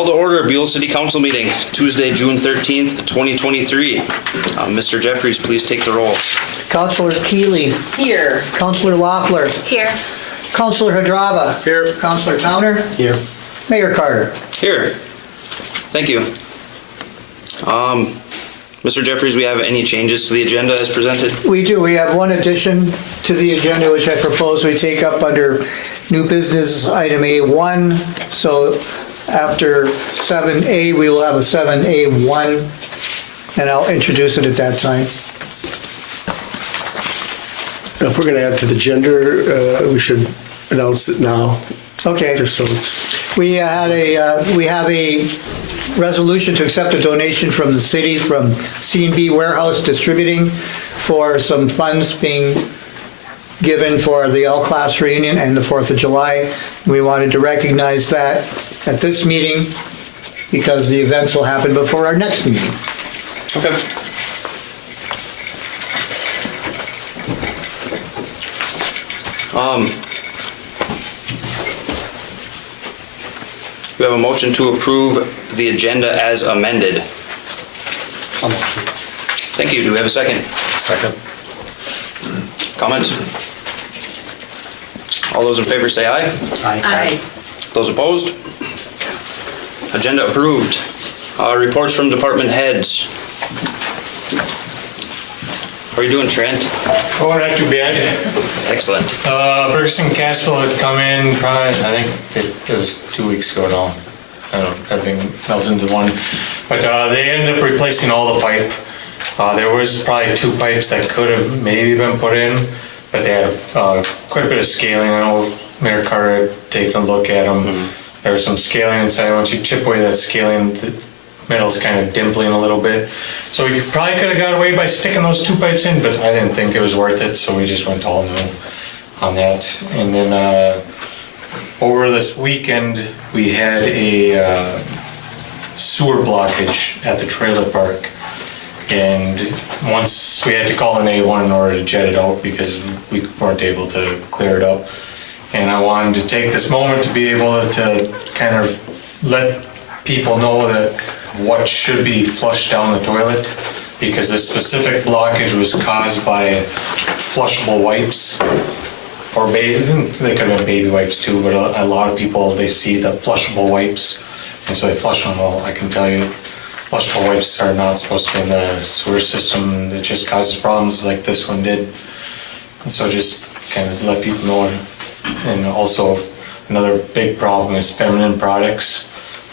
Call to order Buhl City Council meeting, Tuesday, June 13th, 2023. Mr. Jeffries, please take the roll. Councillor Keeley. Here. Councillor Loeffler. Here. Councillor Hadrava. Here. Councillor Towner. Here. Mayor Carter. Here. Thank you. Mr. Jeffries, we have any changes to the agenda as presented? We do. We have one addition to the agenda, which I propose we take up under new business item A1. So after 7A, we will have a 7A1, and I'll introduce it at that time. If we're going to add to the gender, we should announce it now. Okay. Just so it's... We have a resolution to accept a donation from the city from C&B Warehouse Distributing for some funds being given for the L-Class reunion and the 4th of July. We wanted to recognize that at this meeting because the events will happen before our next meeting. Okay. We have a motion to approve the agenda as amended. I'll motion. Thank you. Do we have a second? Second. Comments? All those in favor say aye. Aye. Those opposed? Agenda approved. Reports from department heads. How are you doing, Trent? Oh, not too bad. Excellent. Bergson Cashville had come in probably, I think it was 2 weeks ago now. I don't know, everything melted into one. But they ended up replacing all the pipe. There was probably 2 pipes that could have maybe been put in, but they had quite a bit of scaling. I know Mayor Carter had taken a look at them. Mm-hmm. There was some scaling inside. Once you chip away that scaling, the metal's kind of dimpling a little bit. So we probably could have got away by sticking those 2 pipes in, but I didn't think it was worth it, so we just went all new on that. And then over this weekend, we had a sewer blockage at the trailer park. And once we had to call an A1 in order to jet it out because we weren't able to clear it up. And I wanted to take this moment to be able to kind of let people know that what should be flushed down the toilet, because this specific blockage was caused by flushable wipes, or they could have been baby wipes too, but a lot of people, they see the flushable wipes and so they flush them. Well, I can tell you, flushable wipes are not supposed to be in the sewer system. It just causes problems like this one did. And so just kind of let people know. And also another big problem is feminine products.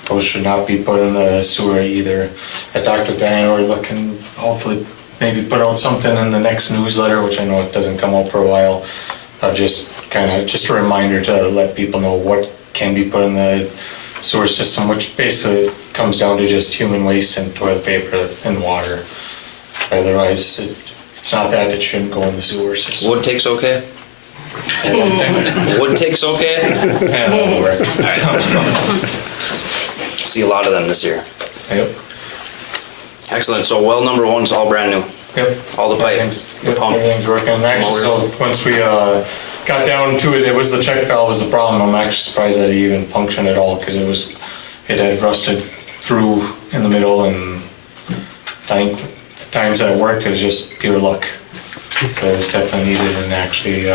Those should not be put in the sewer either. I talked with Diane, we're looking, hopefully, maybe put out something in the next newsletter, which I know it doesn't come out for a while. Just a reminder to let people know what can be put in the sewer system, which basically comes down to just human waste and toilet paper and water. Otherwise, it's not that it shouldn't go in the sewer system. Wood takes okay? Wood takes okay? Yeah, that'll work. See a lot of them this year. Yep. Excellent. So well number 1 is all brand new. Yep. All the pipe. Everything's working. Actually, so once we got down to it, it was the check valve was the problem. I'm actually surprised that it even functioned at all because it had rusted through in the middle, and I think the times that it worked, it was just pure luck. So it was definitely needed, and actually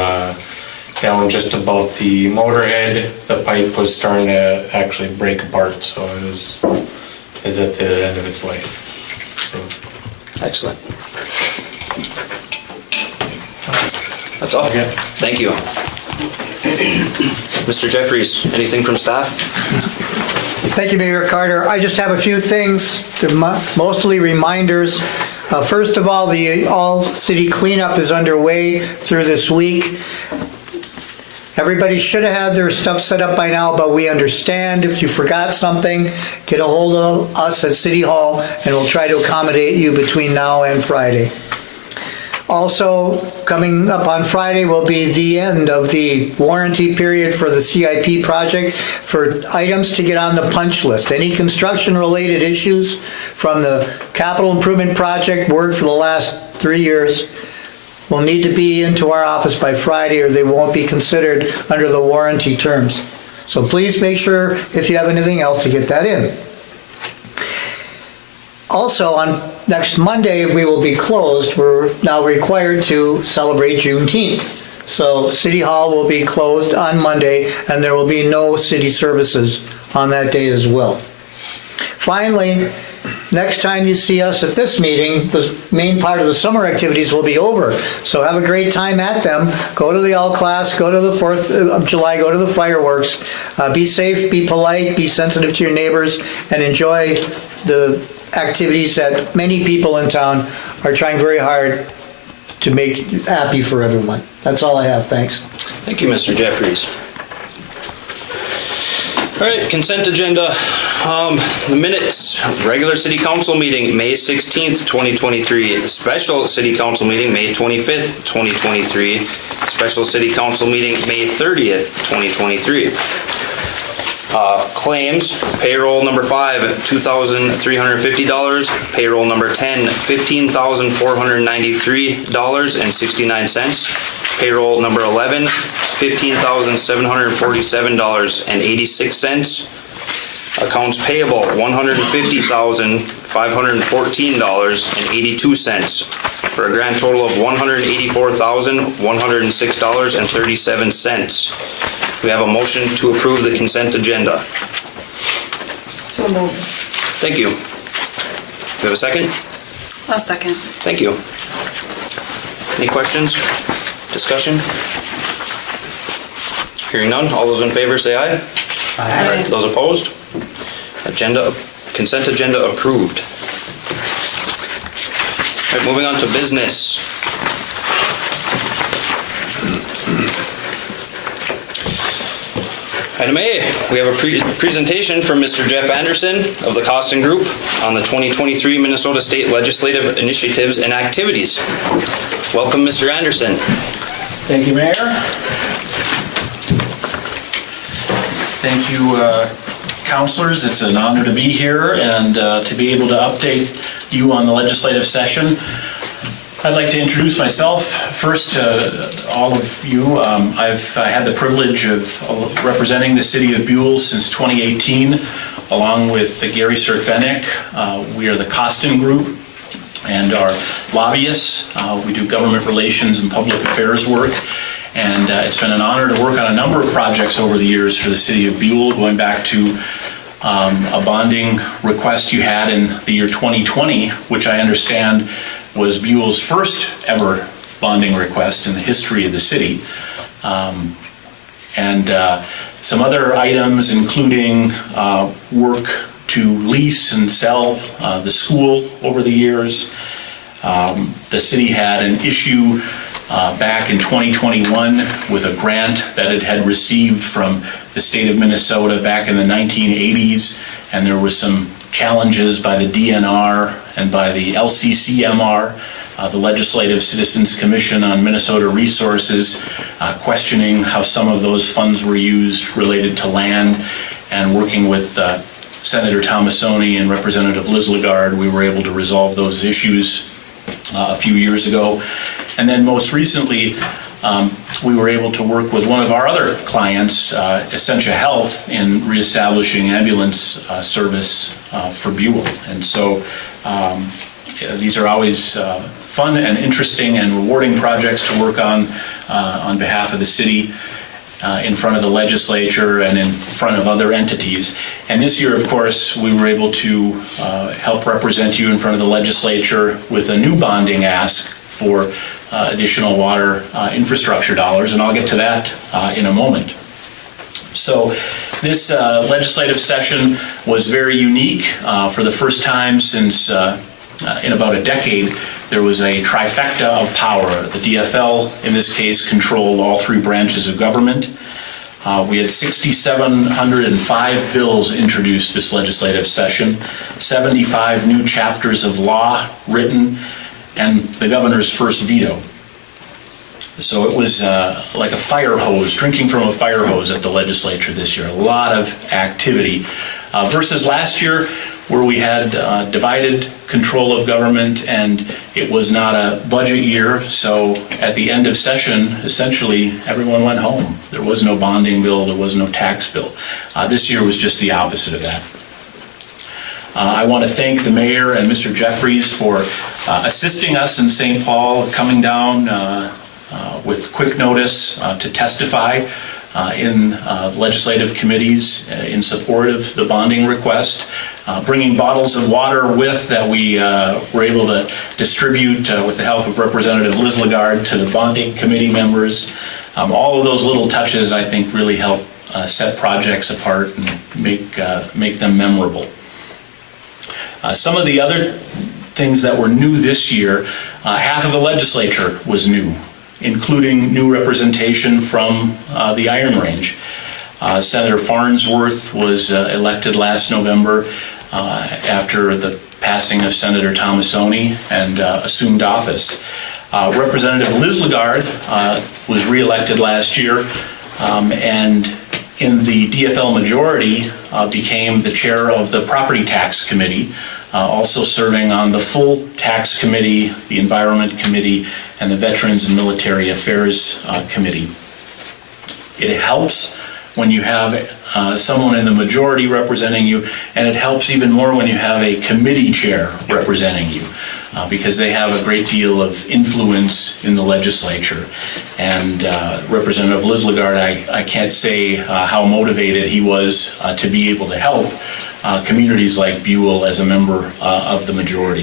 down just above the motor head, the pipe was starting to actually break apart. So it is at the end of its life. So. Excellent. That's all. Okay. Thank you. Mr. Jeffries, anything from staff? Thank you, Mayor Carter. I just have a few things, mostly reminders. First of all, the all-city cleanup is underway through this week. Everybody should have had their stuff set up by now, but we understand if you forgot something, get a hold of us at City Hall and we'll try to accommodate you between now and Friday. Also, coming up on Friday will be the end of the warranty period for the CIP project for items to get on the punch list. Any construction-related issues from the capital improvement project work for the last 3 years will need to be into our office by Friday or they won't be considered under the warranty terms. So please make sure, if you have anything else, to get that in. Also, on next Monday, we will be closed. We're now required to celebrate Juneteenth. So City Hall will be closed on Monday, and there will be no city services on that day as well. Finally, next time you see us at this meeting, the main part of the summer activities will be over. So have a great time at them. Go to the all class, go to the 4th of July, go to the fireworks. Be safe, be polite, be sensitive to your neighbors, and enjoy the activities that many people in town are trying very hard to make happy for everyone. That's all I have. Thanks. Thank you, Mr. Jeffries. All right, consent agenda. The minutes, regular city council meeting, May 16th, 2023. Special city council meeting, May 25th, 2023. Special city council meeting, May 30th, 2023. Claims, payroll number 5, $2,350. Payroll number 10, $15,493.69. Payroll number 11, $15,747.86. Accounts payable, $150,514.82, for a grand total of $184,106.37. We have a motion to approve the consent agenda. So moved. Thank you. We have a second? I'll second. Thank you. Any questions? Discussion? Hearing none, all those in favor say aye. Aye. Those opposed? Consent agenda approved. All right, moving on to business. Item A, we have a presentation from Mr. Jeff Anderson of the Costin Group on the 2023 Minnesota State Legislative Initiatives and Activities. Welcome, Mr. Anderson. Thank you, Mayor. Thank you, councilors. It's an honor to be here and to be able to update you on the legislative session. I'd like to introduce myself first to all of you. I've had the privilege of representing the city of Buhl since 2018, along with Gary Sertvenik. We are the Costin Group and our lobbyists. We do government relations and public affairs work. And it's been an honor to work on a number of projects over the years for the city of Buhl, going back to a bonding request you had in the year 2020, which I understand was Buhl's first ever bonding request in the history of the city. And some other items, including work to lease and sell the school over the years. The city had an issue back in 2021 with a grant that it had received from the state of Minnesota back in the 1980s, and there were some challenges by the DNR and by the LCCMR, the Legislative Citizens Commission on Minnesota Resources, questioning how some of those funds were used related to land, and working with Senator Tomasoni and Representative Liz Lagarde, we were able to resolve those issues a few years ago. And then most recently, we were able to work with one of our other clients, Essentia Health, in reestablishing ambulance service for Buhl. And so these are always fun and interesting and rewarding projects to work on behalf of the city, in front of the legislature and in front of other entities. And this year, of course, we were able to help represent you in front of the legislature with a new bonding ask for additional water infrastructure dollars, and I'll get to that in a moment. So this legislative session was very unique. For the first time since in about a decade, there was a trifecta of power. The DFL, in this case, controlled all three branches of government. We had 6,705 bills introduced this legislative session, 75 new chapters of law written, and the governor's first veto. So it was like a fire hose, drinking from a fire hose at the legislature this year. A lot of activity versus last year, where we had divided control of government and it was not a budget year. So at the end of session, essentially everyone went home. There was no bonding bill, there was no tax bill. This year was just the opposite of that. I want to thank the mayor and Mr. Jeffries for assisting us in St. Paul, coming down with quick notice to testify in legislative committees in support of the bonding request, bringing bottles of water with that we were able to distribute with the help of Representative Liz Lagarde to the bonding committee members. All of those little touches, I think, really help set projects apart and make them memorable. Some of the other things that were new this year, half of the legislature was new, including new representation from the Iron Range. Senator Farnsworth was elected last November after the passing of Senator Thomasoni and assumed office. Representative Liz Lagarde was re-elected last year and in the DFL majority became the chair of the Property Tax Committee, also serving on the full Tax Committee, the Environment Committee, and the Veterans and Military Affairs Committee. It helps when you have someone in the majority representing you, and it helps even more when you have a committee chair representing you, because they have a great deal of influence in the legislature. And Representative Liz Lagarde, I can't say how motivated he was to be able to help communities like Buhl as a member of the majority.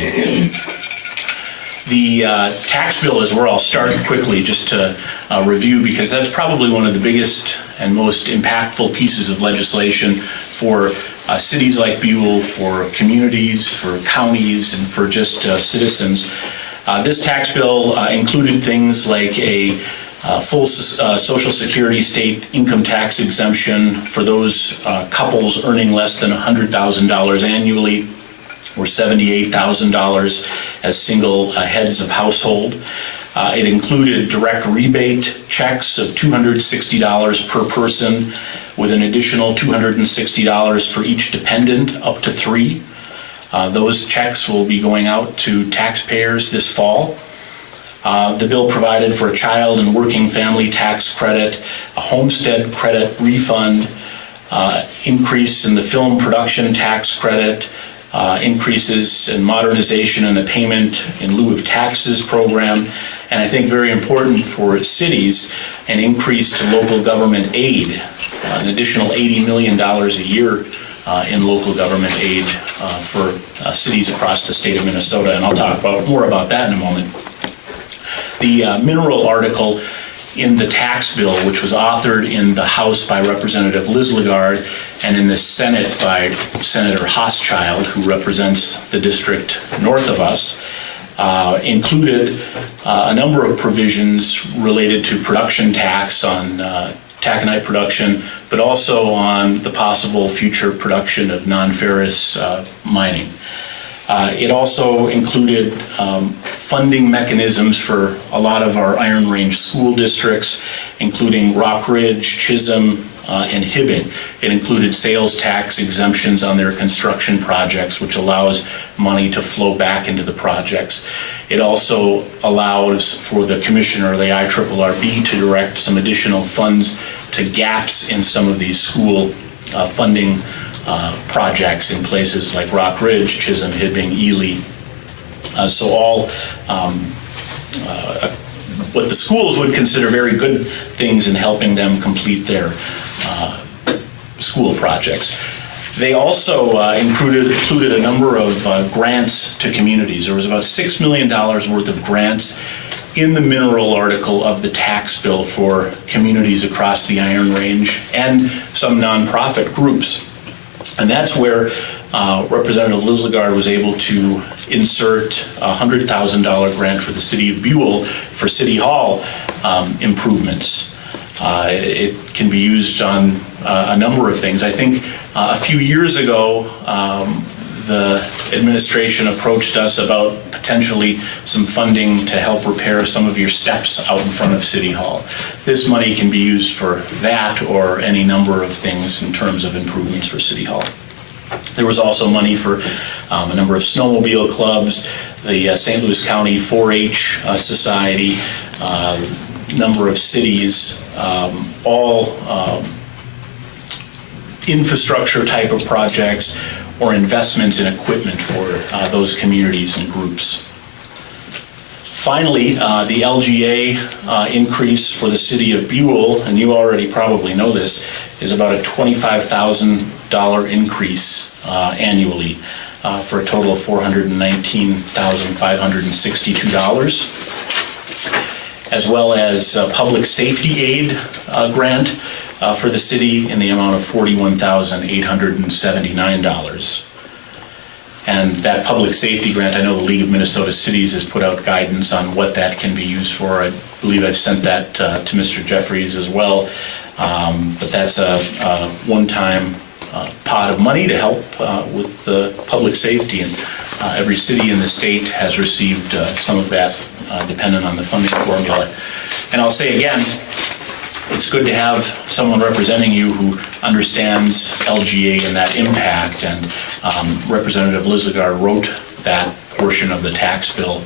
The tax bill is where I'll start quickly just to review, because that's probably one of the biggest and most impactful pieces of legislation for cities like Buhl, for communities, for counties, and for just citizens. This tax bill included things like a full Social Security state income tax exemption for those couples earning less than $100,000 annually, or $78,000 as single heads of household. It included direct rebate checks of $260 per person, with an additional $260 for each dependent, up to 3. Those checks will be going out to taxpayers this fall. The bill provided for a child and working family tax credit, a homestead credit refund, increase in the film production tax credit, increases in modernization and the payment in lieu of taxes program, and I think very important for cities, an increase to local government aid, an additional $80 million a year in local government aid for cities across the state of Minnesota, and I'll talk more about that in a moment. The mineral article in the tax bill, which was authored in the House by Representative Liz Lagarde and in the Senate by Senator Hochschild, who represents the district north of us, included a number of provisions related to production tax on taconite production, but also on the possible future production of non-ferrous mining. It also included funding mechanisms for a lot of our Iron Range school districts, including Rock Ridge, Chisholm, and Hibbing. It included sales tax exemptions on their construction projects, which allows money to flow back into the projects. It also allows for the commissioner, the IRRB, to direct some additional funds to gaps in some of these school funding projects in places like Rock Ridge, Chisholm, Hibbing, Ely. So all what the schools would consider very good things in helping them complete their school projects. They also included a number of grants to communities. There was about $6 million worth of grants in the mineral article of the tax bill for communities across the Iron Range and some nonprofit groups. And that's where Representative Liz Lagarde was able to insert a $100,000 grant for the city of Buhl for City Hall improvements. It can be used on a number of things. I think a few years ago, the administration approached us about potentially some funding to help repair some of your steps out in front of City Hall. This money can be used for that or any number of things in terms of improvements for City Hall. There was also money for a number of snowmobile clubs, the St. Louis County 4-H Society, number of cities, all infrastructure type of projects or investments in equipment for those communities and groups. Finally, the LGA increase for the city of Buhl, and you already probably know this, is about a $25,000 increase annually for a total of $419,562, as well as public safety aid grant for the city in the amount of $41,879. And that public safety grant, I know the League of Minnesota Cities has put out guidance on what that can be used for. I believe I've sent that to Mr. Jeffries as well. But that's a one-time pot of money to help with public safety. And every city in the state has received some of that dependent on the funding formula. And I'll say again, it's good to have someone representing you who understands LGA and that impact, and Representative Lislegard wrote that portion of the tax bill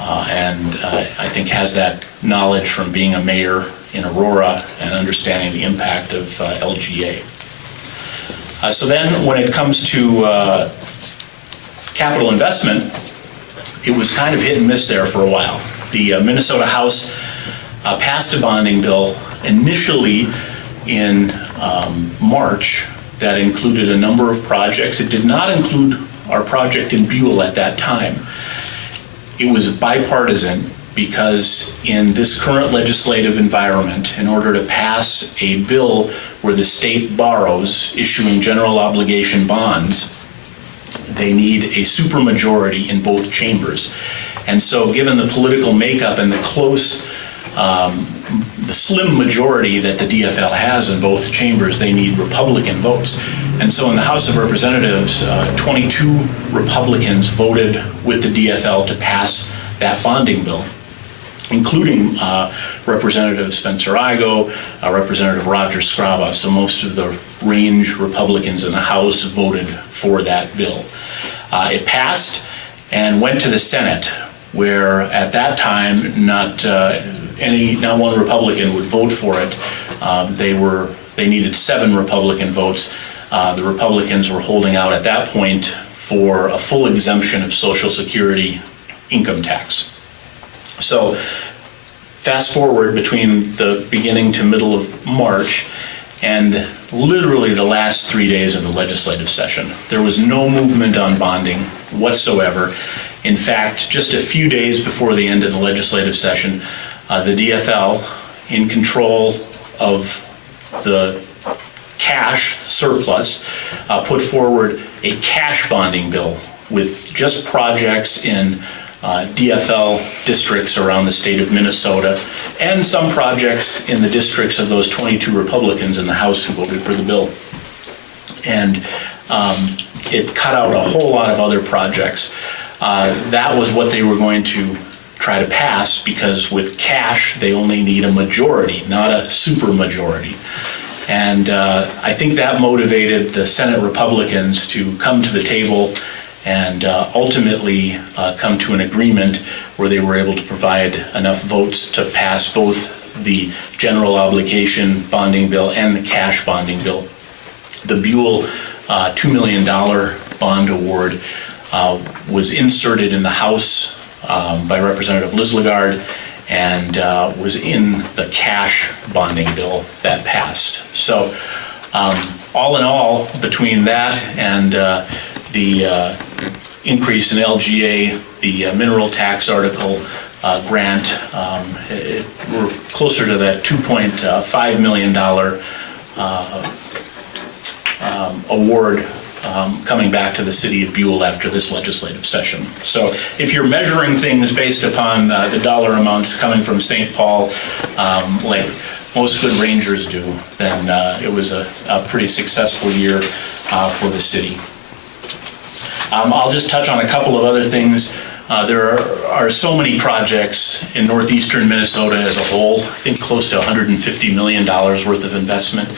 and I think has that knowledge from being a mayor in Aurora and understanding the impact of LGA. So then when it comes to capital investment, it was kind of hit and miss there for a while. The Minnesota House passed a bonding bill initially in March that included a number of projects. It did not include our project in Buhl at that time. It was bipartisan because in this current legislative environment, in order to pass a bill where the state borrows, issuing general obligation bonds, they need a supermajority in both chambers. And so given the political makeup and the the slim majority that the DFL has in both chambers, they need Republican votes. And so in the House of Representatives, 22 Republicans voted with the DFL to pass that bonding bill, including Representative Spencer Igo, Representative Roger Scraba. So most of the range Republicans in the House voted for that bill. It passed and went to the Senate, where at that time not one Republican would vote for it. They needed 7 Republican votes. The Republicans were holding out at that point for a full exemption of Social Security income tax. So fast forward between the beginning to middle of March and literally the last 3 days of the legislative session, there was no movement on bonding whatsoever. In fact, just a few days before the end of the legislative session, the DFL, in control of the cash surplus, put forward a cash bonding bill with just projects in DFL districts around the state of Minnesota and some projects in the districts of those 22 Republicans in the House who voted for the bill. And it cut out a whole lot of other projects. That was what they were going to try to pass, because with cash they only need a majority, not a super majority. And I think that motivated the Senate Republicans to come to the table and ultimately come to an agreement where they were able to provide enough votes to pass both the general obligation bonding bill and the cash bonding bill. The Buhl $2 million bond award was inserted in the House by Representative Lislegard and was in the cash bonding bill that passed. So all in all, between that and the increase in LGA, the mineral tax article grant, we're closer to that $2.5 million award coming back to the city of Buhl after this legislative session. So if you're measuring things based upon the dollar amounts coming from St. Paul, like most good rangers do, then it was a pretty successful year for the city. I'll just touch on a couple of other things. There are so many projects in northeastern Minnesota as a whole. I think close to $150 million worth of investment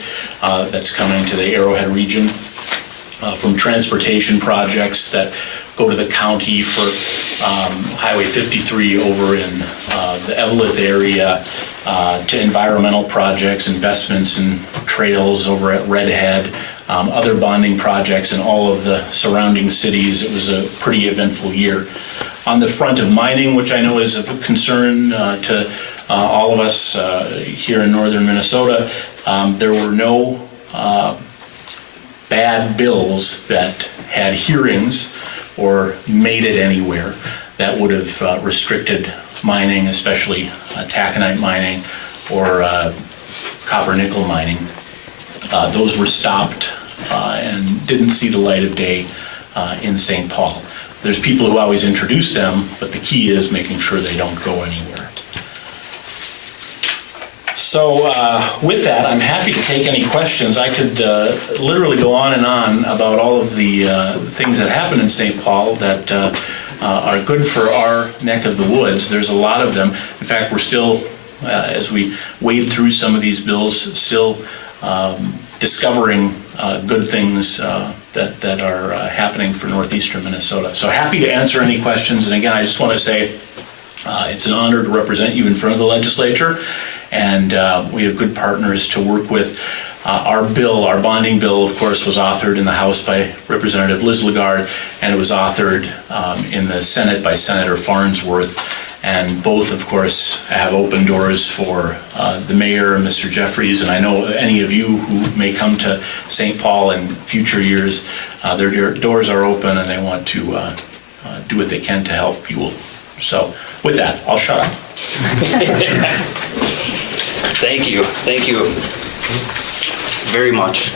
that's coming to the Arrowhead region, from transportation projects that go to the county for Highway 53 over in the Eveleth area, to environmental projects, investments in trails over at Redhead, other bonding projects in all of the surrounding cities. It was a pretty eventful year. On the front of mining, which I know is of concern to all of us here in northern Minnesota, there were no bad bills that had hearings or made it anywhere that would have restricted mining, especially taconite mining or copper nickel mining. Those were stopped and didn't see the light of day in St. Paul. There's people who always introduce them, but the key is making sure they don't go anywhere. So with that, I'm happy to take any questions. I could literally go on and on about all of the things that happen in St. Paul that are good for our neck of the woods. There's a lot of them. In fact, we're still, as we wade through some of these bills, still discovering good things that are happening for northeastern Minnesota. So happy to answer any questions. And again, I just want to say it's an honor to represent you in front of the legislature. And we have good partners to work with. Our bill, our bonding bill, of course, was authored in the House by Representative Liz Lagarde, and it was authored in the Senate by Senator Farnsworth. And both, of course, have open doors for the mayor, Mr. Jeffries, and I know any of you who may come to St. Paul in future years, their doors are open and they want to do what they can to help Buhl. So with that, I'll shut up. Thank you very much.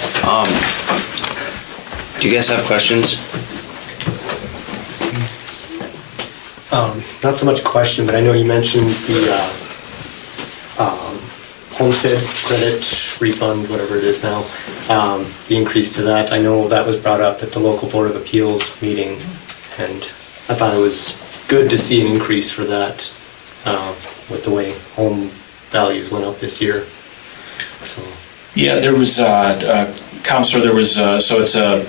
Do you guys have questions? Not so much a question, but I know you mentioned the homestead credit refund, whatever it is now, the increase to that. I know that was brought up at the local Board of Appeals meeting, and I thought it was good to see an increase for that with the way home values went up this year. So Yeah, there was, Counselor, there was, so it's a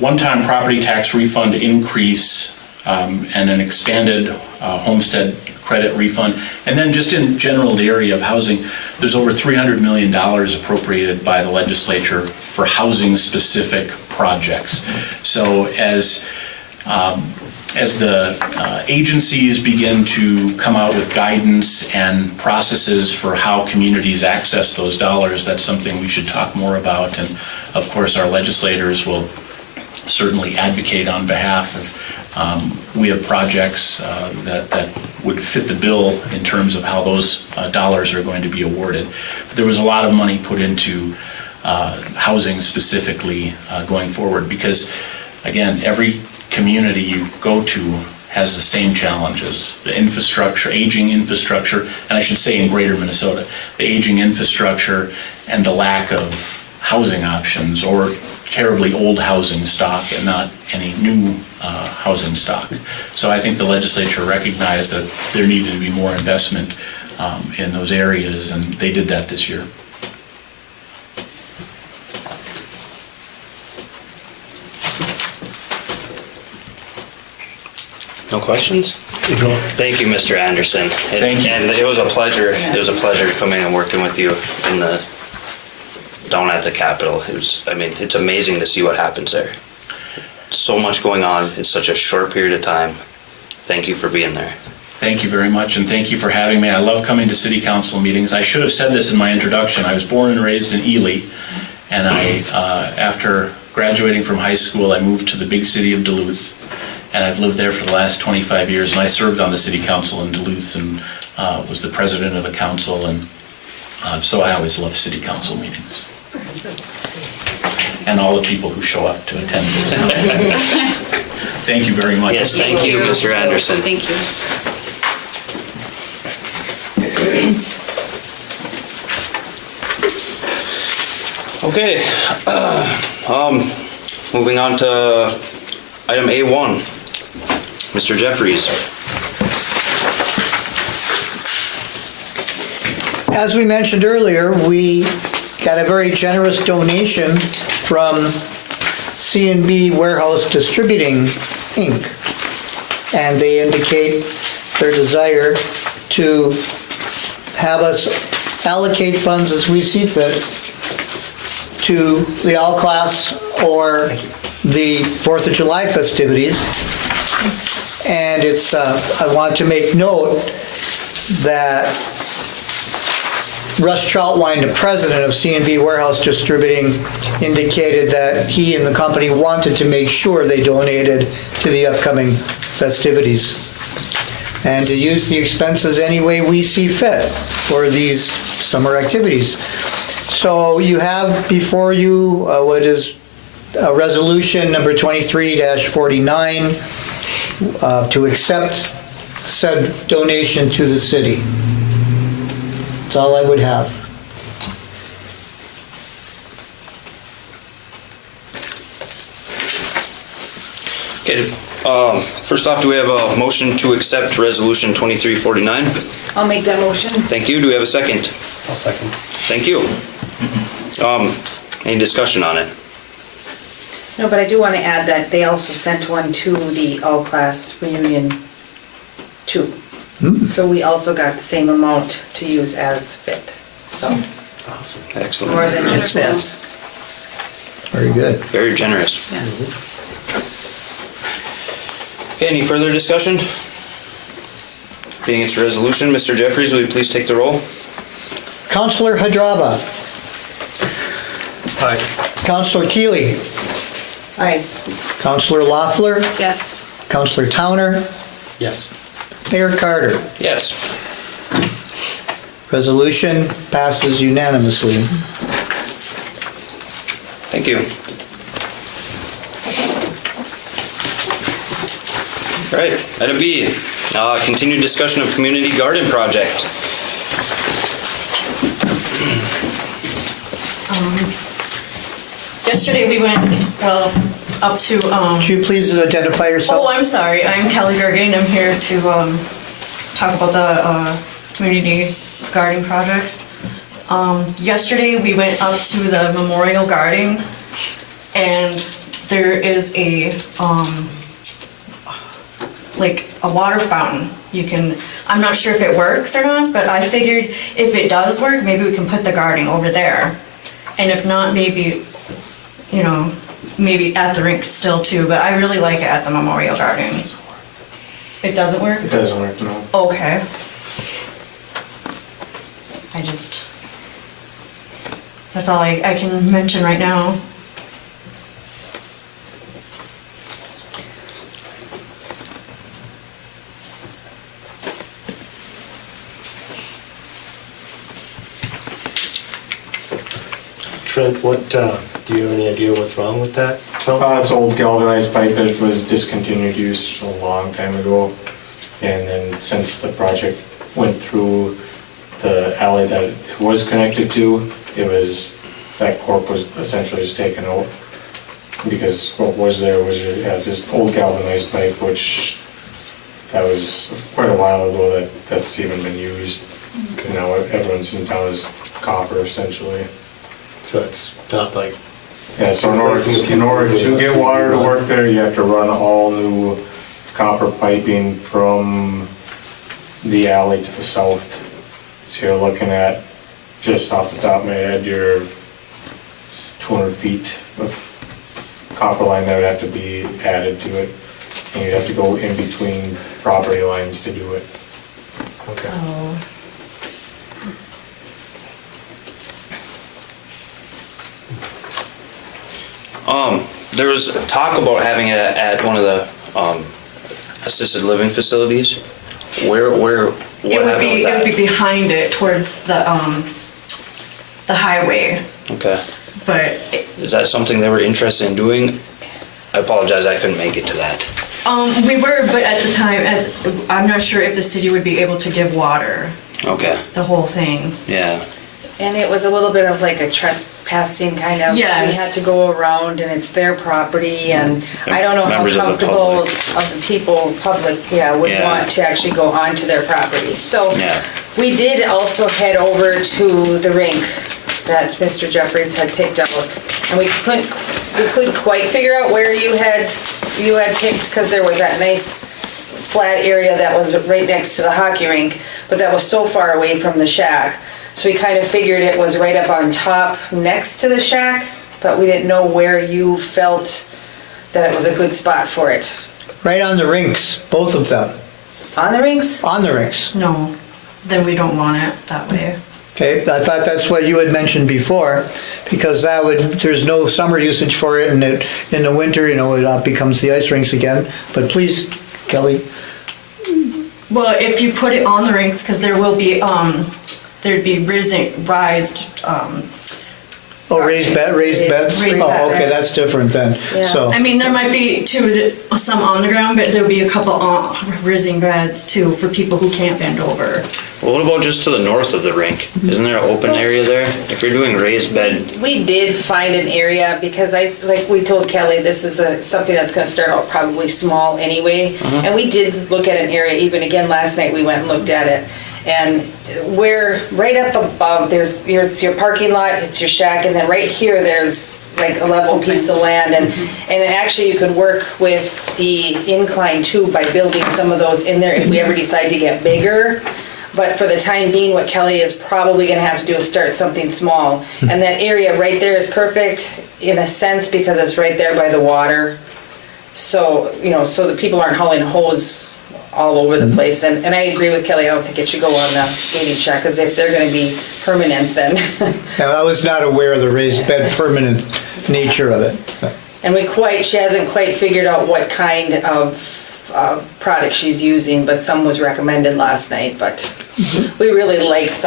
one-time property tax refund increase and an expanded homestead credit refund. And then just in general, the area of housing, there's over $300 million appropriated by the legislature for housing-specific projects. So as the agencies begin to come out with guidance and processes for how communities access those dollars, that's something we should talk more about. And of course, our legislators will certainly advocate on behalf of, we have projects that would fit the bill in terms of how those dollars are going to be awarded. But there was a lot of money put into housing specifically going forward because, again, every community you go to has the same challenges. The infrastructure, aging infrastructure, and I should say in greater Minnesota, the aging infrastructure and the lack of housing options or terribly old housing stock and not any new housing stock. So I think the legislature recognized that there needed to be more investment in those areas, and they did that this year. No questions? Thank you, Mr. Anderson. Thank you. And it was a pleasure. It was a pleasure coming and working with you in down at the Capitol. It's amazing to see what happens there. So much going on in such a short period of time. Thank you for being there. Thank you very much, and thank you for having me. I love coming to city council meetings. I should have said this in my introduction. I was born and raised in Ely, and after graduating from high school, I moved to the big city of Duluth, and I've lived there for the last 25 years, and I served on the city council in Duluth and was the president of the council, and so I always love city council meetings. And all the people who show up to attend this. Thank you very much. Yes, thank you, Mr. Anderson. Thank you. Okay, moving on to Item A1, Mr. Jeffries. As we mentioned earlier, we got a very generous donation from C&B Warehouse Distributing, Inc. And they indicate their desire to have us allocate funds as we see fit to the all class or the 4th of July festivities. And it's, I want to make note that Russ Troutwine, the president of C&B Warehouse Distributing, indicated that he and the company wanted to make sure they donated to the upcoming festivities and to use the expenses any way we see fit for these summer activities. So you have before you what is resolution number 23-49 to accept said donation to the city. That's all I would have. Okay, first off, do we have a motion to accept Resolution 2349? I'll make that motion. Thank you. Do we have a second? I'll second. Thank you. Any discussion on it? No, but I do want to add that they also sent one to the all-class reunion too. So we also got the same amount to use as fit, so Awesome. Excellent. more than just this. Very good. Very generous. Yes. Okay, any further discussion? Being it's a resolution, Mr. Jeffries, will you please take the roll? Counselor Hadrava. Aye. Counselor Keeley. Aye. Counselor Loeffler. Yes. Counselor Towner. Yes. Mayor Carter. Yes. Resolution passes unanimously. Thank you. All right, item B, continued discussion of community garden project. Yesterday we went, well, up to, Could you please identify yourself? oh, I'm sorry, I'm Kelly Gergen, I'm here to talk about the community garden project. Yesterday we went up to the memorial garden and there is a, like a water fountain. You can, I'm not sure if it works or not, but I figured if it does work, maybe we can put the garden over there. And if not, maybe, you know, maybe at the rink still too, but I really like it at the memorial garden. It doesn't work? It doesn't work, no. Okay. I just, that's all I can mention right now. Trent, what, do you have any idea what's wrong with that? It's old galvanized pipe that was discontinued use a long time ago. And then since the project went through the alley that it was connected to, it was, that cork was essentially just taken out. Because what was there was just old galvanized pipe, which that was quite a while ago that's even been used. And now everyone's in town is copper essentially. So it's not like, Yeah, so in order to get water to work there, you have to run all new copper piping from the alley to the south. So you're looking at, just off the top of my head, you're 200 feet of copper line that would have to be added to it. And you'd have to go in between property lines to do it. okay. Oh. There was talk about having it at one of the assisted living facilities. What It would happened be, with it would be that? behind it towards the highway, Okay. but Is that something they were interested in doing? I apologize, I couldn't make it to that. we were, but at the time, I'm not sure if the city would be able to give water, Okay, the whole thing. yeah. And it was a little bit of like a trespassing kind of. Yes. We had to go around and it's their property and I don't know how Members of the comfortable public. of the people, public, would Yeah. want to actually go onto their property. So Yeah. we did also head over to the rink that Mr. Jeffries had picked out. And we couldn't quite figure out where you had picked, because there was that nice flat area that was right next to the hockey rink, but that was so far away from the shack. So we kind of figured it was right up on top next to the shack, but we didn't know where you felt that it was a good spot for it. Right on the rinks, both of them, On the rinks? on the rinks. No, then we don't want it that way. Okay, I thought that's what you had mentioned before, because there's no summer usage for it, and in the winter, it becomes the ice rinks again. But please, Kelly. Well, if you put it on the rinks, because there will be, there'd be raised, Oh, raised beds? Raised Oh, okay, beds. that's different then. Yeah. So, I mean, there might be some on the ground, but there'll be a couple rising beds too for people who can't bend over. Well, what about just to the north of the rink? Isn't there an open area there? If you're doing raised bed, We did find an area because like we told Kelly, this is something that's gonna start out probably small anyway. And we did look at an area, even again last night, we went and looked at it. And we're right up above, it's your parking lot, it's your shack, and then right here, there's like a level piece of land. And actually you could work with the incline too by building some of those in there if we ever decide to get bigger. But for the time being, what Kelly is probably gonna have to do is start something small. And that area right there is perfect in a sense because it's right there by the water. So, so that people aren't hauling hose all over the place. And I agree with Kelly, I don't think it should go on the skating shack, because if they're gonna be permanent, then. and I was not aware of the raised bed permanent nature of it. And she hasn't quite figured out what kind of product she's using, but some was recommended last night, but we really liked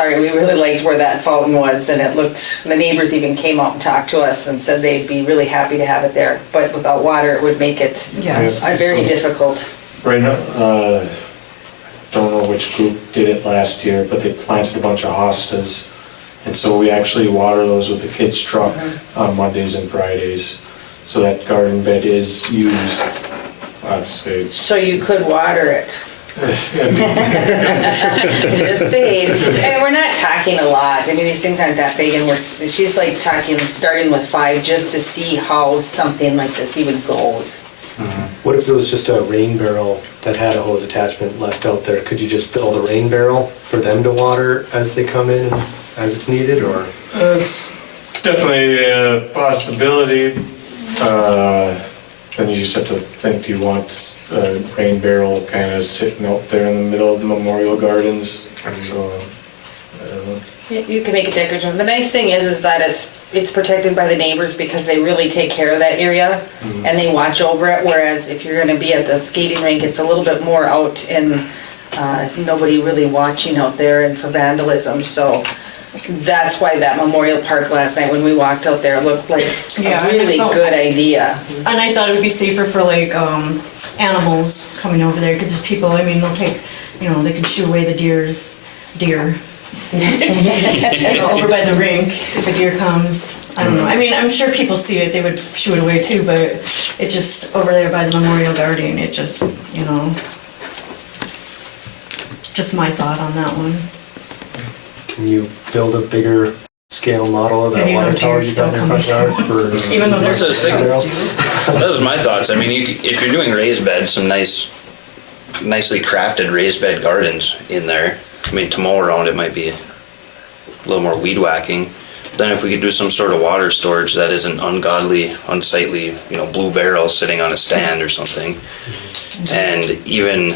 where that fountain was, and the neighbors even came out and talked to us and said they'd be really happy to have it there, but without water, it would make it Yes. very difficult. Right now, don't know which group did it last year, but they planted a bunch of hostas. And so we actually water those with the kids' truck on Mondays and Fridays. So that garden bed is used, I'd say. So you could water it. Just saying. And we're not talking a lot. I mean, these things aren't that big, and she's like talking, starting with 5 just to see how something like this even goes. What if there was just a rain barrel that had a hose attachment left out there? Could you just fill the rain barrel for them to water as they come in and as it's needed, or? It's definitely a possibility. Then you just have to think, do you want a rain barrel kind of sitting out there in the middle of the Memorial Gardens? So, I don't know. You can make it decorative. The nice thing is that it's protected by the neighbors because they really take care of that area and they watch over it. Whereas if you're going to be at the skating rink, it's a little bit more out and nobody really watching out there and for vandalism. So that's why that Memorial Park last night when we walked out there looked like Yeah, a really good idea. And I thought it would be safer for like animals coming over there, because there's people, I mean, they'll take, they can shoo away the deer. Over by the rink, if a deer comes, I don't know. I mean, I'm sure people see it, they would shoo it away too, but it just, over there by the Memorial Garden, it just, just my thought on that one. Can you build a bigger scale model of that And water tower you got in your front yard for? Even though That's there's. what I was thinking. That was my thoughts. I mean, if you're doing raised beds, some nicely crafted raised bed gardens in there. I mean, to mow around it might be a little more weed whacking. Then if we could do some sort of water storage that isn't ungodly, unsightly, blue barrels sitting on a stand or something. And even,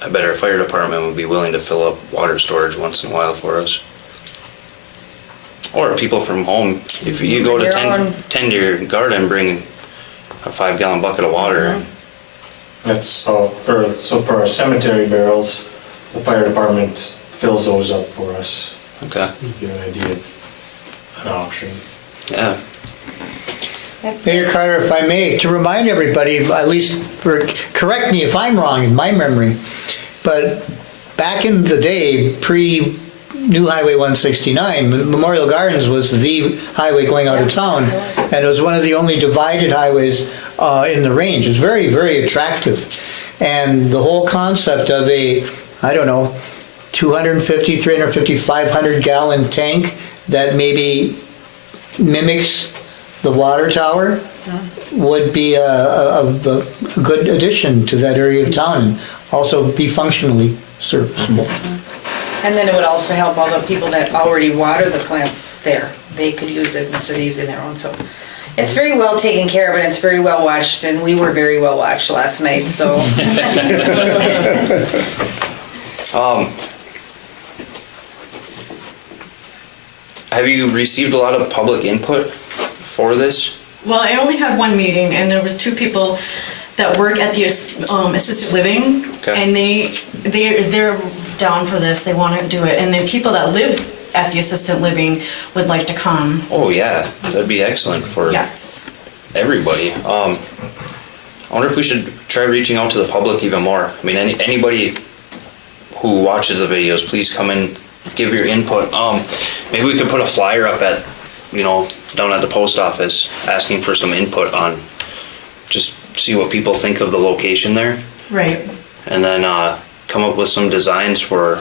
I bet our fire department would be willing to fill up water storage once in a while for us. Or people from home, if you go to tend your garden, bring a 5-gallon bucket of water. That's for our cemetery barrels, the fire department fills those up for us. Okay. Give you an idea of an auction. Yeah. Mayor Carter, if I may, to remind everybody, at least correct me if I'm wrong in my memory, but back in the day, new Highway 169. Memorial Gardens was the highway going out of town, and it was one of the only divided highways in the range. It's very, very attractive. And the whole concept of a, I don't know, 250, 350, 500 gallon tank that maybe mimics the water tower would be a good addition to that area of town, and also be functionally serviceable. And then it would also help all the people that already water the plants there. They could use it instead of using their own, so. It's very well taken care of and it's very well watched, and we were very well watched last night, so. Have you received a lot of public input for this? Well, I only had one meeting, and there was two people that work at the assisted living, Okay. and they're down for this. They want to do it, and the people that live at the assisted living would like to come. Oh yeah, that'd be excellent for Yes. everybody. I wonder if we should try reaching out to the public even more. I mean, anybody who watches the videos, please come in, give your input. Maybe we could put a flyer up at, down at the post office, asking for some input on, just see what people think of the location there, Right. and then come up with some designs for.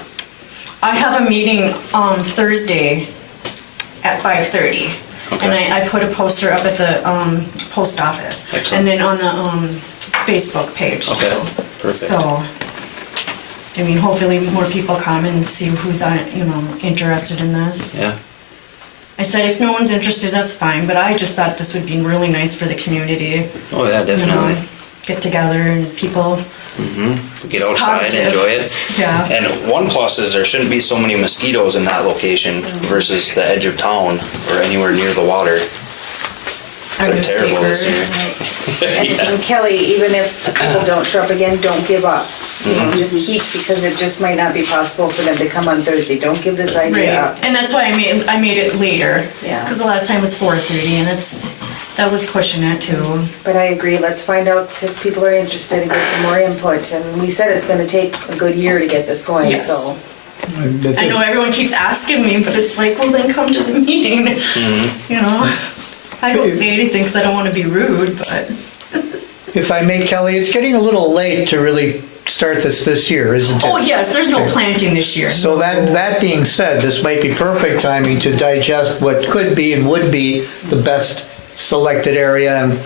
I have a meeting on Thursday at 5:30, and I put a poster up at the post office. Excellent. And then on the Facebook page too. Okay, perfect. So, I mean, hopefully more people come and see who's interested in this. Yeah. I said if no one's interested, that's fine, but I just thought this would be really nice for the community. Oh yeah, definitely. Get together and people. Get Just outside, positive. enjoy it. Yeah. And one plus is there shouldn't be so many mosquitoes in that location versus the edge of town or anywhere near the water. Our They're terrible this newspaper. year. And Kelly, even if people don't show up again, don't give up. Just keep, because it just might not be possible for them to come on Thursday. Don't give this idea Right, up. and that's why I made it later. Yeah. Because the last time was 4:30, and that was pushing it too. But I agree, let's find out if people are interested and get some more input. And we said it's gonna take a good year to get this going, Yes. so. I know everyone keeps asking me, but it's like, well, then come to the meeting. I don't say anything because I don't want to be rude, but If I may, Kelly, it's getting a little late to really start this year, isn't it? oh yes, there's no Okay. planting this year. So that being said, this might be perfect timing to digest what could be and would be the best selected area, and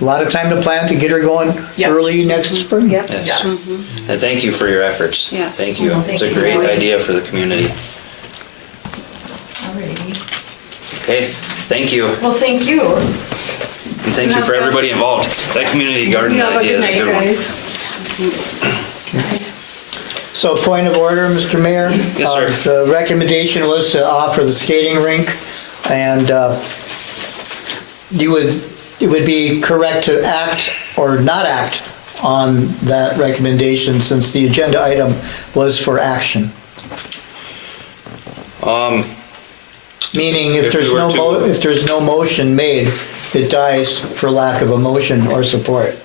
a lot of time to plant to get her going Yes. early next spring. Yep. Yes. Yes. And thank you for your efforts. Yes. Thank you. Thank It's a you, great Lori. idea for the community. Alrighty. Okay, thank you. Well, thank you. And thank you for everybody involved. That community garden Have a idea good is a night, good one. guys. So point of order, Mr. Mayor. Yes, sir. The recommendation was to offer the skating rink, and it would be correct to act or not act on that recommendation, since the agenda item was for action. Meaning, if If we there's were no, to- if there's no motion made, it dies for lack of a motion or support.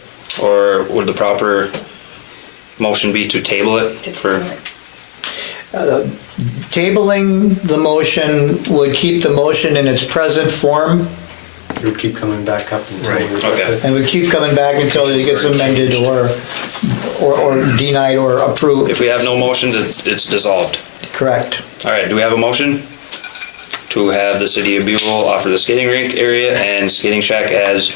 Or would the proper motion be to table it for, Tabling the motion would keep the motion in its present form, It would keep coming back up until we reject Okay. it. and would keep coming back until it gets amended or denied or approved. if we have no motions, it's dissolved? Correct. All right, do we have a motion to have the city of Buhl offer the skating rink area and skating shack as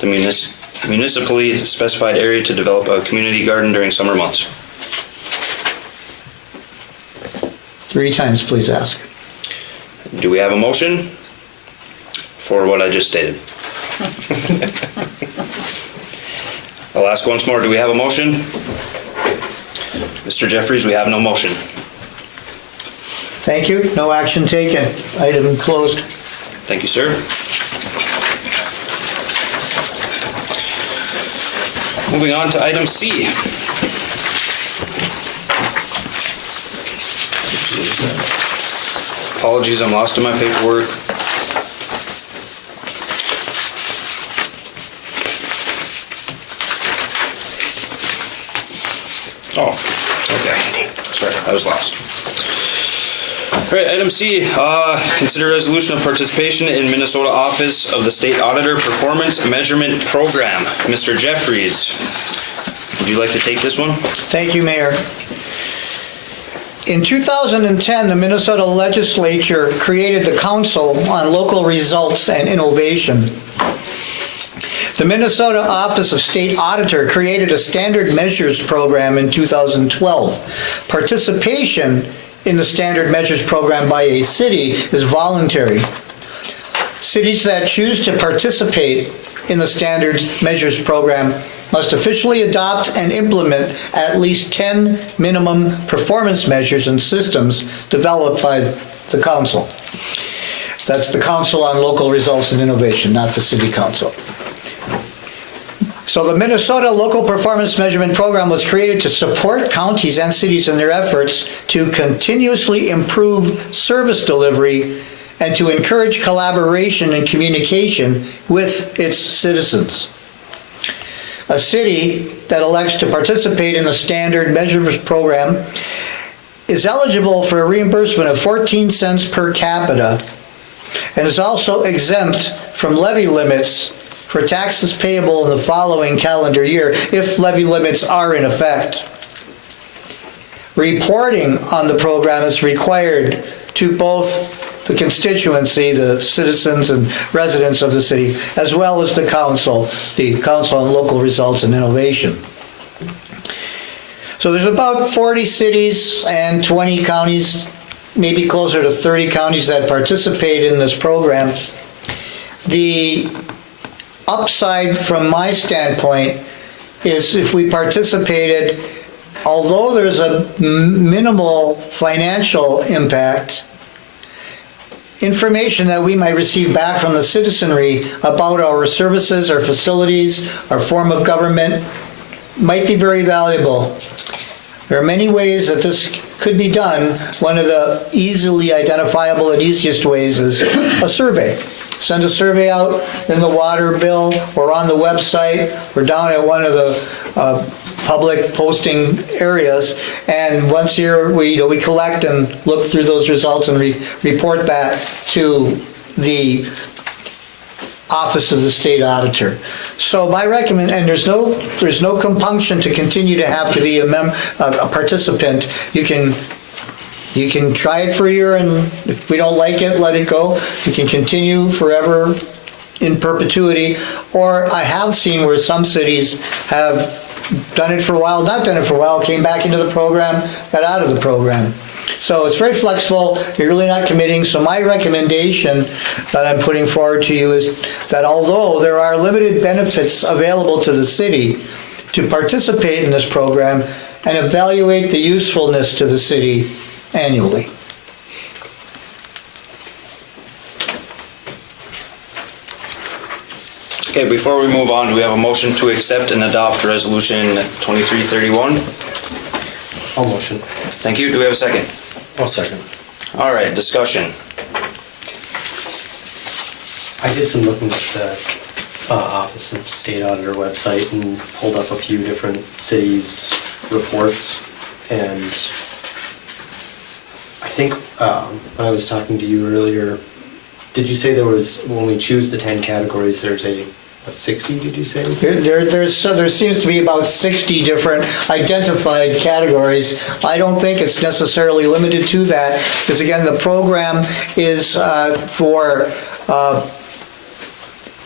the municipally specified area to develop a community garden during summer months? 3 times, please ask. Do we have a motion for what I just stated? I'll ask once more, do we have a motion? Mr. Jeffries, we have no motion. Thank you. No action taken. Item closed. Thank you, sir. Moving on to item C. Apologies, I'm lost in my paperwork. Oh, okay. Sorry, I was lost. All right, item C, consider resolution of participation in Minnesota Office of the State Auditor Performance Measurement Program. Mr. Jeffries, would you like to take this one? Thank you, Mayor. In 2010, the Minnesota Legislature created the Council on Local Results and Innovation. The Minnesota Office of State Auditor created a standard measures program in 2012. Participation in the standard measures program by a city is voluntary. Cities that choose to participate in the standard measures program must officially adopt and implement at least 10 minimum performance measures and systems developed by the council. That's the Council on Local Results and Innovation, not the City Council. So the Minnesota Local Performance Measurement Program was created to support counties and cities in their efforts to continuously improve service delivery and to encourage collaboration and communication with its citizens. A city that elects to participate in the standard measurement program is eligible for a reimbursement of 14 cents per capita and is also exempt from levy limits for taxes payable in the following calendar year if levy limits are in effect. Reporting on the program is required to both the constituency, the citizens and residents of the city, as well as the Council on Local Results and Innovation. So there's about 40 cities and 20 counties, maybe closer to 30 counties that participate in this program. The upside from my standpoint is if we participated, although there's a minimal financial impact, information that we might receive back from the citizenry about our services, our facilities, our form of government might be very valuable. There are many ways that this could be done. One of the easily identifiable and easiest ways is a survey. Send a survey out in the water bill or on the website or down at one of the public posting areas, and once a year we collect and look through those results and report that to the Office of the State Auditor. So my recommend, and there's no compunction to continue to have to be a participant. You can try it for a year, and if we don't like it, let it go. You can continue forever in perpetuity. Or I have seen where some cities have done it for a while, not done it for a while, came back into the program, got out of the program. So it's very flexible, you're really not committing. So my recommendation that I'm putting forward to you is that although there are limited benefits available to the city to participate in this program and evaluate the usefulness to the city annually. Okay, before we move on, do we have a motion to accept and adopt Resolution 2331? I'll motion. Thank you. Do we have a second? I'll second. All right, discussion. I did some looking at the Office of State Auditor website and pulled up a few different cities' reports, and I think when I was talking to you earlier, did you say there was, when we choose the 10 categories, there's a, what, 60, did you say? There seems to be about 60 different identified categories. I don't think it's necessarily limited to that, because again, the program is for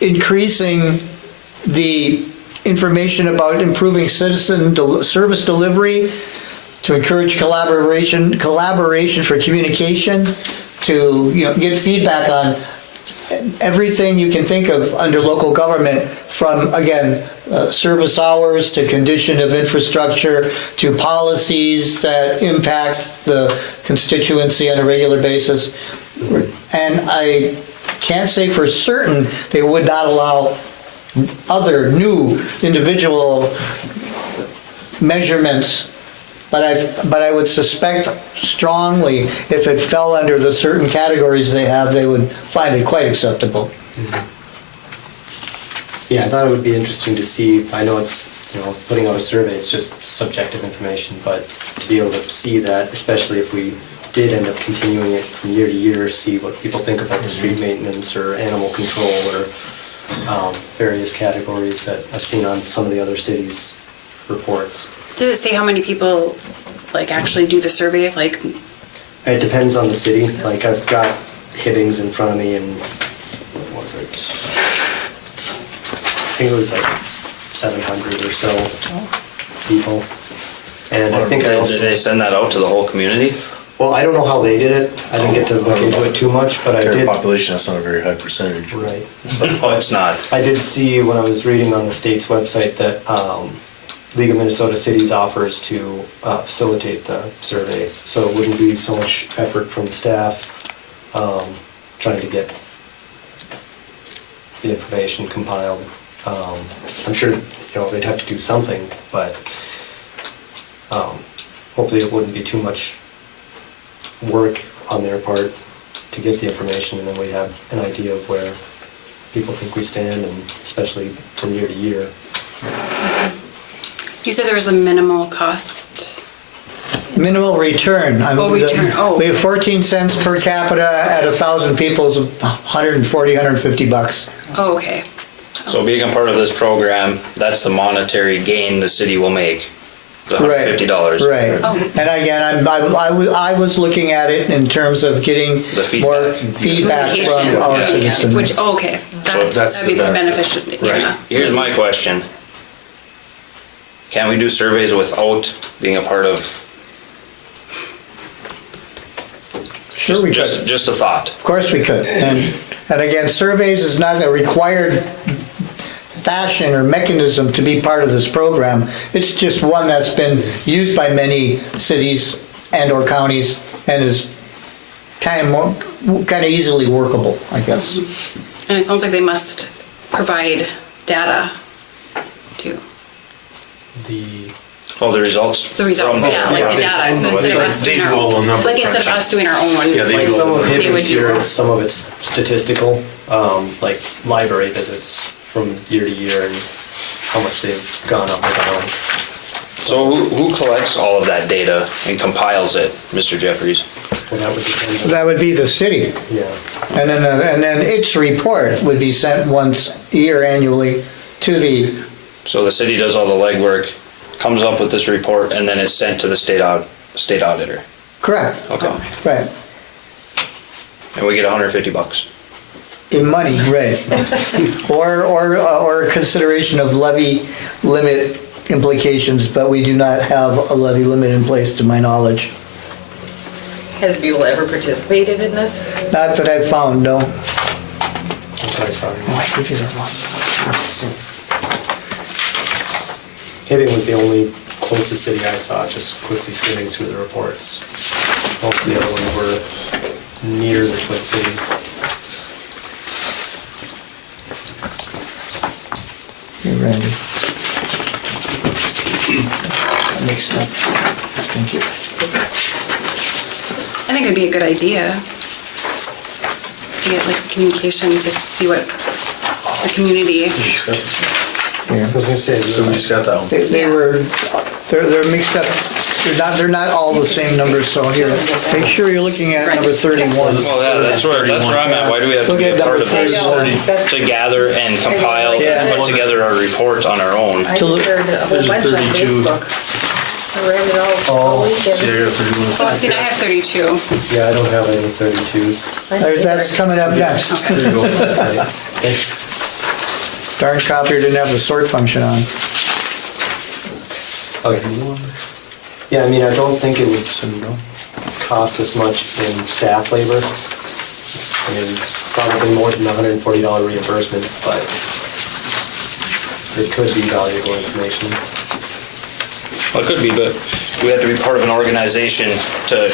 increasing the information about improving citizen service delivery, to encourage collaboration for communication, to get feedback on everything you can think of under local government, from again service hours to condition of infrastructure to policies that impact the constituency on a regular basis. And I can't say for certain they would not allow other new individual measurements, but I would suspect strongly if it fell under the certain categories they have, they would find it quite acceptable. Yeah, I thought it would be interesting to see. I know it's, putting out a survey, it's just subjective information, but to be able to see that, especially if we did end up continuing it from year to year, see what people think about the street maintenance or animal control or various categories that I've seen on some of the other cities' reports. Did it say how many people like actually do the survey? Like, It depends on the city. Like I've got Hibbings in front of me and what was it? I think it was like 700 or so people. And I think I Did also, they send that out to the whole community? well, I don't know how they did it. I didn't get to look into it too much, but I Their did. population, that's not a very high percentage. Right. Oh, it's not. I did see when I was reading on the state's website that League of Minnesota Cities offers to facilitate the survey, so it wouldn't be so much effort from the staff trying to get the information compiled. I'm sure they'd have to do something, but hopefully it wouldn't be too much work on their part to get the information, and then we have an idea of where people think we stand, and especially from year to year. you said there was a minimal cost. Minimal return. Return, oh. We have 14 cents per capita at 1,000 people is 140, 150 bucks. Oh, okay. So being a part of this program, that's the monetary gain the city will make. The $150. Right. Oh. And again, I was looking at it in terms of getting The more feedback. feedback from our Yeah. citizens. Which, okay, that'd be beneficial, yeah. Right. Here's my question. Can we do surveys without being a part of? Sure we could. Just a thought. Of course we could. And again, surveys is not a required fashion or mechanism to be part of this program. It's just one that's been used by many cities and or counties and is kind of easily workable, I guess. And it sounds like they must provide data too. The results. The results, from- yeah, like the data, so instead of us doing our own, like instead of us doing our own one. Yeah, they Like do some all of the- They would Hibbing's do here, both. some of it's statistical, like library visits from year to year and how much they've gone up or down. So who collects all of that data and compiles it, Mr. Jeffries? Well, that would depend. That would be the city. Yeah. And then its report would be sent once a year annually to the, So the city does all the legwork, comes up with this report, and then it's sent to the state auditor. correct, Okay. right. And we get $150. In money, right. Or consideration of levy limit implications, but we do not have a levy limit in place to my knowledge. Has Buhl ever participated in this? Not that I've found, no. That's what I saw. Oh, I gave you that one. Hibbing was the only closest city I saw, just quickly skimming through the reports. Most of the other ones were near the Twin Cities. Here, Randy. I mixed up. Thank you. I think it'd be a good idea to get like communication to see what the community. Here. I was gonna say, So we just got that one. They were, they're mixed up. They're not all the same numbers, so here, make sure you're looking at number 31. Well, yeah, that's where I'm at. Why do we have to Look be at a part number of this? 31. To gather and compile Yeah. and put together our report on our own. I just heard a whole There's bunch on 32. Facebook. I read it all weekend. See, I got 31. Oh, see, I have 32. yeah, I don't have any 32s. That's coming up next. There you go. Right. Thanks. Darn copier didn't have the sort function on. Okay. Yeah, I mean, I don't think it would cost us much in staff labor. I mean, probably more than the $140 reimbursement, but it could be valuable information. Well, it could be, but we have to be part of an organization to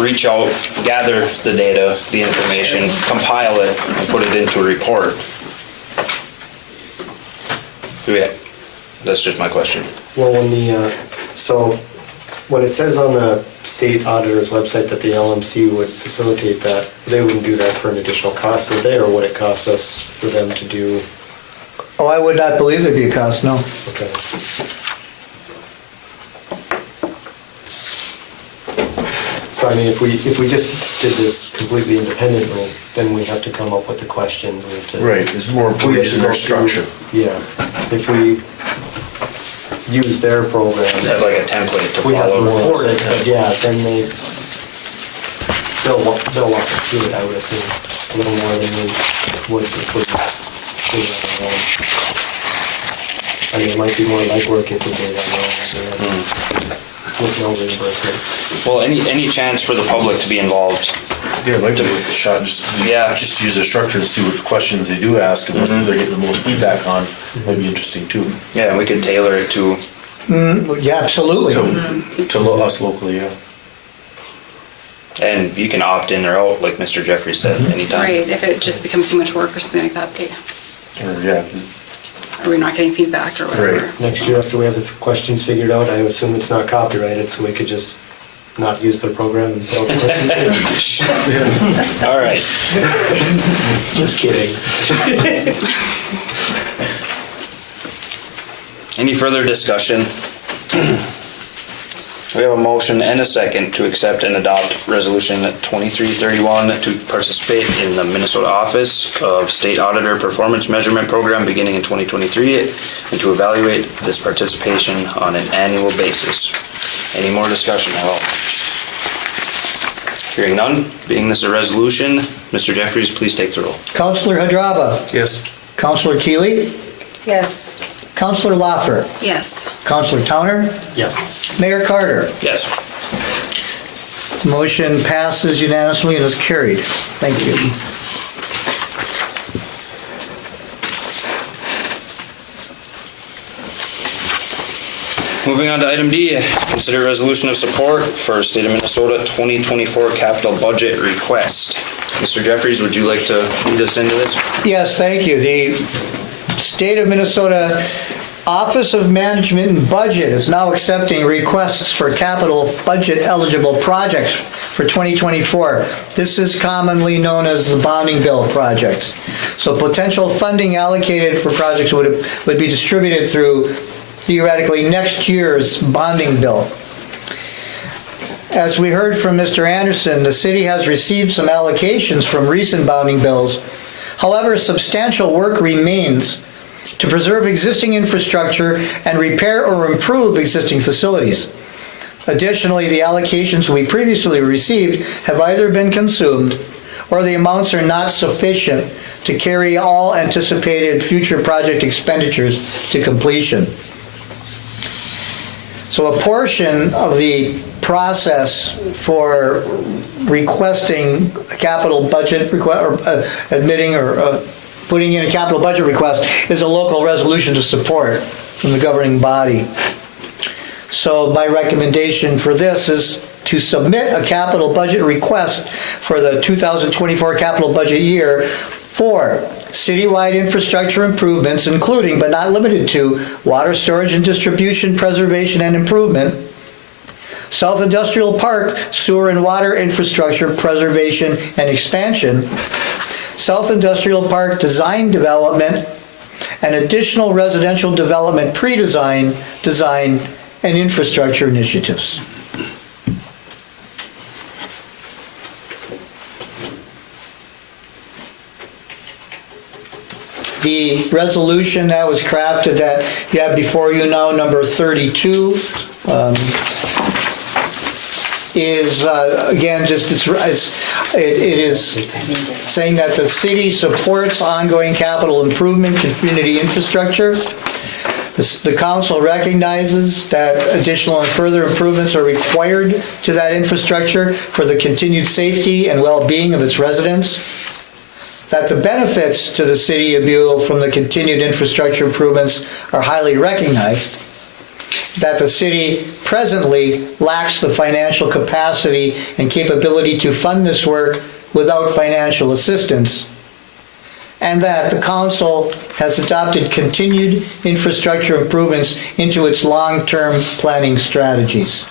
reach out, gather the data, the information, compile it, and put it into a report. That's just my question. Well, when it says on the state auditor's website that the LMC would facilitate that, they wouldn't do that for an additional cost, would they, or would it cost us for them to do? Oh, I would not believe there'd be a cost, no. Okay. So I mean, if we just did this completely independently, then we have to come up with the questions. We have to. Right, there's more we have to information, go there's structure. through- Yeah, if we use their program. Have like a template to We have to follow. report it, but yeah, then they'll walk us through it, I would assume, a little more than we would if we did it on our own. I mean, it might be more legwork if we did it on our own, with no reimbursement. Well, any chance for the public to be involved? Yeah, I'd like to give it a shot, just use the structure to see what questions they do ask and what they're getting the most feedback on. Might be interesting too. Yeah, we could tailor it to, Yeah, absolutely. To us locally, yeah. and you can opt in or out, like Mr. Jeffrey said, anytime. Right, if it just becomes too much work or something like that, Or, yeah, or we're not getting feedback or whatever. Right. Next year, after we have the questions figured out, I assume it's not copyrighted, so we could just not use their program and put out the questions. All right. Just kidding. Any further discussion? We have a motion and a second to accept and adopt Resolution 2331 to participate in the Minnesota Office of State Auditor Performance Measurement Program beginning in 2023 and to evaluate this participation on an annual basis. Any more discussion at all? Hearing none, being this a resolution, Mr. Jeffries, please take the roll. Counselor Hadrava, yes. Counselor Keeley, Yes. Counselor Laffer, Yes. Counselor Towner, Yes. Mayor Carter. Yes. Motion passes unanimously and is carried. Thank you. Moving on to item D, consider resolution of support for State of Minnesota 2024 capital budget request. Mr. Jeffries, would you like to lead us into this? Yes, thank you. The State of Minnesota Office of Management and Budget is now accepting requests for capital budget eligible projects for 2024. This is commonly known as the bonding bill projects. So potential funding allocated for projects would be distributed through theoretically next year's bonding bill. As we heard from Mr. Anderson, the city has received some allocations from recent bonding bills. However, substantial work remains to preserve existing infrastructure and repair or improve existing facilities. Additionally, the allocations we previously received have either been consumed or the amounts are not sufficient to carry all anticipated future project expenditures to completion. So a portion of the process for requesting a capital budget request, or admitting or putting in a capital budget request, is a local resolution to support from the governing body. So my recommendation for this is to submit a capital budget request for the 2024 capital budget year for citywide infrastructure improvements, including but not limited to water storage and distribution, preservation and improvement, South Industrial Park sewer and water infrastructure preservation and expansion, South Industrial Park design development, and additional residential development pre-design, design, and infrastructure initiatives. The resolution that was crafted that you have before you now, number 32, is again just it is saying that the city supports ongoing capital improvement, community infrastructure. The council recognizes that additional and further improvements are required to that infrastructure for the continued safety and well-being of its residents. That the benefits to the city of Buhl from the continued infrastructure improvements are highly recognized. That the city presently lacks the financial capacity and capability to fund this work without financial assistance. And that the council has adopted continued infrastructure improvements into its long-term planning strategies.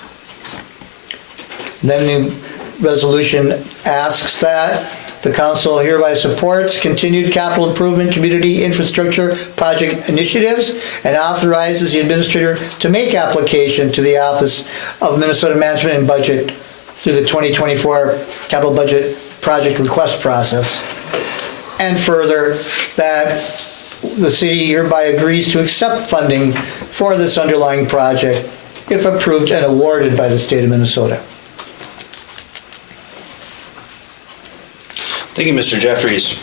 Then the resolution asks that the council hereby supports continued capital improvement community infrastructure project initiatives and authorizes the administrator to make application to the Office of Minnesota Management and Budget through the 2024 capital budget project request process. And further, that the city hereby agrees to accept funding for this underlying project if approved and awarded by the state of Minnesota. Thank you, Mr. Jeffries.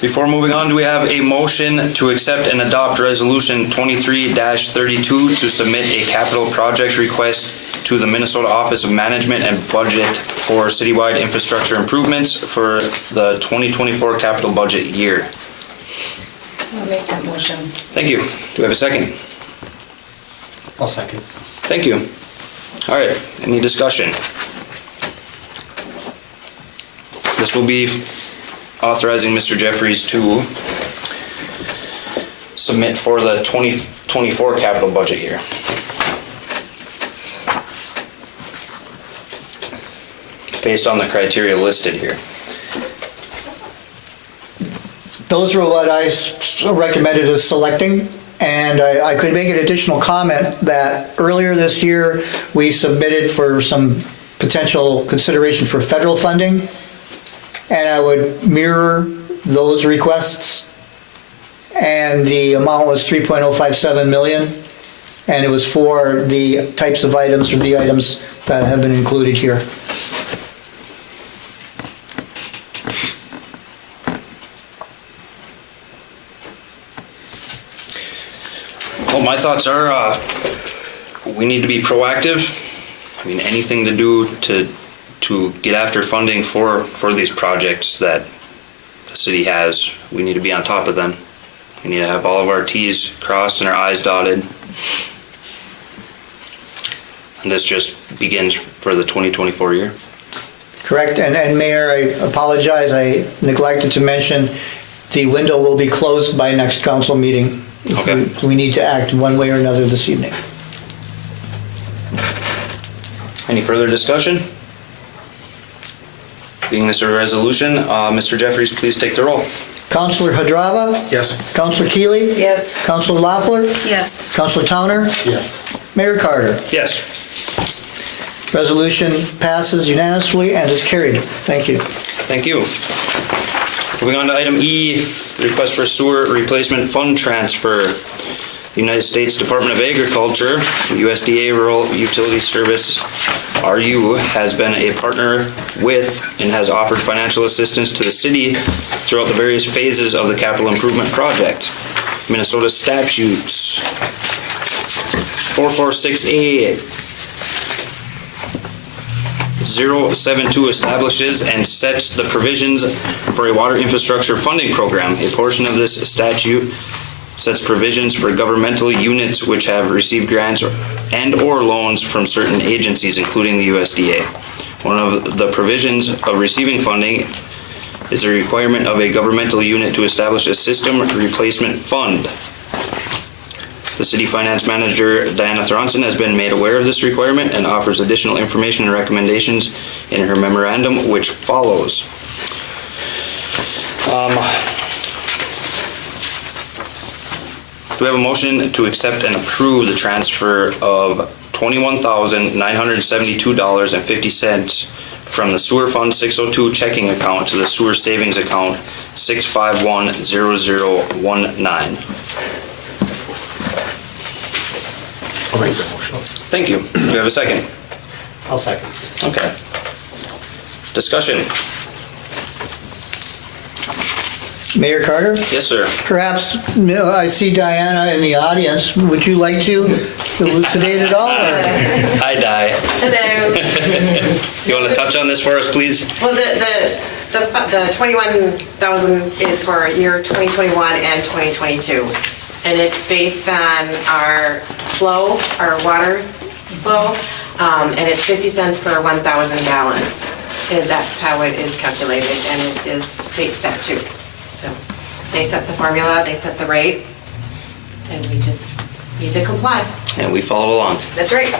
Before moving on, do we have a motion to accept and adopt Resolution 23-32 to submit a capital project request to the Minnesota Office of Management and Budget for citywide infrastructure improvements for the 2024 capital budget year? I'll make that motion. Thank you. Do we have a second? I'll second. Thank you. All right, any discussion? This will be authorizing Mr. Jeffries to submit for the 2024 capital budget year. Based on the criteria listed here. Those were what I recommended as selecting, and I could make an additional comment that earlier this year, we submitted for some potential consideration for federal funding, and I would mirror those requests, and the amount was 3.057 million, and it was for the types of items or the items that have been included here. Well, my thoughts are, we need to be proactive. I mean, anything to do to get after funding for these projects that the city has, we need to be on top of them. We need to have all of our T's crossed and our I's dotted. And this just begins for the 2024 year. Correct, and Mayor, I apologize, I neglected to mention, the window will be closed by next council meeting. Okay. We need to act one way or another this evening. Any further discussion? Being this a resolution, Mr. Jeffries, please take the roll. Councilor Hadrava? Yes. Councilor Keeley? Yes. Councilor Loeffler? Yes. Councilor Towner? Yes. Mayor Carter? Yes. Resolution passes unanimously and is carried. Thank you. Thank you. Moving on to item E, request for sewer replacement fund transfer. The United States Department of Agriculture, USDA Rural Utility Service, RU, has been a partner with and has offered financial assistance to the city throughout the various phases of the capital improvement project. Minnesota statutes 446A 072 establishes and sets the provisions for a water infrastructure funding program. A portion of this statute sets provisions for governmental units which have received grants and/or loans from certain agencies, including the USDA. One of the provisions of receiving funding is the requirement of a governmental unit to establish a system replacement fund. The city finance manager, Diana Thronson, has been made aware of this requirement and offers additional information and recommendations in her memorandum, which follows. Do we have a motion to accept and approve the transfer of $21,972.50 from the Sewer Fund 602 checking account to the Sewer Savings Account 6510019? I'll make that motion. Thank you. Do we have a second? I'll second. Okay. Discussion. Mayor Carter? Yes, sir. Perhaps, I see Diana in the audience. Would you like to elucidate it all? Or? Hi, Di. Hello. You want to touch on this for us, please? Well, the 21,000 is for year 2021 and 2022. And it's based on our flow, our water flow, and it's 50 cents per 1,000 gallons. And that's how it is calculated, and it is state statute. So they set the formula, they set the rate, and we just need to comply. And we follow along. That's right.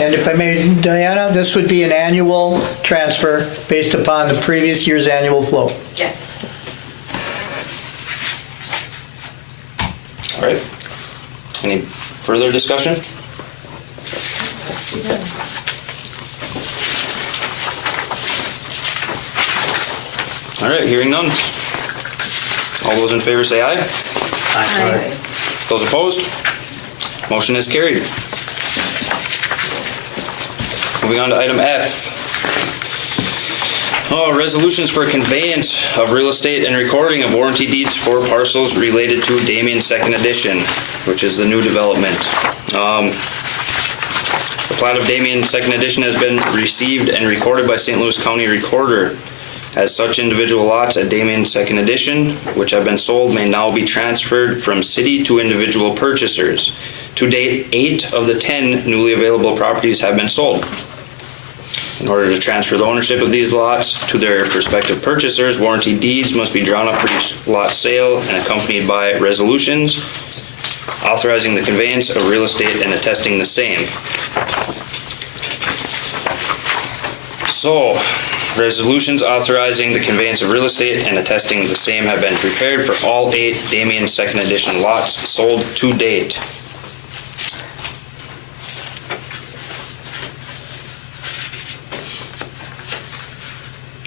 And if I may, Diana, this would be an annual transfer based upon the previous year's annual flow. Yes. All right. Any further discussion? All right, hearing none. All those in favor say aye. Aye. Those opposed? Motion is carried. Moving on to item F. Resolutions for conveyance of real estate and recording of warranty deeds for parcels related to Damien Second Edition, which is the new development. The plat of Damien Second Edition has been received and recorded by St. Louis County Recorder. As such, individual lots at Damien Second Edition, which have been sold, may now be transferred from city to individual purchasers. To date, 8 of the 10 newly available properties have been sold. In order to transfer the ownership of these lots to their prospective purchasers, warranty deeds must be drawn up for each lot sale and accompanied by resolutions authorizing the conveyance of real estate and attesting the same. So, resolutions authorizing the conveyance of real estate and attesting the same have been prepared for all 8 Damien Second Edition lots sold to date.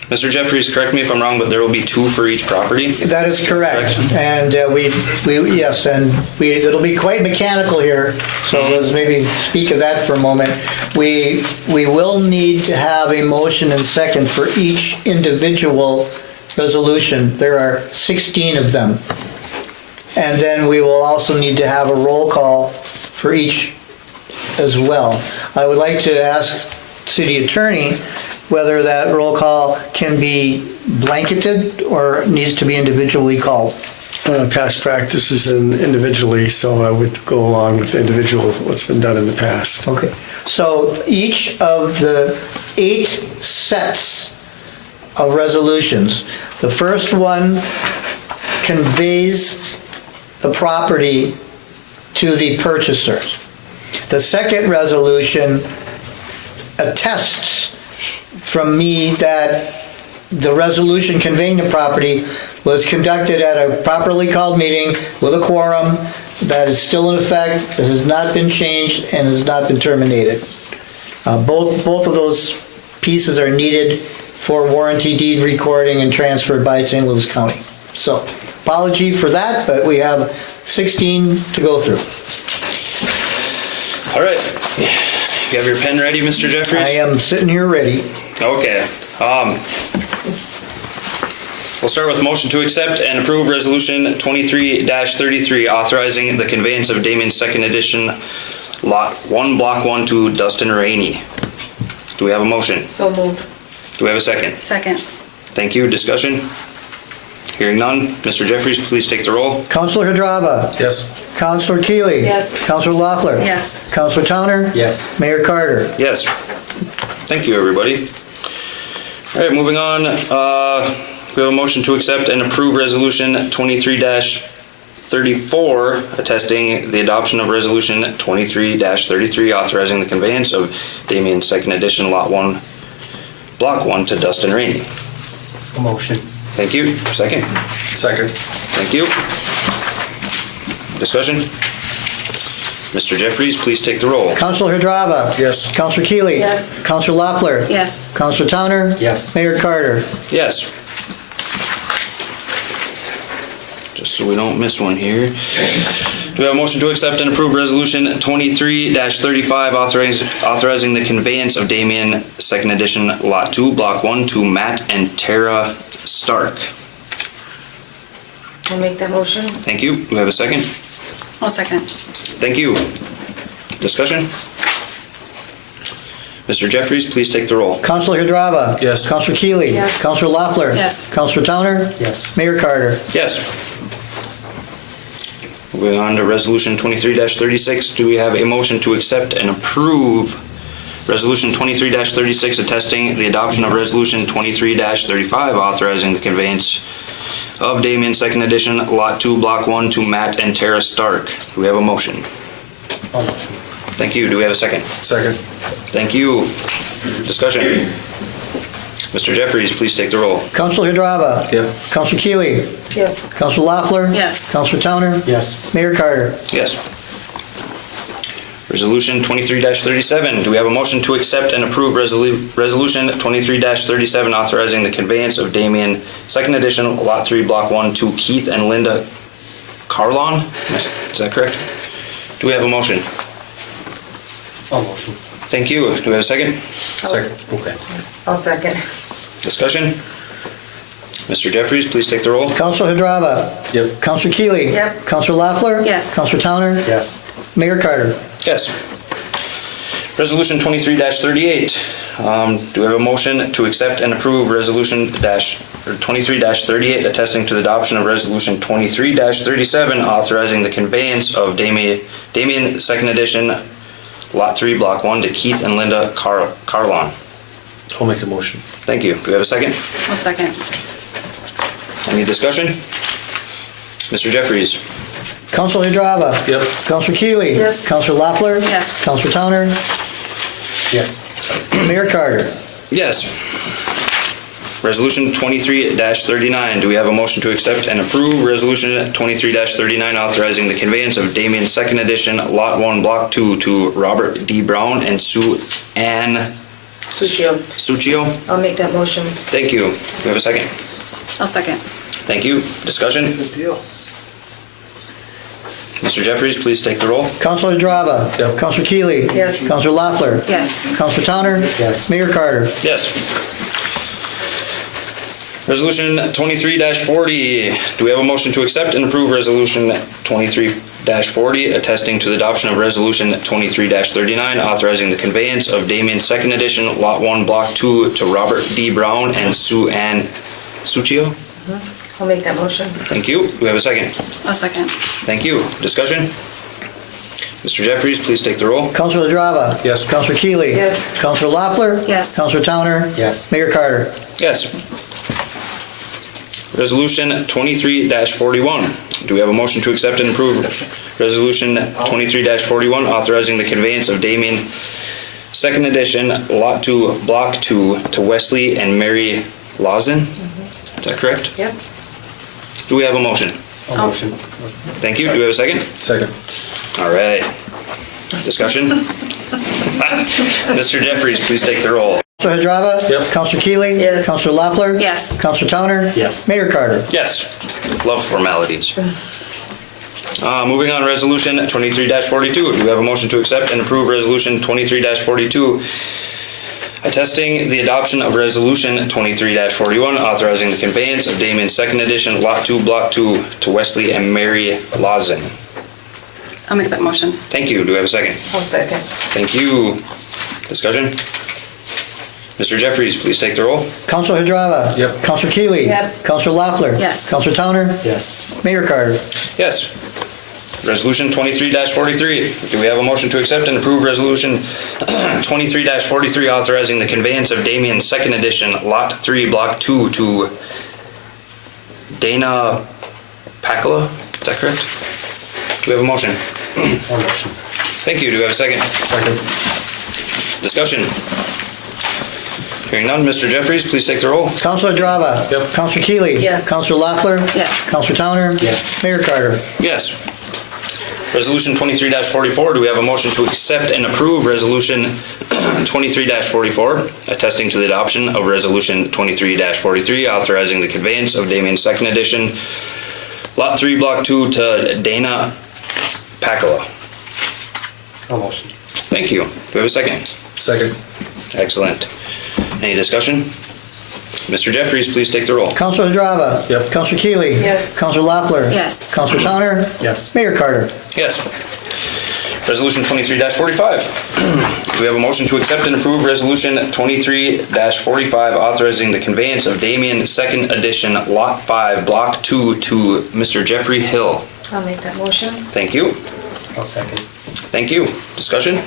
Mr. Jeffries, correct me if I'm wrong, but there will be 2 for each property? That is correct. And it'll be quite mechanical here, so let's maybe speak of that for a moment. We will need to have a motion and second for each individual resolution. There are 16 of them. And then we will also need to have a roll call for each as well. I would like to ask City Attorney whether that roll call can be blanketed or needs to be individually called. Past practice is individually, so I would go along with individual, what's been done in the past. Okay, so each of the 8 sets of resolutions, the first one conveys the property to the purchasers. The second resolution attests from me that the resolution conveying the property was conducted at a properly called meeting with a quorum, that is still in effect, that has not been changed and has not been terminated. Both of those pieces are needed for warranty deed recording and transferred by St. Louis County. So, apology for that, but we have 16 to go through. All right. You have your pen ready, Mr. Jeffries? I am sitting here ready. Okay. We'll start with motion to accept and approve Resolution 23-33, authorizing the conveyance of Damien Second Edition, Lot 1, Block 1 to Dustin Rainey. Do we have a motion? So moved. Do we have a second? Second. Thank you. Discussion? Hearing none. Mr. Jeffries, please take the roll. Councilor Hadrava. Yes. Councilor Keeley. Yes. Councilor Loeffler. Yes. Councilor Towner. Yes. Mayor Carter. Yes. Thank you, everybody. All right, moving on. We have a motion to accept and approve Resolution 23-34, attesting the adoption of Resolution 23-33, authorizing the conveyance of Damien Second Edition, Lot 1, Block 1 to Dustin Rainey. Motion. Thank you. Second. Second. Thank you. Discussion? Mr. Jeffries, please take the roll. Councilor Hadrava. Yes. Councilor Keeley. Yes. Councilor Loeffler. Yes. Councilor Towner. Yes. Mayor Carter. Yes. Just so we don't miss one here. Do we have a motion to accept and approve Resolution 23-35, authorizing the conveyance of Damien Second Edition, Lot 2, Block 1 to Matt and Tara Stark? I'll make that motion. Thank you. Do we have a second? I'll second. Thank you. Discussion? Mr. Jeffries, please take the roll. Councilor Hadrava. Yes. Councilor Keeley. Yes. Councilor Loeffler. Yes. Councilor Towner. Yes. Mayor Carter. Yes. Moving on to Resolution 23-36, do we have a motion to accept and approve Resolution 23-36, attesting the adoption of Resolution 23-35, authorizing the conveyance of Damien Second Edition, Lot 2, Block 1 to Matt and Tara Stark? Do we have a motion? Motion. Thank you. Do we have a second? Second. Thank you. Discussion. Mr. Jeffries, please take the roll. Councilor Hadrava. Yeah. Councilor Keeley. Yes. Councilor Loeffler. Yes. Councilor Towner. Yes. Mayor Carter. Yes. Resolution 23-37, do we have a motion to accept and approve Resolution 23-37 authorizing the conveyance of Damien, second edition, Lot 3, Block 1 to Keith and Linda Carlon? Is that correct? Do we have a motion? I'll motion. Thank you. Do we have a second? Second. Okay. I'll second. Discussion? Mr. Jeffries, please take the roll. Counselor Hadrava. Yep. Counselor Keeley. Yep. Counselor Loeffler. Yes. Counselor Towner. Yes. Mayor Carter. Yes. Resolution 23-38. Do we have a motion to accept and approve Resolution 23-38 attesting to the adoption of Resolution 23-37 authorizing the conveyance of Damien second edition, Lot 3, Block 1 to Keith and Linda Carlon? I'll make the motion. Thank you. Do we have a second? I'll second. Any discussion? Mr. Jeffries? Counselor Hadrava. Yep. Counselor Keeley. Yes. Counselor Loeffler. Yes. Counselor Towner. Yes. Mayor Carter. Yes. Resolution 23-39. Do we have a motion to accept and approve Resolution 23-39 authorizing the conveyance of Damien second edition, Lot 1, Block 2 to Robert D. Brown and Sue Ann Succio? I'll make that motion. Thank you. Do we have a second? I'll second. Thank you. Discussion? Mr. Jeffries, please take the roll. Counselor Hadrava. Yep. Counselor Keeley. Yes. Counselor Loeffler. Yes. Counselor Towner. Yes. Mayor Carter. Yes. Resolution 23-40. Do we have a motion to accept and approve Resolution 23-40 attesting to the adoption of Resolution 23-39 authorizing the conveyance of Damien second edition, Lot 1, Block 2 to Robert D. Brown and Sue Ann Succio? I'll make that motion. Thank you. Do we have a second? I'll second. Thank you. Discussion? Mr. Jeffries, please take the roll. Counselor Hadrava. Yes. Counselor Keeley. Yes. Counselor Loeffler. Yes. Counselor Towner. Yes. Mayor Carter. Yes. Resolution 23-41. Do we have a motion to accept and approve Resolution 23-41 authorizing the conveyance of Damien second edition, Lot 2, Block 2 to Wesley and Mary Lawson? Is that correct? Yep. Do we have a motion? I'll motion. Thank you. Do we have a second? Second. All right. Discussion? Mr. Jeffries, please take the roll. Counselor Hadrava. Yep. Counselor Keeley. Yes. Counselor Loeffler. Yes. Counselor Towner. Yes. Mayor Carter. Yes. Love formalities. Moving on, Resolution 23-42. Do we have a motion to accept and approve Resolution 23-42 attesting the adoption of Resolution 23-41 authorizing the conveyance of Damien second edition, Lot 2, Block 2 to Wesley and Mary Lawson? I'll make that motion. Thank you. Do we have a second? I'll second. Thank you. Discussion? Mr. Jeffries, please take the roll. Counselor Hadrava. Yep. Counselor Keeley. Yep. Counselor Loeffler. Yes. Counselor Towner. Yes. Mayor Carter. Yes. Resolution 23-43. Do we have a motion to accept and approve Resolution 23-43 authorizing the conveyance of Damien second edition, Lot 3, Block 2 to Dana Pakala? Is that correct? Do we have a motion? I'll motion. Thank you. Do we have a second? Second. Discussion. Hearing none, Mr. Jeffries, please take the roll. Counselor Hadrava. Yep. Counselor Keeley. Yes. Counselor Loeffler. Yes. Counselor Towner. Yes. Mayor Carter. Yes. Resolution 23-44, do we have a motion to accept and approve Resolution 23-44, attesting to the adoption of Resolution 23-43, authorizing the conveyance of Damien second edition, Lot 3, Block 2 to Dana Pakala? I'll motion. Thank you. Do we have a second? Second. Excellent. Any discussion? Mr. Jeffries, please take the roll. Counselor Hadrava. Yep. Counselor Keeley. Yes. Counselor Loeffler. Yes. Counselor Towner. Yes. Mayor Carter. Yes. Resolution 23-45. Do we have a motion to accept and approve Resolution 23-45 authorizing the conveyance of Damien second edition, Lot 5, Block 2 to Mr. Jeffrey Hill? I'll make that motion. Thank you. I'll second. Thank you. Discussion?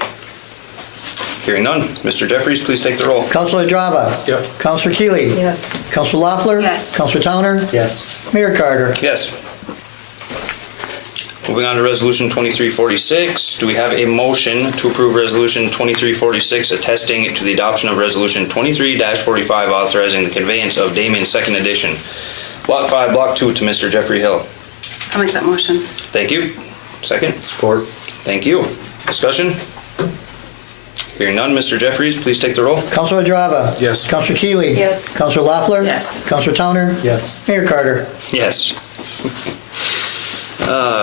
Hearing none. Mr. Jeffries, please take the roll. Counselor Hadrava. Yep. Counselor Keeley. Yes. Counselor Loeffler. Yes. Counselor Towner. Yes. Mayor Carter. Yes. Moving on to Resolution 2346. Do we have a motion to approve Resolution 2346 attesting to the adoption of Resolution 23-45 authorizing the conveyance of Damien second edition, Lot 5, Block 2 to Mr. Jeffrey Hill? I'll make that motion. Thank you. Second? Support. Thank you. Discussion? Hearing none, Mr. Jeffries, please take the roll. Counselor Edrava? Yes. Counselor Keeley? Yes. Counselor Loeffler? Yes. Counselor Towner? Yes. Mayor Carter? Yes.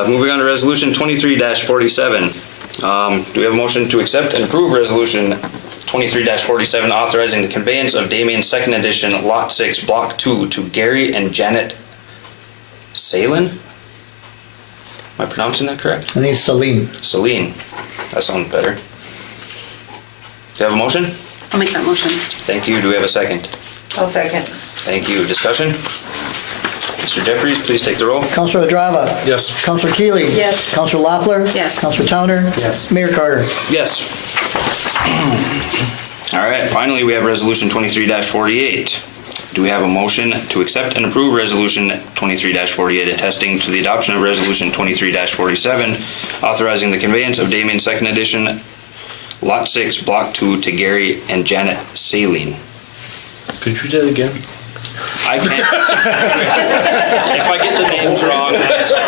Moving on to Resolution 23-47. Do we have a motion to accept and approve Resolution 23-47 authorizing the conveyance of Damien's Second Edition Lot 6, Block 2 to Gary and Janet Salin? Am I pronouncing that correct? I think it's Celine. Celine. That sounds better. Do you have a motion? I'll make that motion. Thank you. Do we have a second? I'll second. Thank you. Discussion? Mr. Jeffries, please take the roll. Counselor Edrava? Yes. Counselor Keeley? Yes. Counselor Loeffler? Yes. Counselor Towner? Yes. Mayor Carter? Yes. All right, finally, we have Resolution 23-48. Do we have a motion to accept and approve Resolution 23-48 attesting to the adoption of Resolution 23-47 authorizing the conveyance of Damien's Second Edition Lot 6, Block 2 to Gary and Janet Saline? Could you do that again? I can't. If I get the names wrong, I'm sorry.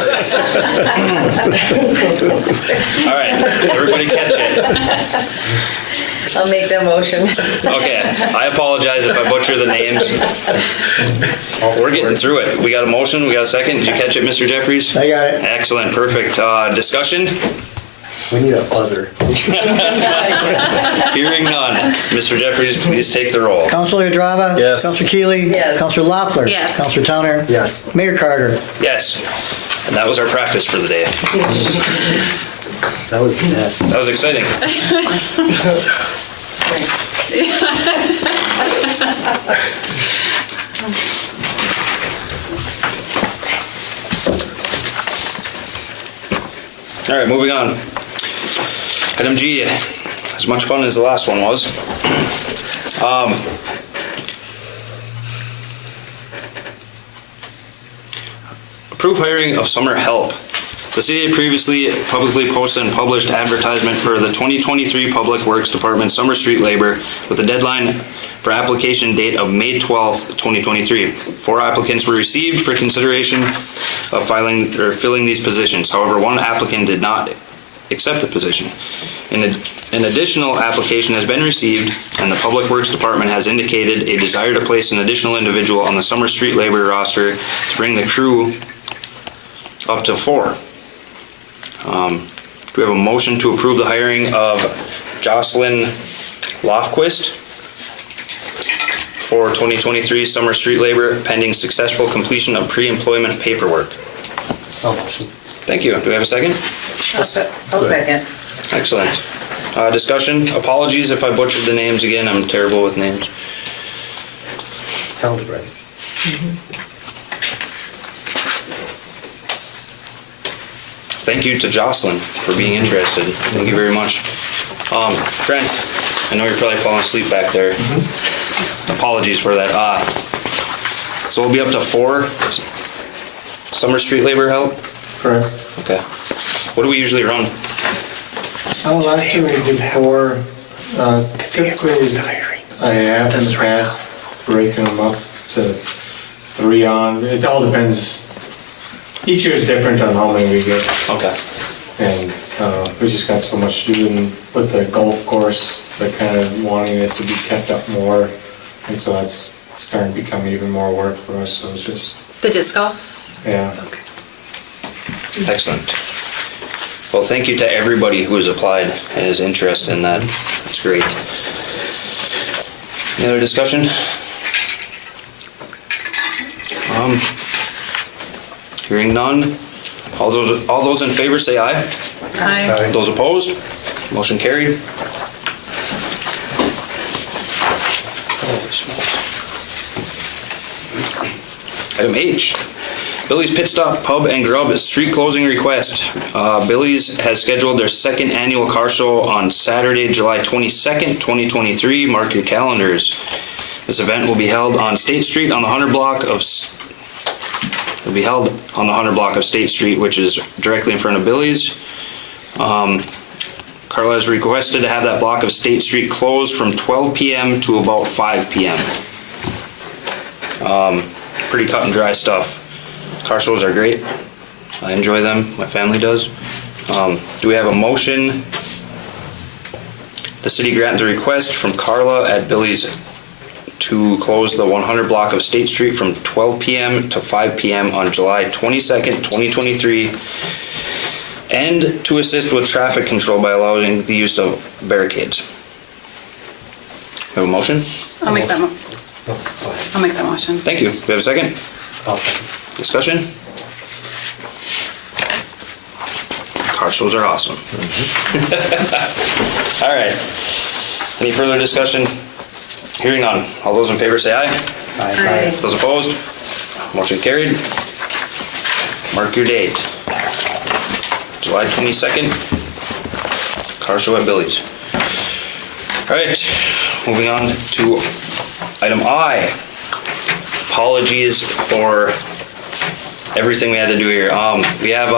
All right, everybody catch it. I'll make that motion. Okay, I apologize if I butcher the names. We're getting through it. We got a motion, we got a second. Did you catch it, Mr. Jeffries? I got it. Excellent, perfect. Discussion? We need a buzzer. Hearing none. Mr. Jeffries, please take the roll. Counselor Edrava? Yes. Counselor Keeley? Yes. Counselor Loeffler? Yes. Counselor Towner? Yes. Mayor Carter? Yes. And that was our practice for the day. That was the best. That was exciting. All right, moving on. Item G, as much fun as the last one was. Approve hiring of summer help. The city had previously publicly posted and published advertisement for the 2023 Public Works Department summer street labor with a deadline for application date of May 12th, 2023. 4 applicants were received for consideration of filling these positions. However, 1 applicant did not accept the position. An additional application has been received, and the Public Works Department has indicated a desire to place an additional individual on the summer street labor roster to bring the crew up to 4. Do we have a motion to approve the hiring of Jocelyn Lofquist for 2023 summer street labor pending successful completion of pre-employment paperwork? I'll motion. Thank you. Do we have a second? I'll second. Excellent. Discussion. Apologies if I butchered the names again. I'm terrible with names. Sounds right. Thank you to Jocelyn for being interested. Thank you very much. Trent, I know you're probably falling asleep back there. Apologies for that. So we'll be up to 4 summer street labor help? Correct. Okay. What do we usually run? Last year we did 4. Typically, I have in the past breaking them up to 3 on. It all depends. Each year is different on how many we get. Okay. And we just got so much to do with the golf course, they're kind of wanting it to be kept up more. And so that's starting to become even more work for us, so it's just, The disc golf? yeah. Okay. Excellent. Well, thank you to everybody who has applied and is interested in that. That's great. Any other discussion? Hearing none. All those in favor say aye. Aye. Those opposed? Motion carried. Holy smokes. Item H. Billy's Pit Stop Pub and Grub street closing request. Billy's has scheduled their 2nd annual car show on Saturday, July 22nd, 2023. Mark your calendars. This event will be held on State Street on the 100 block of State Street, which is directly in front of Billy's. Carla has requested to have that block of State Street closed from 12 p.m. to about 5 p.m. Pretty cut and dry stuff. Car shows are great. I enjoy them. My family does. Do we have a motion The city granted the request from Carla at Billy's to close the 100 block of State Street from 12 p.m. to 5 p.m. on July 22nd, 2023, and to assist with traffic control by allowing the use of barricades. We have a motion? I'll make that motion. Thank you. Do we have a second? Discussion? Car shows are awesome. All right. Any further discussion? Hearing none. All those in favor say aye. Aye. Those opposed? Motion carried. Mark your date. July 22nd. Car show at Billy's. All right. Moving on to item I. Apologies for everything we had to do here. We have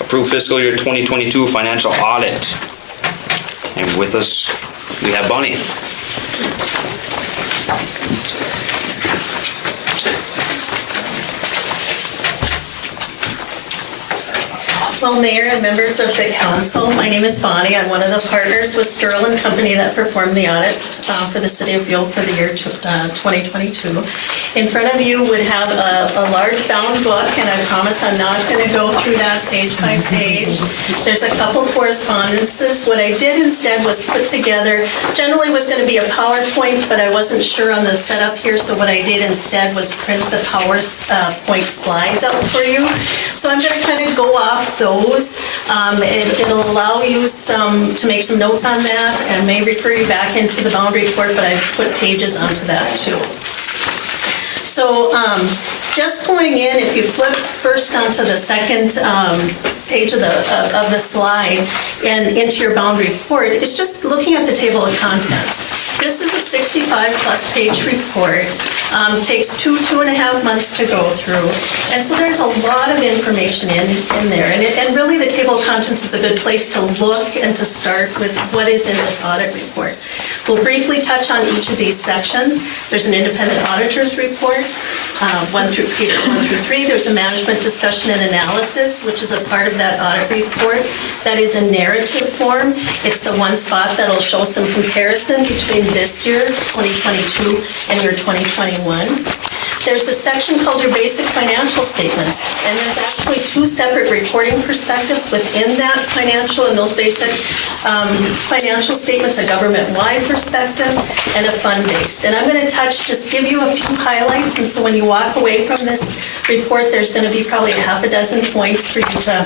approved fiscal year 2022 financial audit. And with us, we have Bonnie. Well, Mayor and members of the council, my name is Bonnie. I'm one of the partners with Sterling Company that performed the audit for the city of Buhl for the year 2022. In front of you would have a large bound book, and I promise I'm not going to go through that page by page. There's a couple correspondences. What I did instead was put together, generally was going to be a PowerPoint, but I wasn't sure on the setup here, so what I did instead was print the PowerPoint slides out for you. So I'm going to kind of go off those. It'll allow you to make some notes on that and may refer you back into the bound report, but I've put pages onto that too. So just going in, if you flip first onto the second page of the slide and into your bound report, it's just looking at the table of contents. This is a 65+ page report. Takes 2.5 months to go through. And so there's a lot of information in there. And really the table of contents is a good place to look and to start with what is in this audit report. We'll briefly touch on each of these sections. There's an independent auditor's report, pages 1 through 3. There's a management discussion and analysis, which is a part of that audit report. That is a narrative form. It's the one spot that'll show some comparison between this year, 2022, and your 2021. There's a section called your basic financial statements, and there's actually 2 separate reporting perspectives within that financial and those basic financial statements, a government-wide perspective and a fund-based. And I'm going to just give you a few highlights, and so when you walk away from this report, there's going to be probably a half a dozen points for you to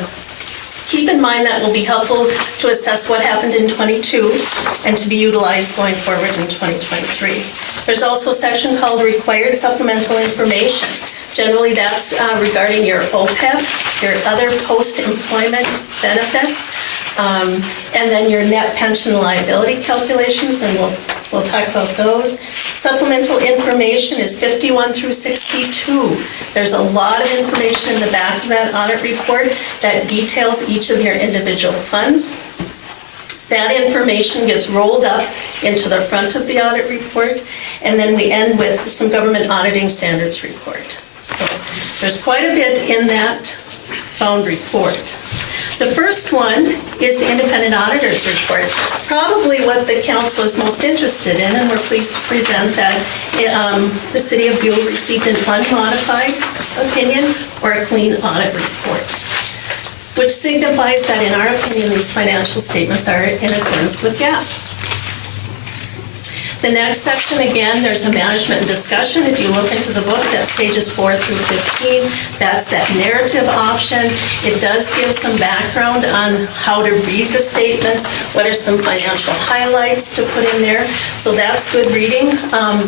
keep in mind that will be helpful to assess what happened in '22 and to be utilized going forward in 2023. There's also a section called Required Supplemental Information. Generally, that's regarding your OPEB, your other post-employment benefits, and then your net pension liability calculations, and we'll talk about those. Supplemental information is 51 through 62. There's a lot of information in the back of that audit report that details each of your individual funds. That information gets rolled up into the front of the audit report, and then we end with some government auditing standards report. So there's quite a bit in that bound report. The first one is the independent auditor's report, probably what the council is most interested in, and we're pleased to present that the city of Buhl received an unmodified opinion or a clean audit report, which signifies that in our opinion, these financial statements are in accordance with GAAP. The next section, again, there's a management discussion. If you look into the book, that's pages 4 through 15. That's that narrative option. It does give some background on how to read the statements, what are some financial highlights to put in there. So that's good reading.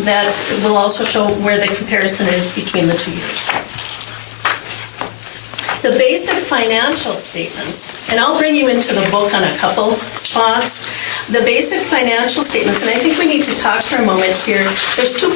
That will also show where the comparison is between the 2 years. The basic financial statements, and I'll bring you into the book on a couple spots. The basic financial statements, and I think we need to talk for a moment here. There's 2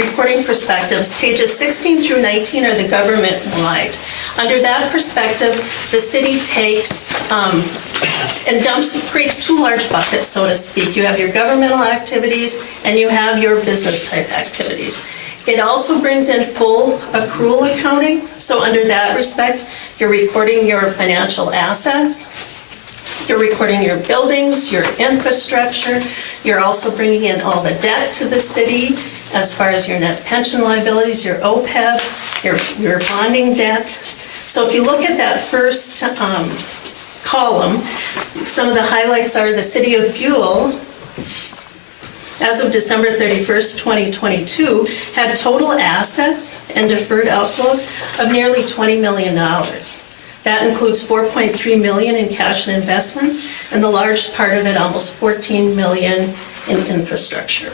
reporting perspectives. Pages 16 through 19 are the government-wide. Under that perspective, the city takes and creates 2 large buckets, so to speak. You have your governmental activities and you have your business-type activities. It also brings in full accrual accounting. So under that respect, you're recording your financial assets. You're recording your buildings, your infrastructure. You're also bringing in all the debt to the city as far as your net pension liabilities, your OPEB, your bonding debt. So if you look at that first column, some of the highlights are the city of Buhl, as of December 31st, 2022, had total assets and deferred outflows of nearly $20 million. That includes $4.3 million in cash and investments, and the large part of it, almost $14 million in infrastructure.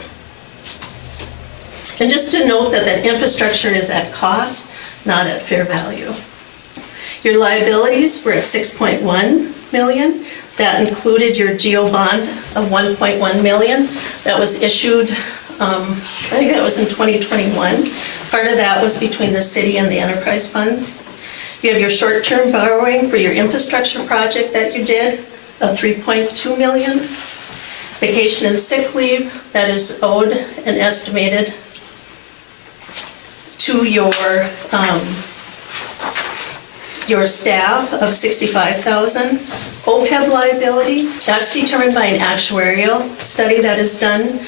And just to note that that infrastructure is at cost, not at fair value. Your liabilities were at $6.1 million. That included your GO bond of $1.1 million. That was issued, I think that was in 2021. Part of that was between the city and the enterprise funds. You have your short-term borrowing for your infrastructure project that you did of $3.2 million. Vacation and sick leave that is owed and estimated to your staff of $65,000. OPEB liability, that's determined by an actuarial study that is done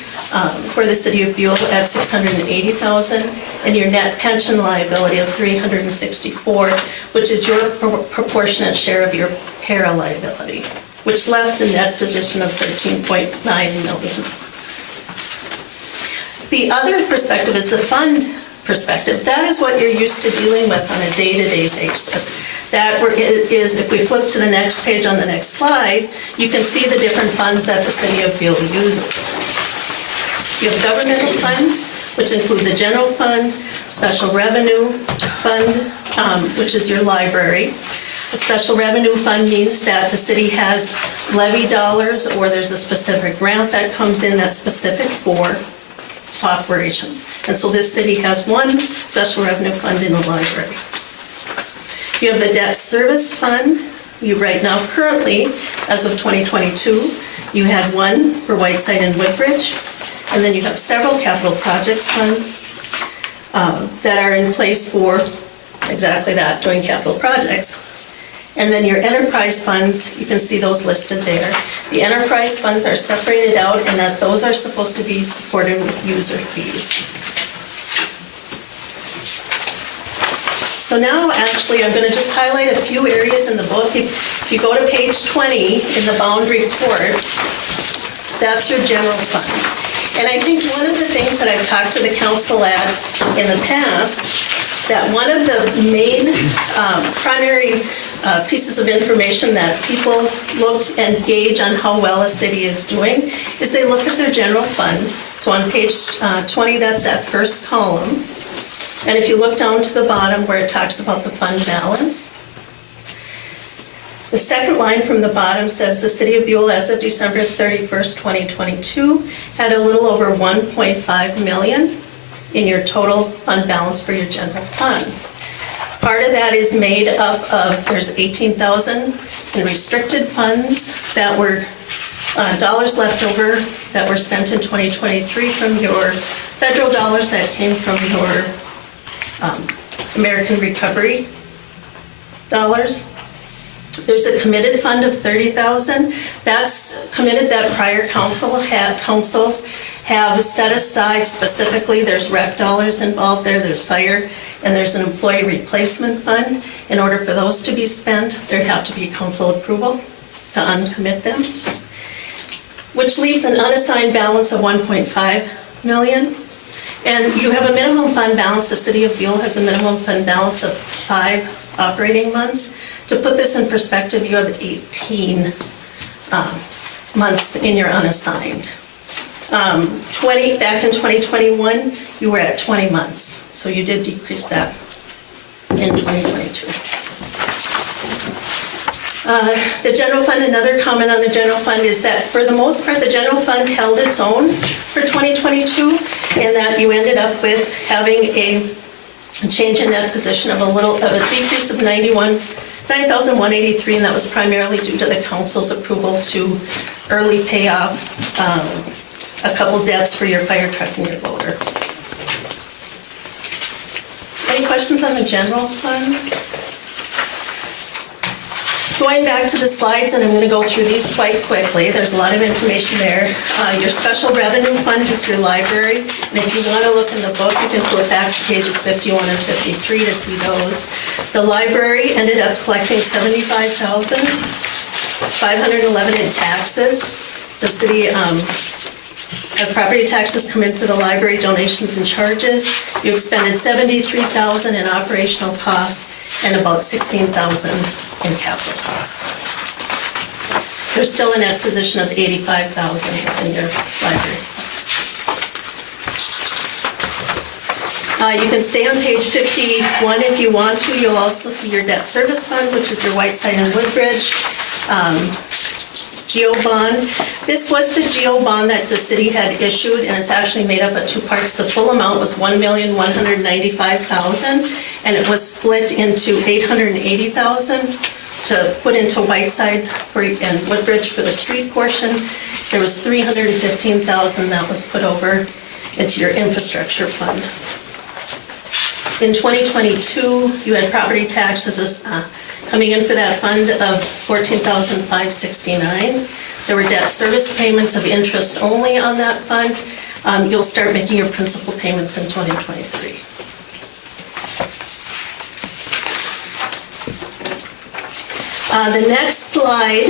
for the city of Buhl at $680,000, and your net pension liability of $364,000, which is your proportionate share of your para liability, which left a net position of $13.9 million. The other perspective is the fund perspective. That is what you're used to dealing with on a day-to-day basis. That is, if we flip to the next page on the next slide, you can see the different funds that the city of Buhl uses. You have governmental funds, which include the general fund, special revenue fund, which is your library. A special revenue fund means that the city has levy dollars or there's a specific grant that comes in that's specific for operations. And so this city has one special revenue fund in the library. You have the debt service fund. You right now, currently, as of 2022, you had one for Whiteside and Woodbridge, and then you have several capital projects funds that are in place for exactly that, doing capital projects. And then your enterprise funds, you can see those listed there. The enterprise funds are separated out and that those are supposed to be supported with user fees. So now actually I'm going to just highlight a few areas in the book. If you go to page 20 in the bound report, that's your general fund. And I think one of the things that I've talked to the council at in the past, that one of the main primary pieces of information that people looked and gauge on how well a city is doing is they look at their general fund. So on page 20, that's that first column. And if you look down to the bottom where it talks about the fund balance, the second line from the bottom says the city of Buhl as of December 31st, 2022 had a little over 1.5 million in your total fund balance for your general fund. Part of that is made up of, there's 18,000 in restricted funds that were dollars left over that were spent in 2023 from your federal dollars that came from your American Recovery dollars. There's a committed fund of 30,000. That's committed that prior councils have set aside specifically. There's rec dollars involved there, there's fire, and there's an employee replacement fund. In order for those to be spent, there'd have to be council approval to uncommit them, which leaves an unassigned balance of 1.5 million. And you have a minimum fund balance. The city of Buhl has a minimum fund balance of 5 operating months. To put this in perspective, you have 18 months in your unassigned. Back in 2021, you were at 20 months. So you did decrease that in 2022. The general fund, another comment on the general fund is that for the most part, the general fund held its own for 2022, and that you ended up with having a change in net position of a decrease of 9,183, and that was primarily due to the council's approval to early pay off a couple debts for your fire truck and your loader. Any questions on the general fund? Going back to the slides, and I'm going to go through these quite quickly. There's a lot of information there. Your special revenue fund is your library, and if you want to look in the book, you can flip back to pages 51 and 53 to see those. The library ended up collecting $75,511 in taxes. The city, as property taxes come in for the library, donations and charges, you expended $73,000 in operational costs and about $16,000 in capital costs. There's still a net position of $85,000 in your library. You can stay on page 51 if you want to. You'll also see your debt service fund, which is your Whiteside and Woodbridge. Geo bond. This was the Geo bond that the city had issued, and it's actually made up of two parts. The full amount was $1,195,000, and it was split into $880,000 to put into Whiteside and Woodbridge for the street portion. There was $315,000 that was put over into your infrastructure fund. In 2022, you had property taxes coming in for that fund of $14,569. There were debt service payments of interest only on that fund. You'll start making your principal payments in 2023. The next slide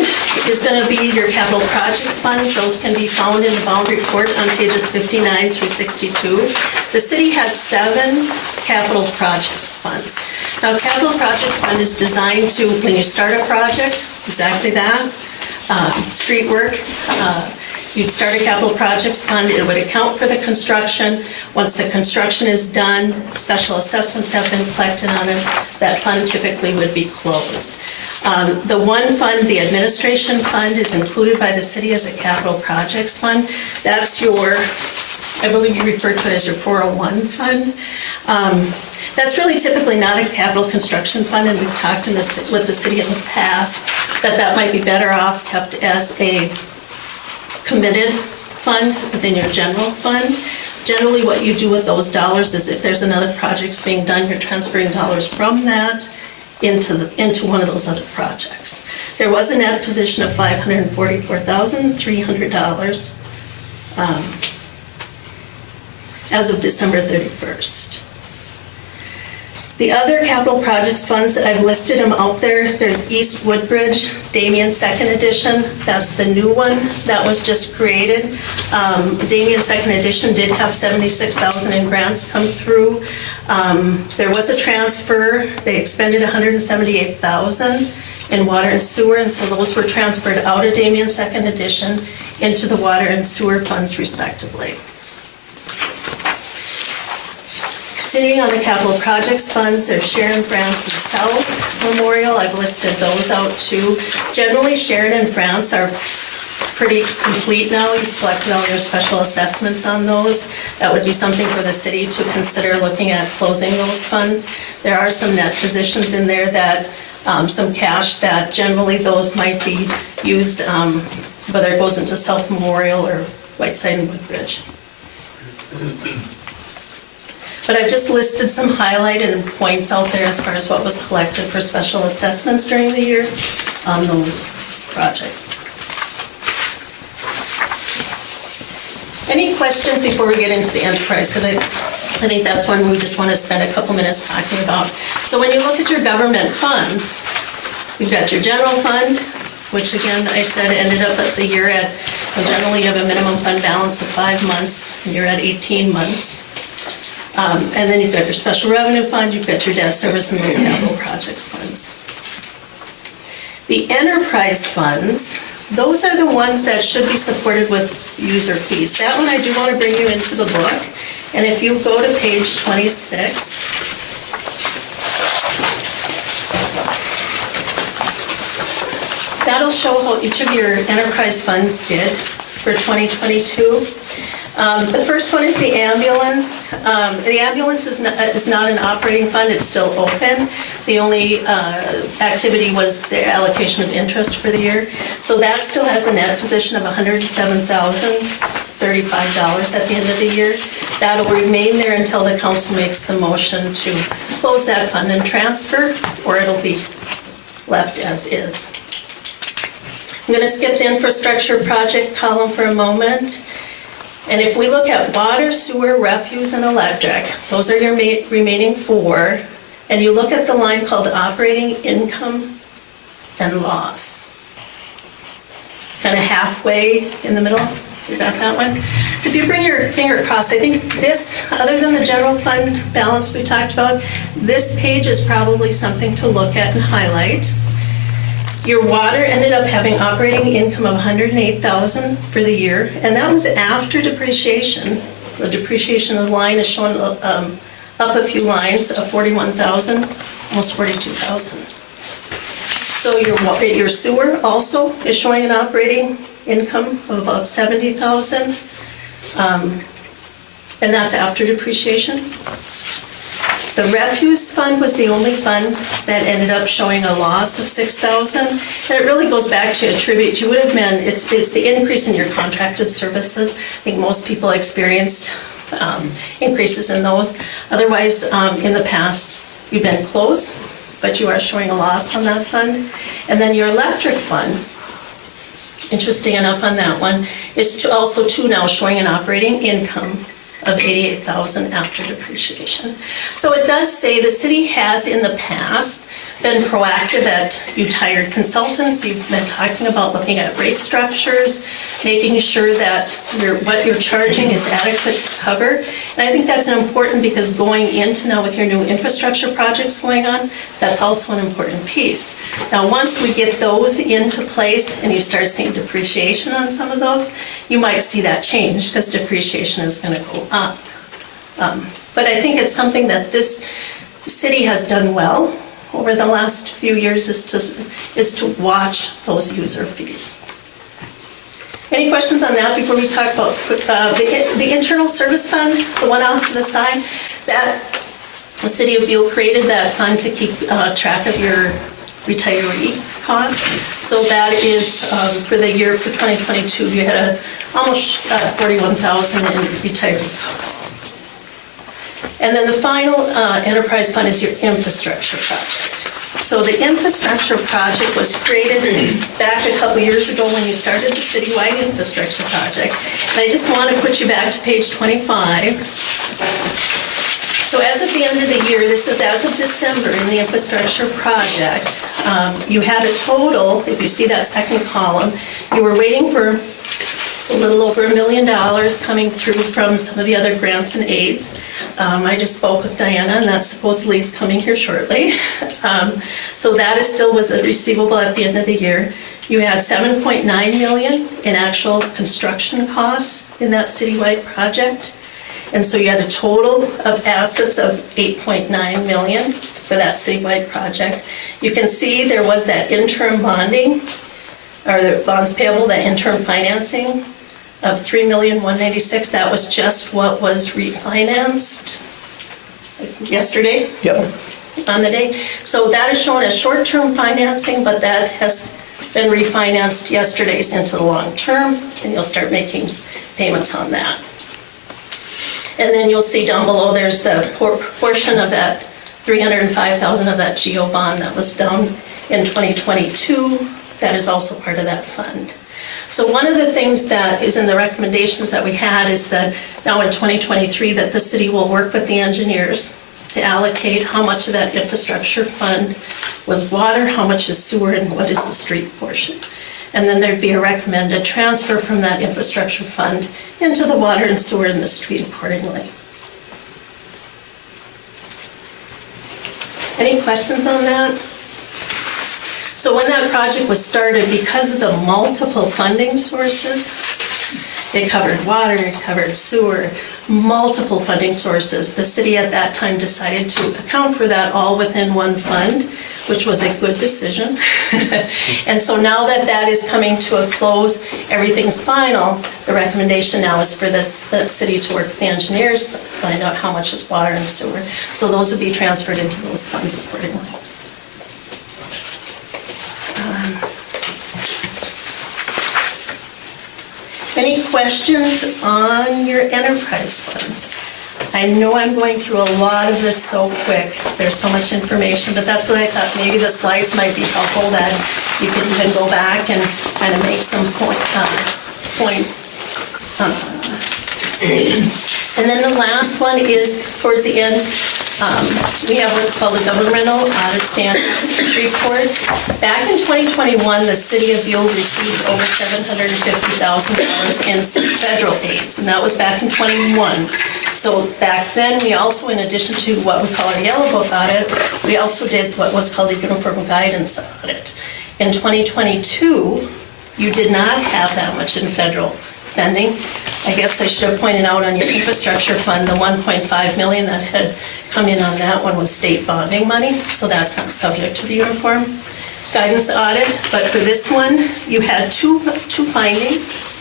is going to be your capital projects funds. Those can be found in the bond report on pages 59 through 62. The city has 7 capital projects funds. Now, a capital projects fund is designed to, when you start a project, exactly that, street work, you'd start a capital projects fund. It would account for the construction. Once the construction is done, special assessments have been collected on it, that fund typically would be closed. The one fund, the administration fund, is included by the city as a capital projects fund. That's your, I believe you refer to it as your 401 fund. That's really typically not a capital construction fund, and we've talked with the city in the past that might be better off kept as a committed fund within your general fund. Generally, what you do with those dollars is if there's another project being done, you're transferring dollars from that into one of those other projects. There was a net position of $544,300 as of December 31st. The other capital projects funds that I've listed them out there, there's East Woodbridge, Damien Second Edition. That's the new one that was just created. Damien Second Edition did have $76,000 in grants come through. There was a transfer. They expended $178,000 in water and sewer, and so those were transferred out of Damien Second Edition into the water and sewer funds respectively. Continuing on the capital projects funds, there's Sharon France and South Memorial. I've listed those out too. Generally, Sharon and France are pretty complete now. You've collected all your special assessments on those. That would be something for the city to consider looking at closing those funds. There are some net positions in there that, some cash that generally those might be used, whether it goes into South Memorial or Whiteside and Woodbridge. But I've just listed some highlighted points out there as far as what was collected for special assessments during the year on those projects. Any questions before we get into the enterprise? Because I think that's one we just want to spend a couple minutes talking about. So when you look at your government funds, you've got your general fund, which again, I said ended up at the year at, generally you have a minimum fund balance of 5 months, and you're at 18 months. And then you've got your special revenue fund, you've got your debt service, and those capital projects funds. The enterprise funds, those are the ones that should be supported with user fees. That one I do want to bring you into the book. And if you go to page 26, that'll show how each of your enterprise funds did for 2022. The first one is the ambulance. The ambulance is not an operating fund, it's still open. The only activity was the allocation of interest for the year. So that still has a net position of $107,035 at the end of the year. That'll remain there until the council makes the motion to close that fund and transfer, or it'll be left as is. I'm going to skip the infrastructure project column for a moment. And if we look at water, sewer, refuse, and electric, those are your remaining four. And you look at the line called operating income and loss. It's kind of halfway in the middle. You got that one? So if you bring your finger across, I think this, other than the general fund balance we talked about, this page is probably something to look at and highlight. Your water ended up having operating income of $108,000 for the year, and that was after depreciation. The depreciation line is showing up a few lines of $41,000, almost $42,000. So your sewer also is showing an operating income of about $70,000, and that's after depreciation. The refuse fund was the only fund that ended up showing a loss of $6,000, and it really goes back to a tribute you would have been. It's the increase in your contracted services. I think most people experienced increases in those. Otherwise, in the past, you've been close, but you are showing a loss on that fund. And then your electric fund, interesting enough on that one, is also now showing an operating income of $88,000 after depreciation. So it does say the city has in the past been proactive at, you've hired consultants, you've been talking about looking at rate structures, making sure that what you're charging is adequate to cover. And I think that's important because going into now with your new infrastructure projects going on, that's also an important piece. Now, once we get those into place and you start seeing depreciation on some of those, you might see that change because depreciation is going to go up. But I think it's something that this city has done well over the last few years is to watch those user fees. Any questions on that before we talk about the internal service fund, the one off to the side? That the city of Buhl created that fund to keep track of your retiree costs. So that is for the year for 2022, you had almost $41,000 in retiree costs. And then the final enterprise fund is your infrastructure project. So the infrastructure project was created back a couple years ago when you started the citywide infrastructure project. And I just want to put you back to page 25. So as of the end of the year, this is as of December in the infrastructure project, you had a total, if you see that second column, you were waiting for a little over $1 million coming through from some of the other grants and aids. I just spoke with Diana, and that supposedly is coming here shortly. So that still was a receivable at the end of the year. You had $7.9 million in actual construction costs in that citywide project. And so you had a total of assets of $8.9 million for that citywide project. You can see there was that interim bonding, or the bonds payable, that interim financing of $3,196,000. That was just what was refinanced yesterday. Yep. On the day. So that is shown as short-term financing, but that has been refinanced yesterday's into the long term, and you'll start making payments on that. And then you'll see down below there's the portion of that $305,000 of that GO bond that was done in 2022. That is also part of that fund. So one of the things that is in the recommendations that we had is that now in 2023 that the city will work with the engineers to allocate how much of that infrastructure fund was water, how much is sewer, and what is the street portion. And then there'd be a recommended transfer from that infrastructure fund into the water and sewer and the street accordingly. Any questions on that? So when that project was started, because of the multiple funding sources, it covered water, it covered sewer, multiple funding sources. The city at that time decided to account for that all within one fund, which was a good decision. And so now that that is coming to a close, everything's final, the recommendation now is for the city to work with the engineers, find out how much is water and sewer. So those would be transferred into those funds accordingly. Any questions on your enterprise funds? I know I'm going through a lot of this so quick. There's so much information, but that's what I thought. Maybe the slides might be helpful, that you could even go back and kind of make some points. And then the last one is towards the end. We have what's called the Governmental Audit Standards Report. Back in 2021, the city of Buhl received over $750,000 in federal aids, and that was back in 21. So back then, we also, in addition to what we call our Yellow Book audit, we also did what was called a Uniform Guidance audit. In 2022, you did not have that much in federal spending. I guess I should have pointed out on your infrastructure fund, the 1.5 million that had come in on that one was state bonding money, so that's not subject to the Uniform Guidance audit. But for this one, you had two findings.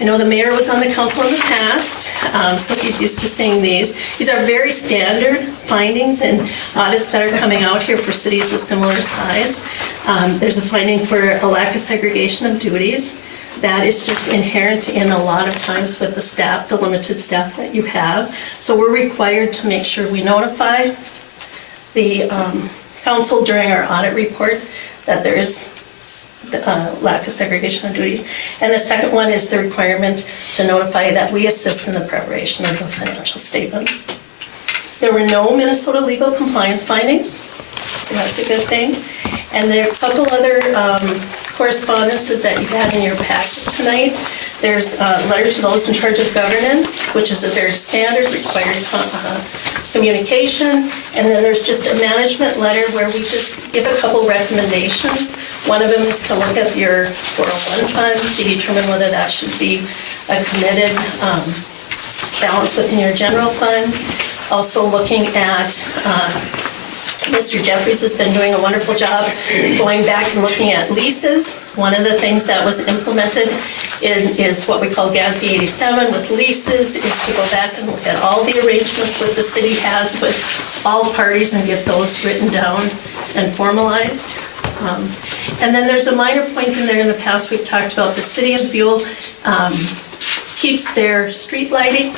I know the mayor was on the council in the past, so he's used to seeing these. These are very standard findings and audits that are coming out here for cities of similar size. There's a finding for a lack of segregation of duties. That is just inherent in a lot of times with the staff, the limited staff that you have. So we're required to make sure we notify the council during our audit report that there is lack of segregation of duties. And the second one is the requirement to notify that we assist in the preparation of the financial statements. There were no Minnesota legal compliance findings, so that's a good thing. And there are a couple other correspondences that you had in your packet tonight. There's a letter to those in charge of governance, which is a very standard required communication. And then there's just a management letter where we just give a couple recommendations. One of them is to look at your 401 fund to determine whether that should be a committed balance within your general fund. Also looking at Mr. Jeffries has been doing a wonderful job going back and looking at leases. One of the things that was implemented is what we call GASB 87 with leases, is to go back and look at all the arrangements that the city has with all parties and get those written down and formalized. And then there's a minor point in there. In the past, we've talked about the city of Buhl keeps their street lighting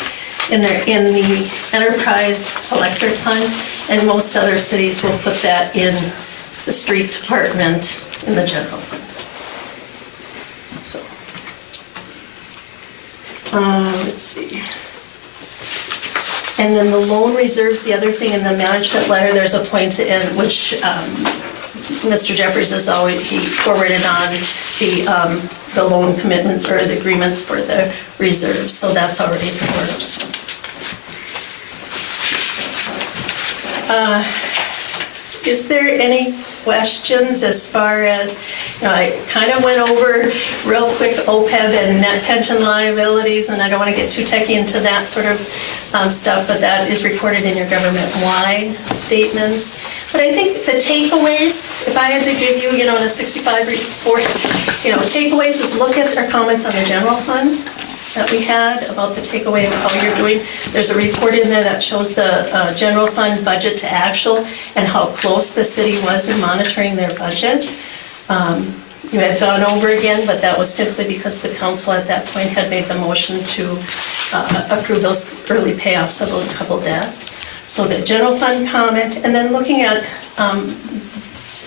in the enterprise electric fund, and most other cities will put that in the street department in the general fund. So, let's see. And then the loan reserves, the other thing in the management letter, there's a point in which Mr. Jeffries has always, he forwarded on the loan commitments or the agreements for the reserves, so that's already in order. So. Is there any questions as far as, I kind of went over real quick OPEB and net pension liabilities, and I don't want to get too techy into that sort of stuff, but that is recorded in your government-wide statements. But I think the takeaways, if I had to give you, in a 65 report, takeaways is look at our comments on the general fund that we had about the takeaway of how you're doing. There's a report in there that shows the general fund budget to actual and how close the city was in monitoring their budget. You had gone over again, but that was simply because the council at that point had made the motion to approve those early payoffs of those couple debts. So the general fund comment, and then looking at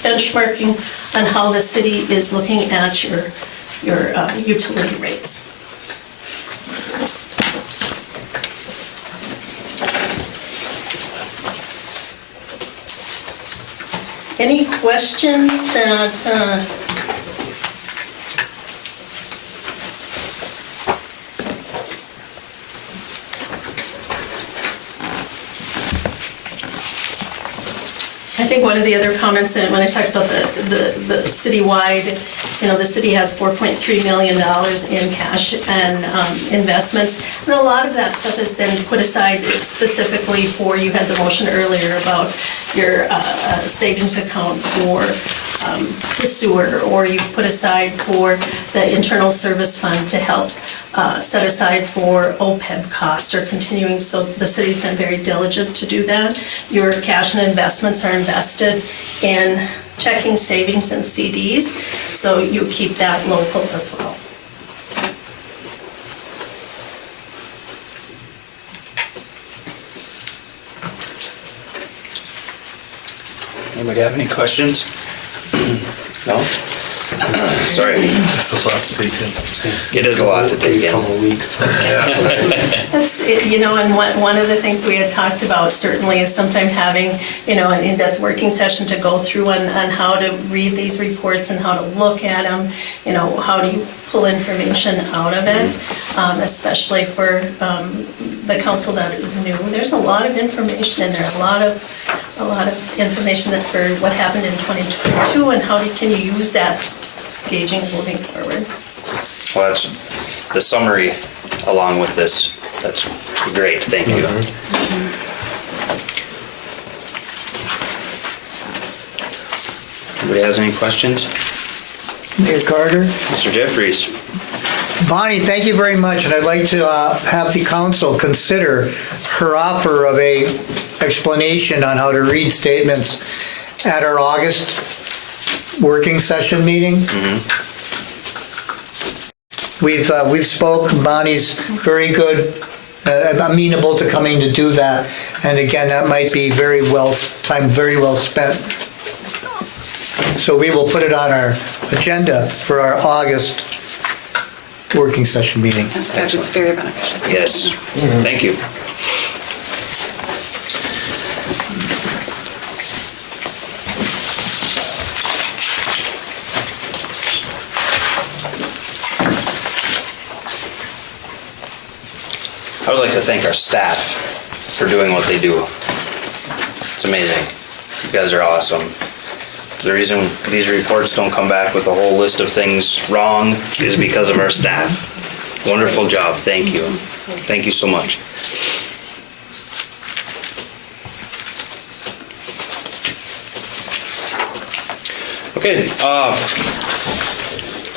benchmarking on how the city is looking at your utility rates. Any questions that I think one of the other comments when I talked about the citywide, the city has $4.3 million in cash and investments, and a lot of that stuff has been put aside specifically for, you had the motion earlier about your savings account for the sewer, or you put aside for the internal service fund to help set aside for OPEB costs or continuing, so the city's been very diligent to do that. Your cash and investments are invested in checking, savings, and CDs, so you keep that local as well. Anybody have any questions? No? Sorry. It's a lot to take in. It is a lot to take in. Couple of weeks. That's, and one of the things we had talked about certainly is sometime having, an in-depth working session to go through on how to read these reports and how to look at them, how do you pull information out of it, especially for the council that is new. There's a lot of information in there, a lot of information that for what happened in 2022 and how can you use that gauging moving forward. Well, that's the summary along with this. That's great, thank you. Anybody has any questions? Mayor Carter? Mr. Jeffries? Bonnie, thank you very much, and I'd like to have the council consider her offer of a explanation on how to read statements at our August working session meeting. We've spoke, Bonnie's very good, amenable to coming to do that, and again, that might be very well spent. So we will put it on our agenda for our August working session meeting. Yes, that would be very beneficial. Yes, thank you. I would like to thank our staff for doing what they do. It's amazing. You guys are awesome. The reason these reports don't come back with a whole list of things wrong is because of our staff. Wonderful job, thank you. Thank you so much. Okay,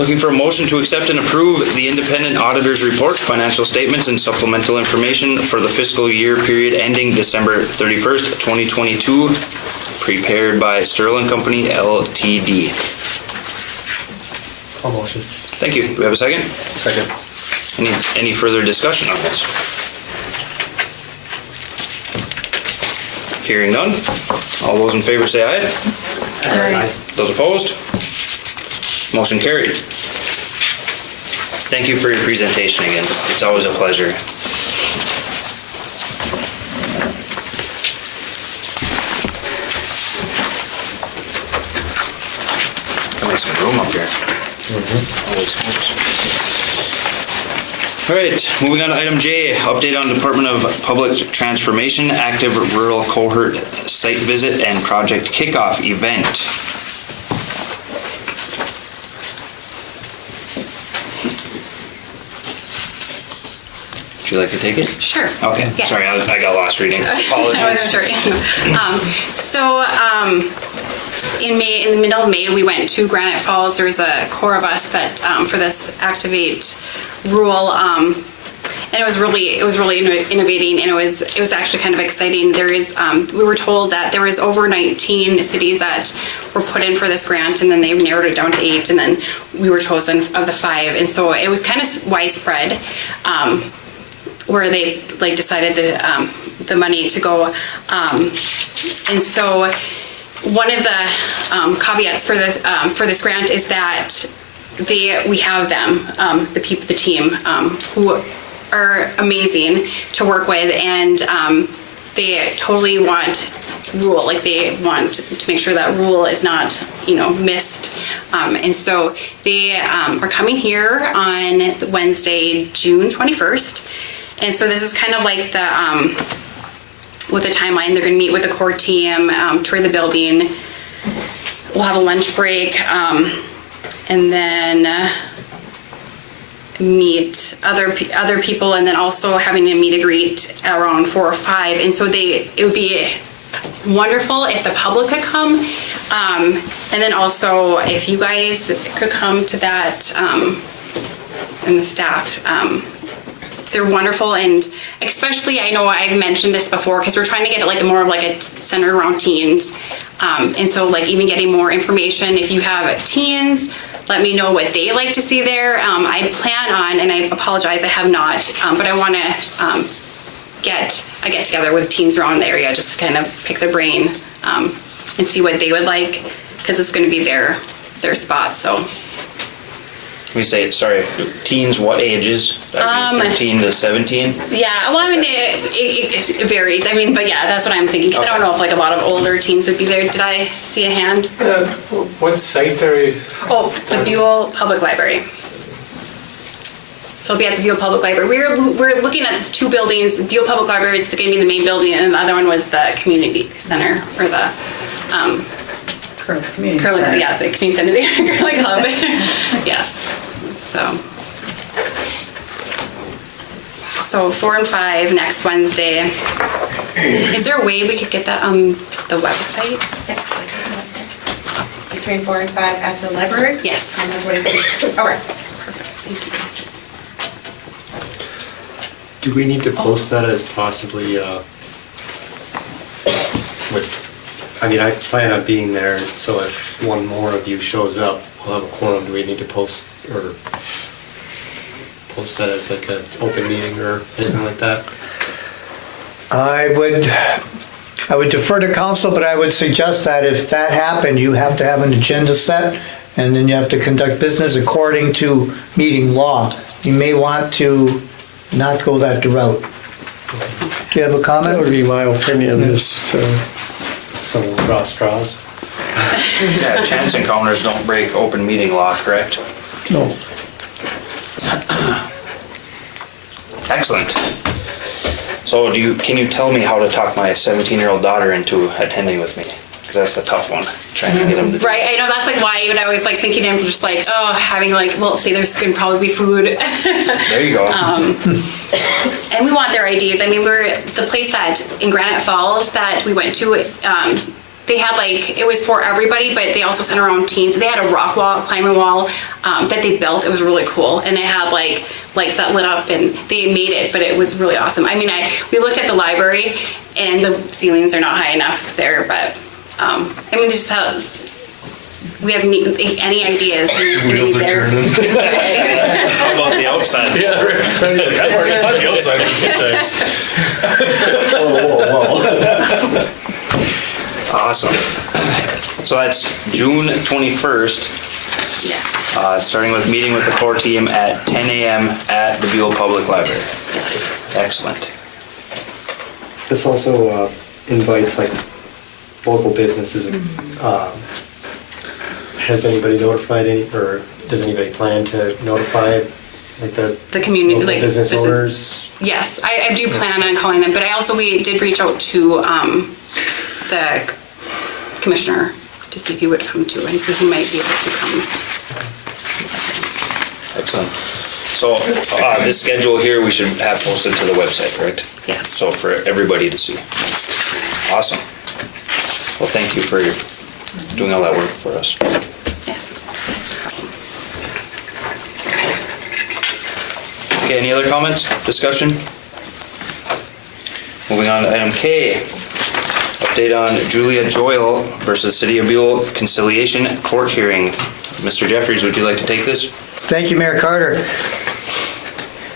looking for a motion to accept and approve the independent auditor's report, financial statements, and supplemental information for the fiscal year period ending December 31st, 2022, prepared by Sterling Company, LTD. I'll motion. Thank you. Do we have a second? Second. Any further discussion on this? Hearing none. All those in favor say aye. Aye. Those opposed? Motion carried. Thank you for your presentation again. It's always a pleasure. Can make some room up here. Holy smokes. All right, moving on to item J, update on Department of Public Transformation, active rural cohort site visit and project kickoff event. Would you like to take it? Sure. Okay, Yeah. sorry, I got lost reading. Apologies. In the middle of May, we went to Granite Falls. There's a core of us that for this Activate Rural, and it was really innovating, and it was actually kind of exciting. There is we were told that there was over 19 cities that were put in for this grant, and then they narrowed it down to 8, and then we were chosen of the 5, and so it was kind of widespread. Where they decided the money to go, and so one of the caveats for this grant is that we have them, the team who are amazing to work with, and they totally want rural, they want to make sure that rural is not missed, and so they are coming here on Wednesday, June 21st. And so this is kind of like with the timeline. They're going to meet with the core team, tour the building. We'll have a lunch break, and then meet other people, and then also having a meet and greet around 4 or 5. And so it would be wonderful if the public could come, and then also if you guys could come to that, and the staff. They're wonderful, and especially, I know I've mentioned this before, because we're trying to get it more of a centered around teens, and so even getting more information. If you have teens, let me know what they like to see there. I plan on, and I apologize, I have not, but I want to get together with teens around the area, just to kind of pick their brain and see what they would like, because it's gonna be their spot, so. We say, sorry, teens, what ages? 13 to 17? Yeah, well, I mean, it varies. I mean, but yeah, that's what I'm thinking, because I don't know if like a lot of older teens would be there. Did I see a hand? What site are you? Oh, the Buhl Public Library. So it'll be at the Buhl Public Library. We're looking at the two buildings. The Buhl Public Library is going to be the main building, and the other one was the community center, or the Current community curling, center. yeah, the community center, the curling club. Yes. So 4 and 5 next Wednesday. Is there a way we could get that on the website? Yes. Between 4 and 5 at the library? Yes. On the 25th. All right. Perfect. Thank you. Do we need to post that as possibly, I plan on being there, so if one more of you shows up, we'll have a quorum. Do we need to post that as like an open meeting or anything like that? I would defer to council, but I would suggest that if that happened, you have to have an agenda set, and then you have to conduct business according to meeting law. You may want to not go that route. Do you have a comment? That would be my opinion, is So we'll draw straws? Yeah, chance encounters don't break open meeting law, correct? no. Excellent. So can you tell me how to talk my 17-year-old daughter into attending with me? Because that's a tough one, trying to get him to do. Right, I know, that's like why even I was like thinking I'm just like, oh, having like, well, say there's gonna probably be food. There you go. And we want their IDs. I mean, we're the place that in Granite Falls that we went to, they had like, it was for everybody, but they also sent around teens. They had a rock wall, climbing wall that they built. It was really cool. And it had like lights that lit up, and they made it, but it was really awesome. I mean, we looked at the library and the ceilings are not high enough there, but I mean, just we have any ideas. It's gonna be there. How about the outside? Yeah, right. I've already had the outside a few times. Awesome. So that's June 21st, Yes. starting with meeting with the core team at 10 a.m. at the Buhl Public Library. Excellent. This also invites like local businesses. Has anybody notified or does anybody plan to notify like the community, local like business owners? Yes, I do plan on calling them, but we did reach out to the commissioner to see if he would come too, and so he might be able to come. Excellent. So this schedule here we should have posted to the website, correct? Yes. So for everybody to see. Awesome. Well, thank you for doing all that work for us. Yes. Okay, any other comments, discussion? Moving on to item K. Update on Julia Joyle versus City of Buhl conciliation court hearing. Mr. Jeffries, would you like to take this? Thank you, Mayor Carter.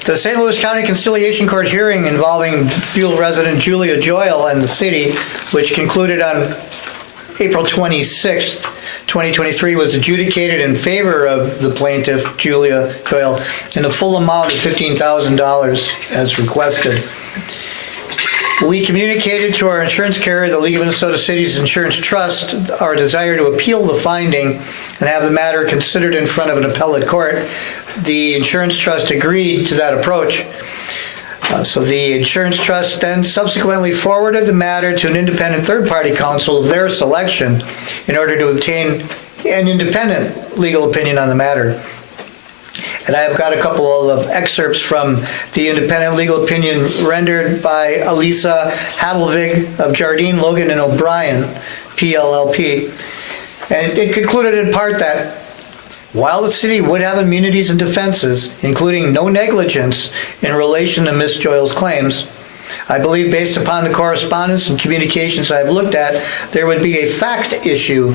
The St. Louis County Conciliation Court hearing involving Buhl resident Julia Joyle and the city, which concluded on April 26th, 2023, was adjudicated in favor of the plaintiff, Julia Joyle, in a full amount of $15,000 as requested. We communicated to our insurance carrier, the League of Minnesota Cities Insurance Trust, our desire to appeal the finding and have the matter considered in front of an appellate court. The insurance trust agreed to that approach. So the insurance trust then subsequently forwarded the matter to an independent third-party counsel of their selection in order to obtain an independent legal opinion on the matter. And I've got a couple of excerpts from the independent legal opinion rendered by Elisa Hadelvig of Jardine, Logan, and O'Brien, PLLP. And it concluded in part that while the city would have immunities and defenses, including no negligence in relation to Ms. Joyle's claims, I believe based upon the correspondence and communications I've looked at, there would be a fact issue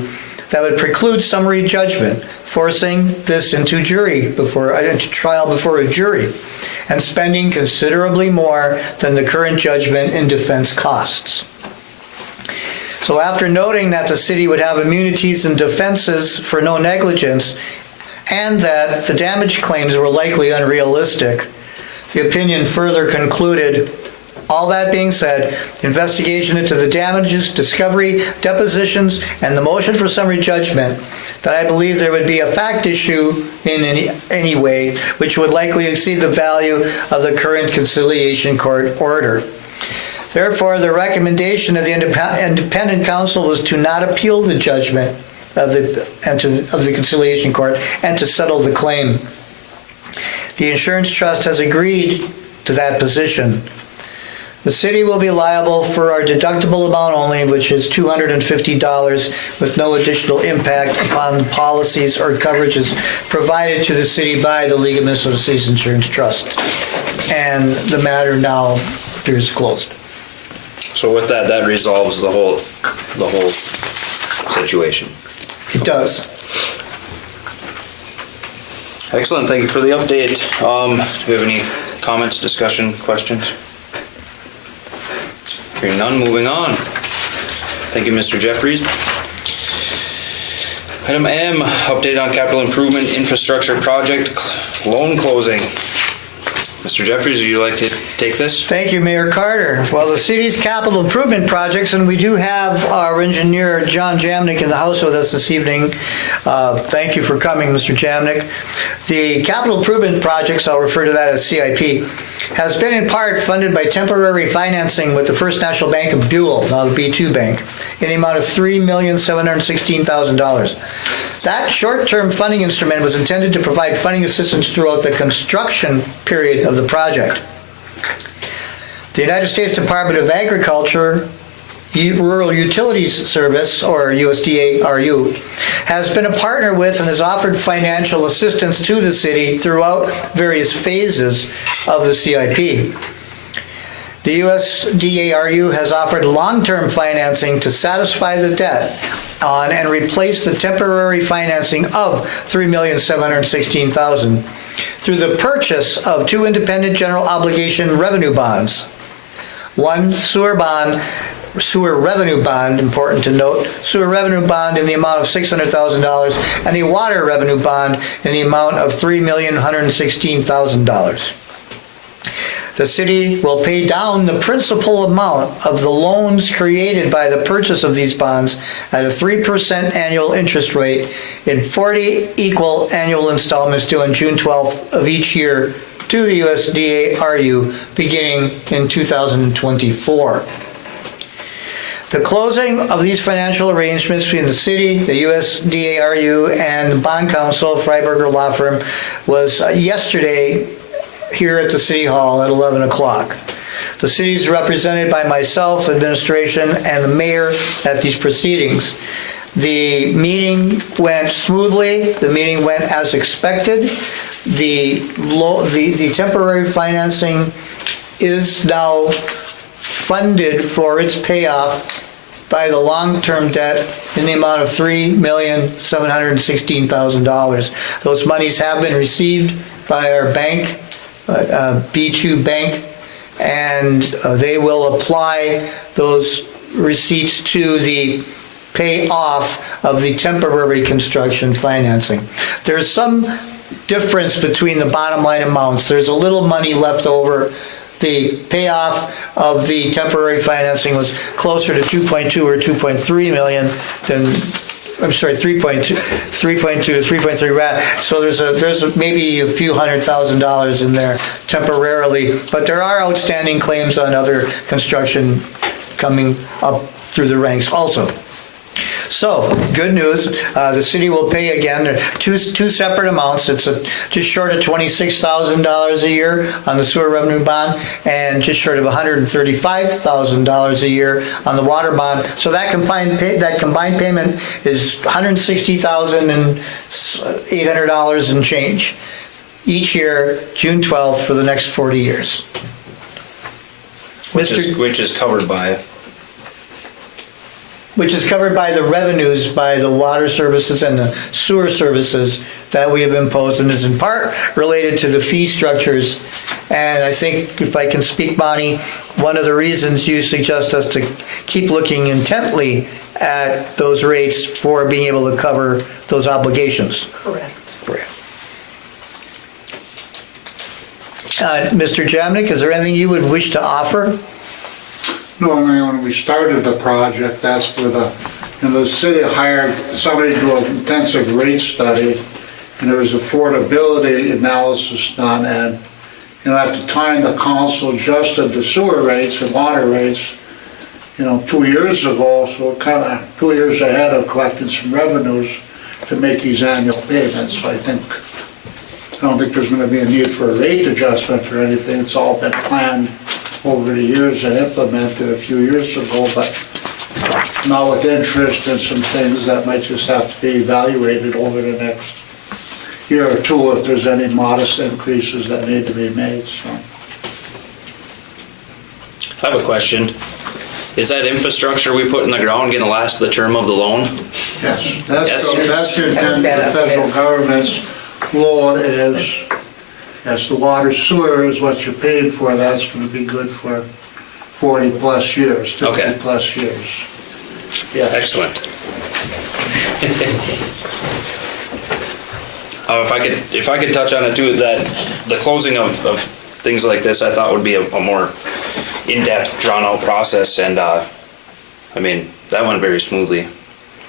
that would preclude summary judgment, forcing this into trial before a jury, and spending considerably more than the current judgment in defense costs. So after noting that the city would have immunities and defenses for no negligence, and that the damage claims were likely unrealistic, the opinion further concluded, all that being said, investigation into the damages, discovery, depositions, and the motion for summary judgment, that I believe there would be a fact issue in any way which would likely exceed the value of the current conciliation court order. Therefore, the recommendation of the independent counsel was to not appeal the judgment of the conciliation court and to settle the claim. The insurance trust has agreed to that position. The city will be liable for our deductible amount only, which is $250, with no additional impact upon the policies or coverages provided to the city by the League of Minnesota Cities Insurance Trust. And the matter now appears closed. So with that, that resolves the whole situation. It does. Excellent, thank you for the update. Do we have any comments, discussion, questions? Hearing none, moving on. Thank you, Mr. Jeffries. Item M, update on capital improvement infrastructure project loan closing. Mr. Jeffries, would you like to take this? Thank you, Mayor Carter. Well, the city's capital improvement projects, and we do have our engineer, John Jamnick, in the house with us this evening. Thank you for coming, Mr. Jamnick. The capital improvement projects, I'll refer to that as CIP, has been in part funded by temporary financing with the First National Bank of Buhl, now the B2 Bank, in the amount of $3,716,000. That short-term funding instrument was intended to provide funding assistance throughout the construction period of the project. The United States Department of Agriculture Rural Utilities Service, or USDA-RU, has been a partner with and has offered financial assistance to the city throughout various phases of the CIP. The USDA-RU has offered long-term financing to satisfy the debt on and replace the temporary financing of $3,716,000 through the purchase of 2 independent general obligation revenue bonds. One sewer revenue bond, important to note, sewer revenue bond in the amount of $600,000 and a water revenue bond in the amount of $3,116,000. The city will pay down the principal amount of the loans created by the purchase of these bonds at a 3% annual interest rate in 40 equal annual installments due on June 12th of each year to the USDA-RU beginning in 2024. The closing of these financial arrangements between the city, the USDA-RU, and the bond counsel, Freiberger Law Firm, was yesterday here at the City Hall at 11 o'clock. The city is represented by myself, administration, and the mayor at these proceedings. The meeting went smoothly. The meeting went as expected. The temporary financing is now funded for its payoff by the long-term debt in the amount of $3,716,000. Those monies have been received by our bank, B2 Bank, and they will apply those receipts to the payoff of the temporary construction financing. There's some difference between the bottom line amounts. There's a little money left over. The payoff of the temporary financing was closer to 2.2 or 2.3 million than, I'm sorry, 3.2 to 3.3. So there's maybe a few $100,000 in there temporarily, but there are outstanding claims on other construction coming up through the ranks also. So, good news, the city will pay again two separate amounts. It's just short of $26,000 a year on the sewer revenue bond and just short of $135,000 a year on the water bond. So that combined payment is $160,800 and change each year, June 12th, for the next 40 years. Which is covered by which is covered by the revenues by the water services and the sewer services that we have imposed, and is in part related to the fee structures. And I think, if I can speak, Bonnie, one of the reasons you suggest us to keep looking intently at those rates for being able to cover those obligations. Correct. Mr. Jamnik, is there anything you would wish to offer? No, I mean, when we started the project, that's where the city hired somebody to do an intensive rate study, and there was affordability analysis done, and, at the time, the council adjusted the sewer rates and water rates, 2 years ago, so kind of 2 years ahead of collecting some revenues to make these annual payments. So I don't think there's gonna be a need for a rate adjustment or anything. It's all been planned over the years and implemented a few years ago, but now with interest and some things that might just have to be evaluated over the next year or two if there's any modest increases that need to be made, so. I have a question. Is that infrastructure we put in the ground gonna last the term of the loan? Yes, that's Yes. the intent of the federal government's law is, as the water sewer is what you're paying for, that's gonna be good for 40 plus years, 50 plus years. Yeah. Excellent. If I could touch on it too, that the closing of things like this, I thought would be a more in-depth, drawn-out process, and I mean, that went very smoothly.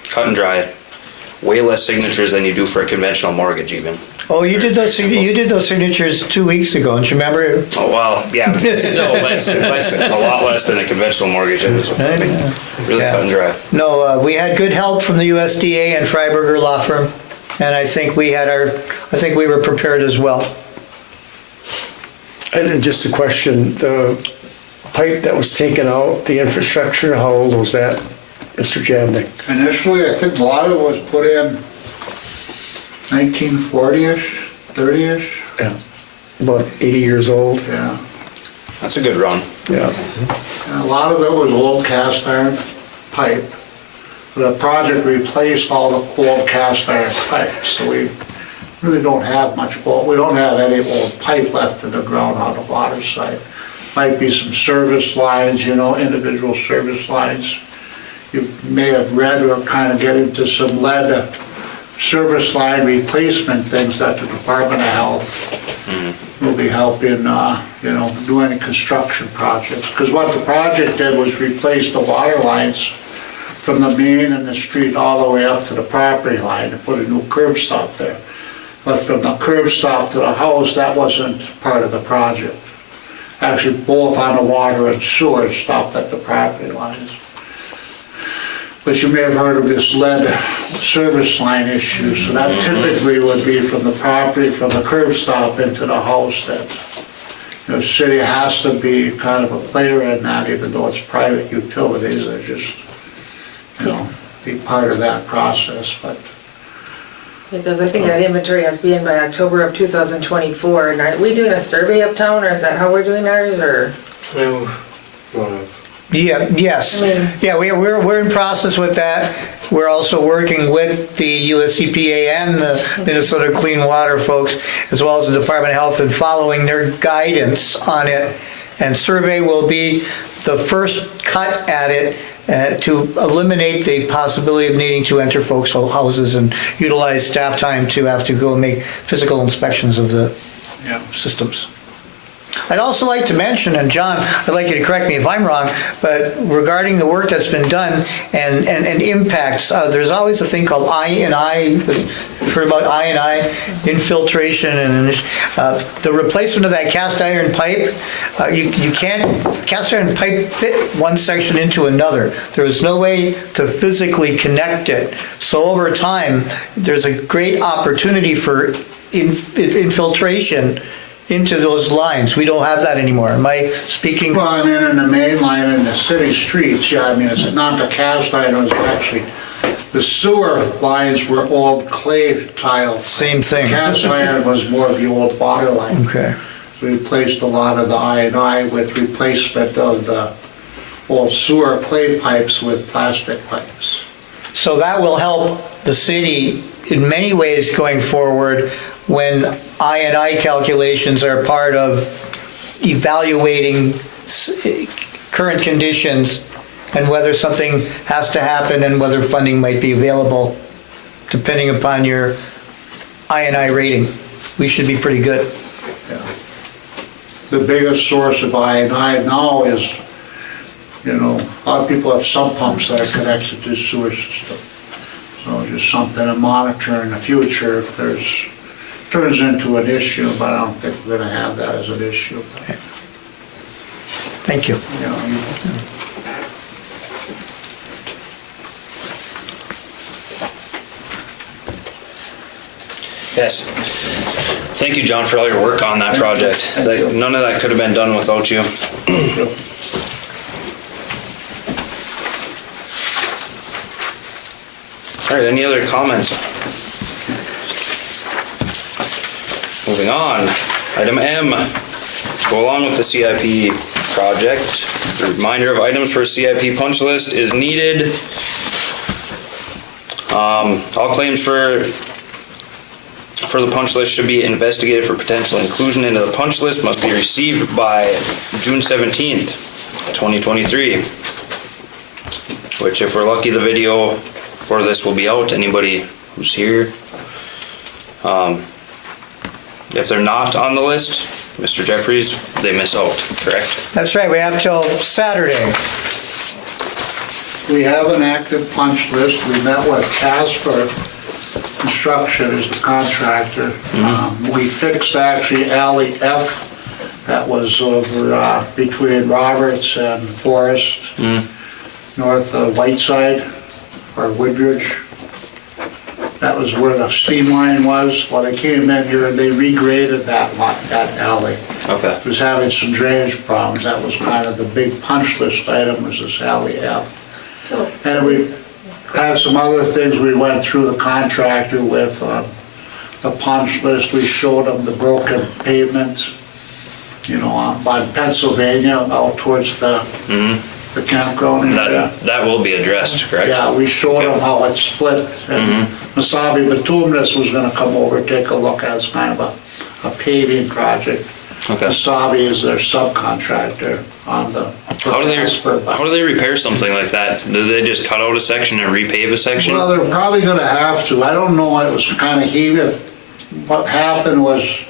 Cut and dry. Way less signatures than you do for a conventional mortgage even. Oh, you did those signatures 2 weeks ago, don't you remember? Oh, well, yeah, but still less, a lot less than a conventional mortgage. It was really cut and dry. No, we had good help from the USDA and Freiberger Law Firm, and I think we were prepared as well. And just a question, the pipe that was taken out, the infrastructure, how old was that, Mr. Jamnik? Initially, I think a lot of it was put in 1940-ish, 30-ish. Yeah, about 80 years old. Yeah. That's a good run. Yeah. And a lot of it was old cast iron pipe. The project replaced all the old cast iron pipes, so we really don't have much we don't have any old pipe left in the ground on the water side. Might be some service lines, individual service lines. You may have read or kind of get into some lead service line replacement things that the Department of Health will be helping, do any construction projects. Because what the project did was replace the water lines from the main and the street all the way up to the property line and put a new curb stop there. But from the curb stop to the house, that wasn't part of the project. Actually, both on the water and sewer stopped at the property lines. But you may have heard of this lead service line issue, so that typically would be from the property, from the curb stop into the house. That the city has to be kind of a player in that, even though it's private utilities. They're just, be part of that process. But It does. I think that inventory has to be in by October of 2024. And are we doing a survey uptown, or is that how we're doing ours, or? Yeah, yes. We're in process with that. We're also working with the US EPA and the Minnesota Clean Water folks, as well as the Department of Health, and following their guidance on it. And survey will be the first cut at it to eliminate the possibility of needing to enter folks' houses and utilize staff time to have to go and make physical inspections of the systems. I'd also like to mention, and John, I'd like you to correct me if I'm wrong, but regarding the work that's been done and impacts, there's always a thing called I&I, you've heard about I&I, infiltration, and the replacement of that cast iron pipe. You can't cast iron pipe fit one section into another. There is no way to physically connect it. So over time, there's a great opportunity for infiltration into those lines. We don't have that anymore. Am I speaking? Well, I mean, in the main line in the city streets, it's not the cast iron, it was actually, the sewer lines were old clay tiles. Same thing. The cast iron was more of the old water line. Okay. We replaced a lot of the I&I with replacement of the old sewer clay pipes with plastic pipes. So that will help the city in many ways going forward when I&I calculations are part of evaluating current conditions and whether something has to happen and whether funding might be available, depending upon your I&I rating. We should be pretty good. The biggest source of I&I now is, a lot of people have sump pumps that are connected to the sewer system. So just something to monitor in the future if turns into an issue, but I don't think we're gonna have that as an issue. Thank you. Yes. Thank you, John, for all your work on that project. None of that could have been done without you. All right, any other comments? Moving on, item M, to go along with the CIP project. A reminder of items for CIP punch list is needed. All claims for the punch list should be investigated for potential inclusion into the punch list must be received by June 17th, 2023. Which, if we're lucky, the video for this will be out. Anybody who's here. If they're not on the list, Mr. Jeffries, they miss out, correct? That's right, we have till Saturday. We have an active punch list. We met with Casper Construction as the contractor. We fixed actually Alley F that was over between Roberts and Forest, north of Whiteside or Woodridge. That was where the steam line was. Well, they came in here and they regraded that alley. Okay. It was having some drainage problems. That was kind of the big punch list item, was this Alley F. And we had some other things we went through the contractor with the punch list. We showed them the broken pavements, on Pennsylvania out towards the campground area. That will be addressed, correct? Yeah, we showed them how it's split, and Masabi Bituminous was gonna come over and take a look at it. It's kind of a paving project. Okay. Masabi is their subcontractor on the. How do they repair something like that? Do they just cut out a section and repave a section? Well, they're probably gonna have to. I don't know, it was kind of heavy. What happened was,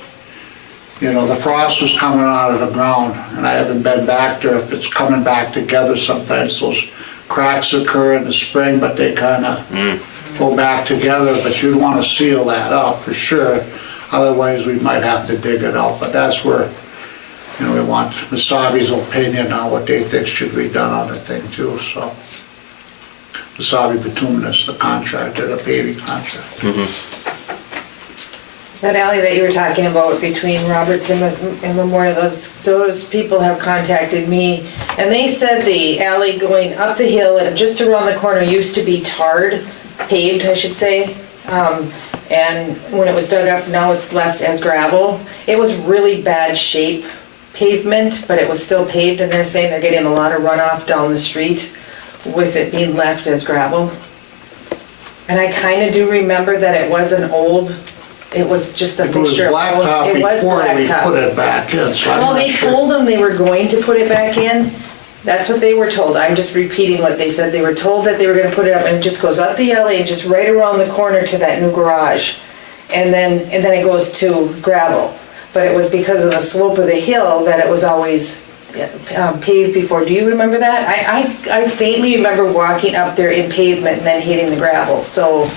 the frost was coming out of the ground, and I haven't been back there. If it's coming back together, sometimes those cracks occur in the spring, but they kind of go back together. But you'd want to seal that up for sure. Otherwise, we might have to dig it out. But that's where, we want Masabi's opinion on what they think should be done on the thing too. So, Masabi Bituminous, the contractor, the paving contractor. That alley that you were talking about between Roberts and Memorial, those people have contacted me, and they said the alley going up the hill and just around the corner used to be paved, I should say. And when it was dug up, now it's left as gravel. It was really bad shape pavement, but it was still paved, and they're saying they're getting a lot of runoff down the street with it being left as gravel. And I kind of do remember that it was it was just a mixture of blacktop before we put it back in, so I'm Well, not they sure. told them they were going to put it back in. That's what they were told. I'm just repeating what they said. They were told that they were gonna put it up, and it just goes up the alley and just right around the corner to that new garage. And then it goes to gravel. But it was because of the slope of the hill that it was always paved before. Do you remember that? I faintly remember walking up there in pavement and then hitting the gravel. So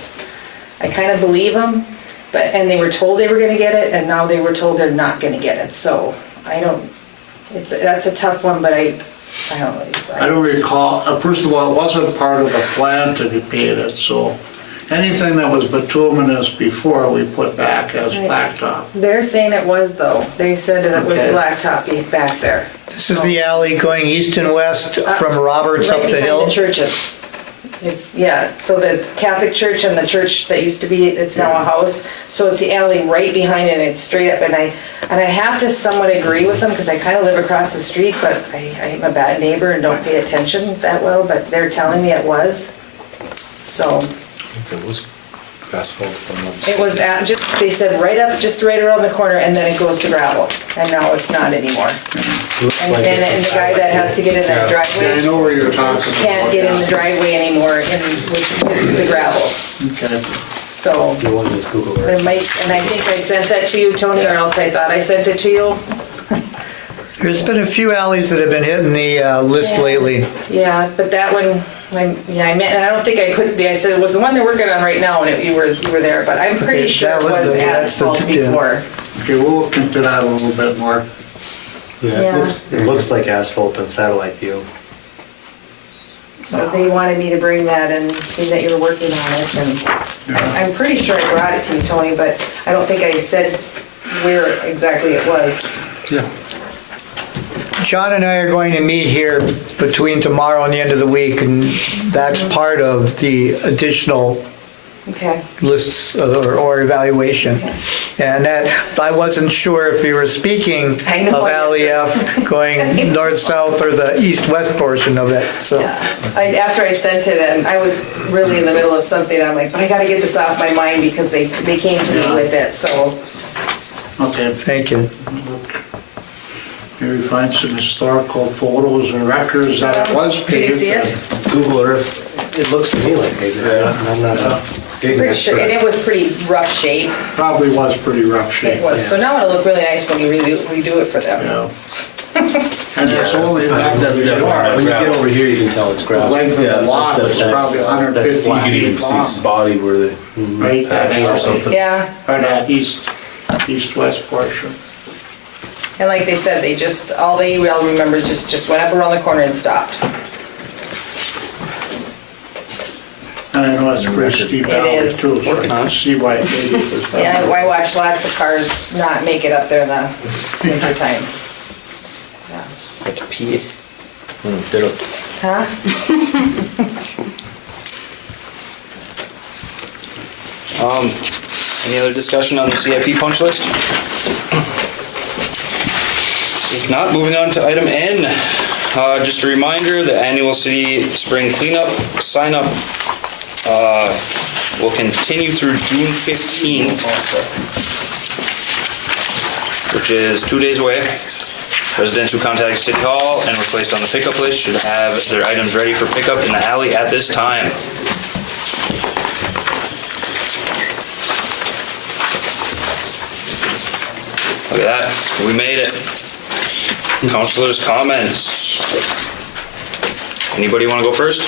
I kind of believe them. And they were told they were gonna get it, and now they were told they're not gonna get it. So that's a tough one, but I don't really. I don't recall, first of all, it wasn't part of the plan to be painted, so anything that was bituminous before we put back as blacktop. They're saying it was though. They said that it was Okay. blacktop back there. This is the alley going east and west from Roberts up Right the behind hill. the churches. It's, yeah, so the Catholic church and the church that used to be, it's now a house. So it's the alley right behind it, and it's straight up, and I have to somewhat agree with them, because I kind of live across the street, but I am a bad neighbor and don't pay attention that well, but they're telling me it was. So. It was asphalt. If I'm not It was at, just, they said right up, just right around the corner, and then it goes to gravel, and now it's not anymore. And the guy that has to get in that Yeah, I driveway know where you're talking about. can't get in the driveway anymore, and with the gravel. Okay. So, You want to use Google there Earth. might, and I think I sent that to you, Tony, or else I thought I sent it to you. There's been a few alleys that have been hitting the list Yeah. lately. Yeah, but that one, I meant, and I don't think I put I said it was the one they're working on right now, and you were there, but I'm pretty Okay, sure that it was was that's the- asphalt yeah. before. Okay, we'll look into that a little bit more. Yeah, Yeah. it looks like asphalt on satellite view. So they wanted me to bring that and see that you were working on it, and I'm pretty sure I brought it to you, Tony, but I don't think I said where exactly it was. Yeah. John and I are going to meet here between tomorrow and the end of the week, and that's part of the additional Okay. lists or evaluation. And that, I wasn't sure if you were speaking I know. of Alley F going north-south or the east-west portion of it, so. After I sent it, and I was really in the middle of something, I'm like, but I gotta get this off my mind because they came to me with it, so. Okay, Thank you. maybe find some historical photos and records that it was Did you paved. see it? Google Earth, it looks to me like they did. I'm not a big Pretty sure, and it was pretty rough shape. Probably was pretty rough shape. It was, so now it'll look really nice when you redo it for them. Yeah. And it's only that That's definitely, when you get over here, you can tell it's the gravel. length of the lot is probably 150 You could even feet see long. spotty where the Right patch or there, something. Yeah, or that east-west portion. and like they said, they just, all they all remember is just went up around the corner and stopped. And I know it's pretty steep It alley is. too, so I Working on can it. see why maybe it was done. Yeah, I watched lots of cars not make it up there in the winter time. Got to pee. Ditto. Huh? Any other discussion on the CIP punch list? If not, moving on to item N. Just a reminder, the annual city spring cleanup sign up will continue through June 15th, which is 2 days away. Residents who contact City Hall and were placed on the pickup list should have their items ready for pickup in the alley at this time. Look at that, we made it. Councilors' comments. Anybody want to go first?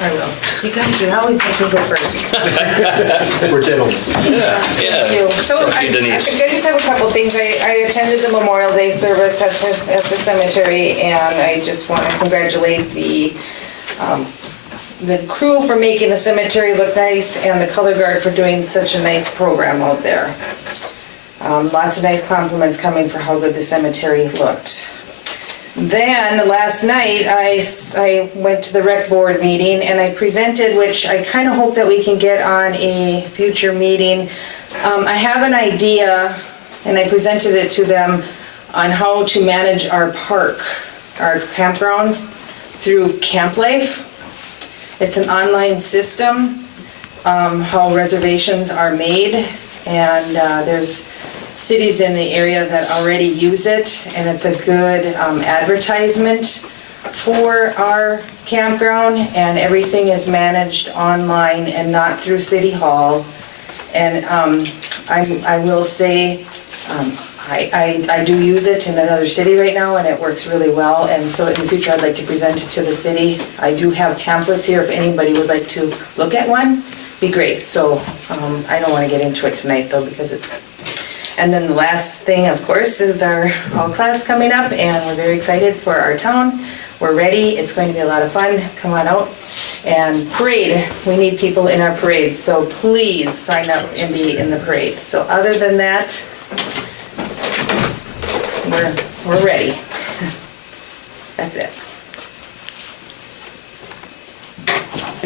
I will. You guys, you always make me go first. We're gentlemen. Yeah. Thank you. So I Thank you, Denise. just have a couple things. I attended the Memorial Day service at the cemetery, and I just want to congratulate the crew for making the cemetery look nice, and the color guard for doing such a nice program out there. Lots of nice compliments coming for how good the cemetery looked. Then, last night, I went to the rec board meeting and I presented, which I kind of hope that we can get on a future meeting. I have an idea, and I presented it to them, on how to manage our park, our campground, through Camp Life. It's an online system, how reservations are made, and there's cities in the area that already use it, and it's a good advertisement for our campground, and everything is managed online and not through City Hall. And I will say, I do use it in another city right now, and it works really well, and so in the future I'd like to present it to the city. I do have pamphlets here if anybody would like to look at one, be great. So I don't want to get into it tonight though, because it's. And then the last thing, of course, is our All Class coming up, and we're very excited for our town. We're ready, it's going to be a lot of fun, come on out. And parade, we need people in our parade, so please sign up and be in the parade. So other than that, we're ready. That's it.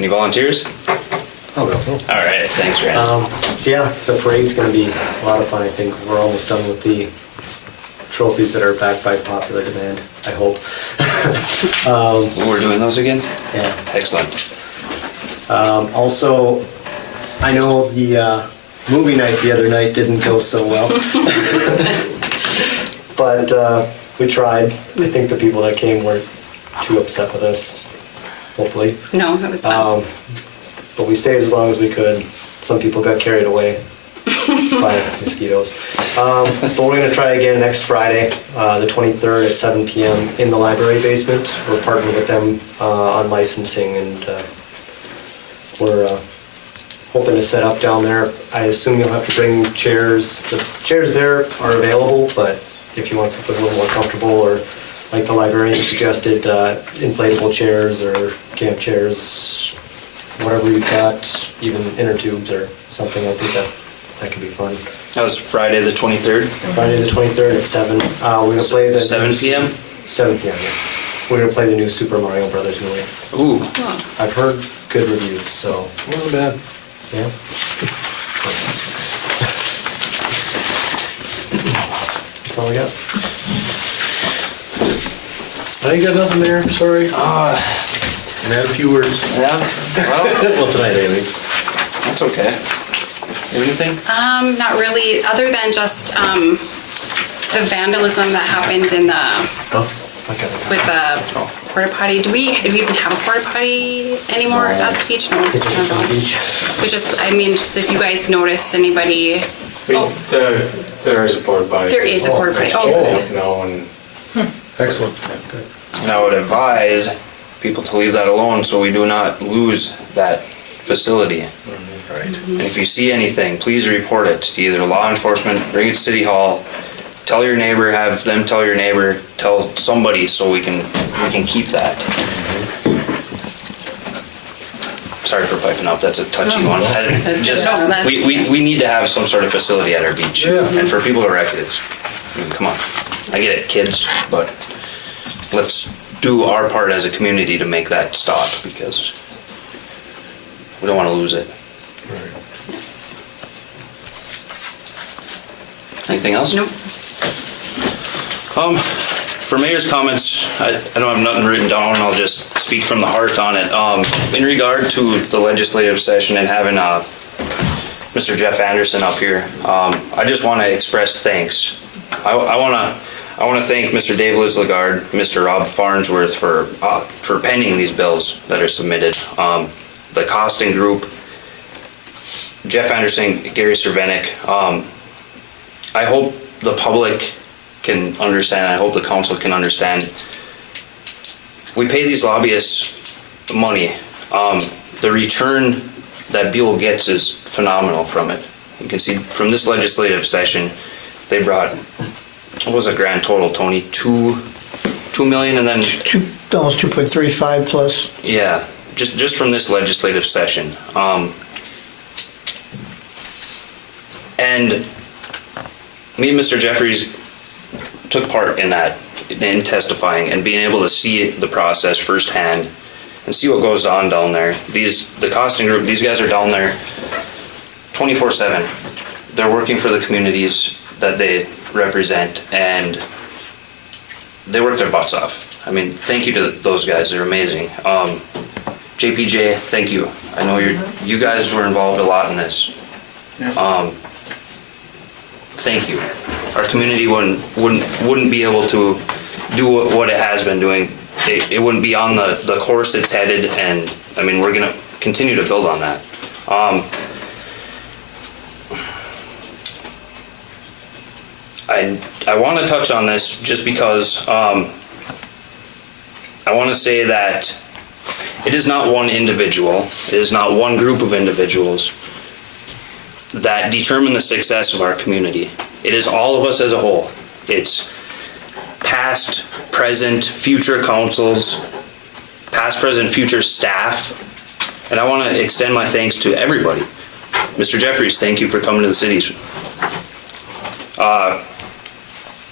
Any volunteers? I'll go. All right, thanks, Brandon. So yeah, the parade's gonna be a lot of fun. I think we're almost done with the trophies that are backed by popular demand, I hope. We're doing those again? Yeah. Excellent. Also, I know the movie night the other night didn't go so well. But we tried. I think the people that came weren't too upset with us, hopefully. No, it was fun. But we stayed as long as we could. Some people got carried away by mosquitoes. But we're gonna try again next Friday, the 23rd at 7 p.m. in the library basement. We're partnering with them on licensing, and we're hoping to set up down there. I assume you'll have to bring chairs. The chairs there are available, but if you want something a little more comfortable, or like the librarian suggested, inflatable chairs or camp chairs, whatever you've got, even inner tubes or something, I think that could be fun. That was Friday the 23rd? Friday the 23rd at 7. We're gonna play the 7 p.m.? 7 p.m. Yeah. We're gonna play the new Super Mario Brothers movie. Ooh. I've heard good reviews, so Not bad. yeah. That's all I got. I ain't got nothing there, sorry. I had a few words. Yeah? Well, Well, tonight anyways. that's okay. Anything? Not really, other than just the vandalism that happened in the, with the porta potty. Do we even have a porta potty anymore at the beach? No. It's on the beach. So just, I mean, just if you guys notice anybody, There is a porta potty. there is a porta potty. Oh, good. No, and Excellent. And I would advise people to leave that alone so we do not lose that facility. Right. And if you see anything, please report it to either law enforcement, bring it to City Hall, tell your neighbor, have them tell your neighbor, tell somebody so we can keep that. Sorry for piping up, that's a touchy one. We need to have some sort of facility at our beach. Yeah. And for people to wreck it, I mean, come on. I get it, kids, but let's do our part as a community to make that stop, because we don't want to lose it. Anything else? Nope. For mayor's comments, I don't have nothing written down, I'll just speak from the heart on it. In regard to the legislative session and having Mr. Jeff Anderson up here, I just want to express thanks. I want to thank Mr. Dave Lislagard, Mr. Rob Farnsworth for penning these bills that are submitted. The costing group, Jeff Anderson, Gary Cervenik. I hope the public can understand, I hope the council can understand. We pay these lobbyists money. The return that Buhl gets is phenomenal from it. You can see from this legislative session, they brought, what was a grand total, Tony? 2 million, and then Almost 2.35 plus. yeah, just from this legislative session. And me and Mr. Jeffries took part in that, in testifying and being able to see the process firsthand and see what goes on down there. The costing group, these guys are down there 24/7. They're working for the communities that they represent, and they work their butts off. I mean, thank you to those guys, they're amazing. JPJ, thank you. I know you guys were involved a lot in this. Thank you. Our community wouldn't be able to do what it has been doing. It wouldn't be on the course it's headed, and I mean, we're gonna continue to build on that. I want to touch on this just because I want to say that it is not one individual, it is not one group of individuals that determine the success of our community. It is all of us as a whole. It's past, present, future councils, past, present, future staff, and I want to extend my thanks to everybody. Mr. Jeffries, thank you for coming to the cities.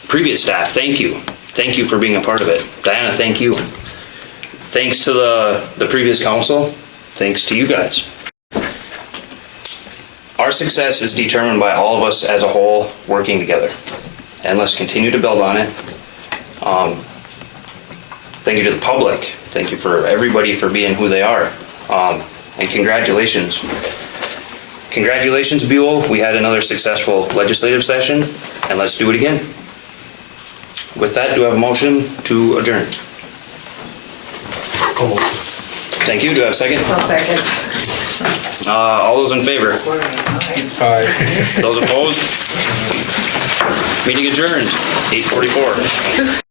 Previous staff, thank you. Thank you for being a part of it. Diana, thank you. Thanks to the previous council. thanks to you guys. Our success is determined by all of us as a whole working together. And let's continue to build on it. Thank you to the public. Thank you for everybody for being who they are. And congratulations. Congratulations, Buhl. We had another successful legislative session, and let's do it again. With that, do I have a motion to adjourn? Thank you. Do I have a second? I'll second. All those in favor? Aye. Those opposed? Meeting adjourned, 8:44.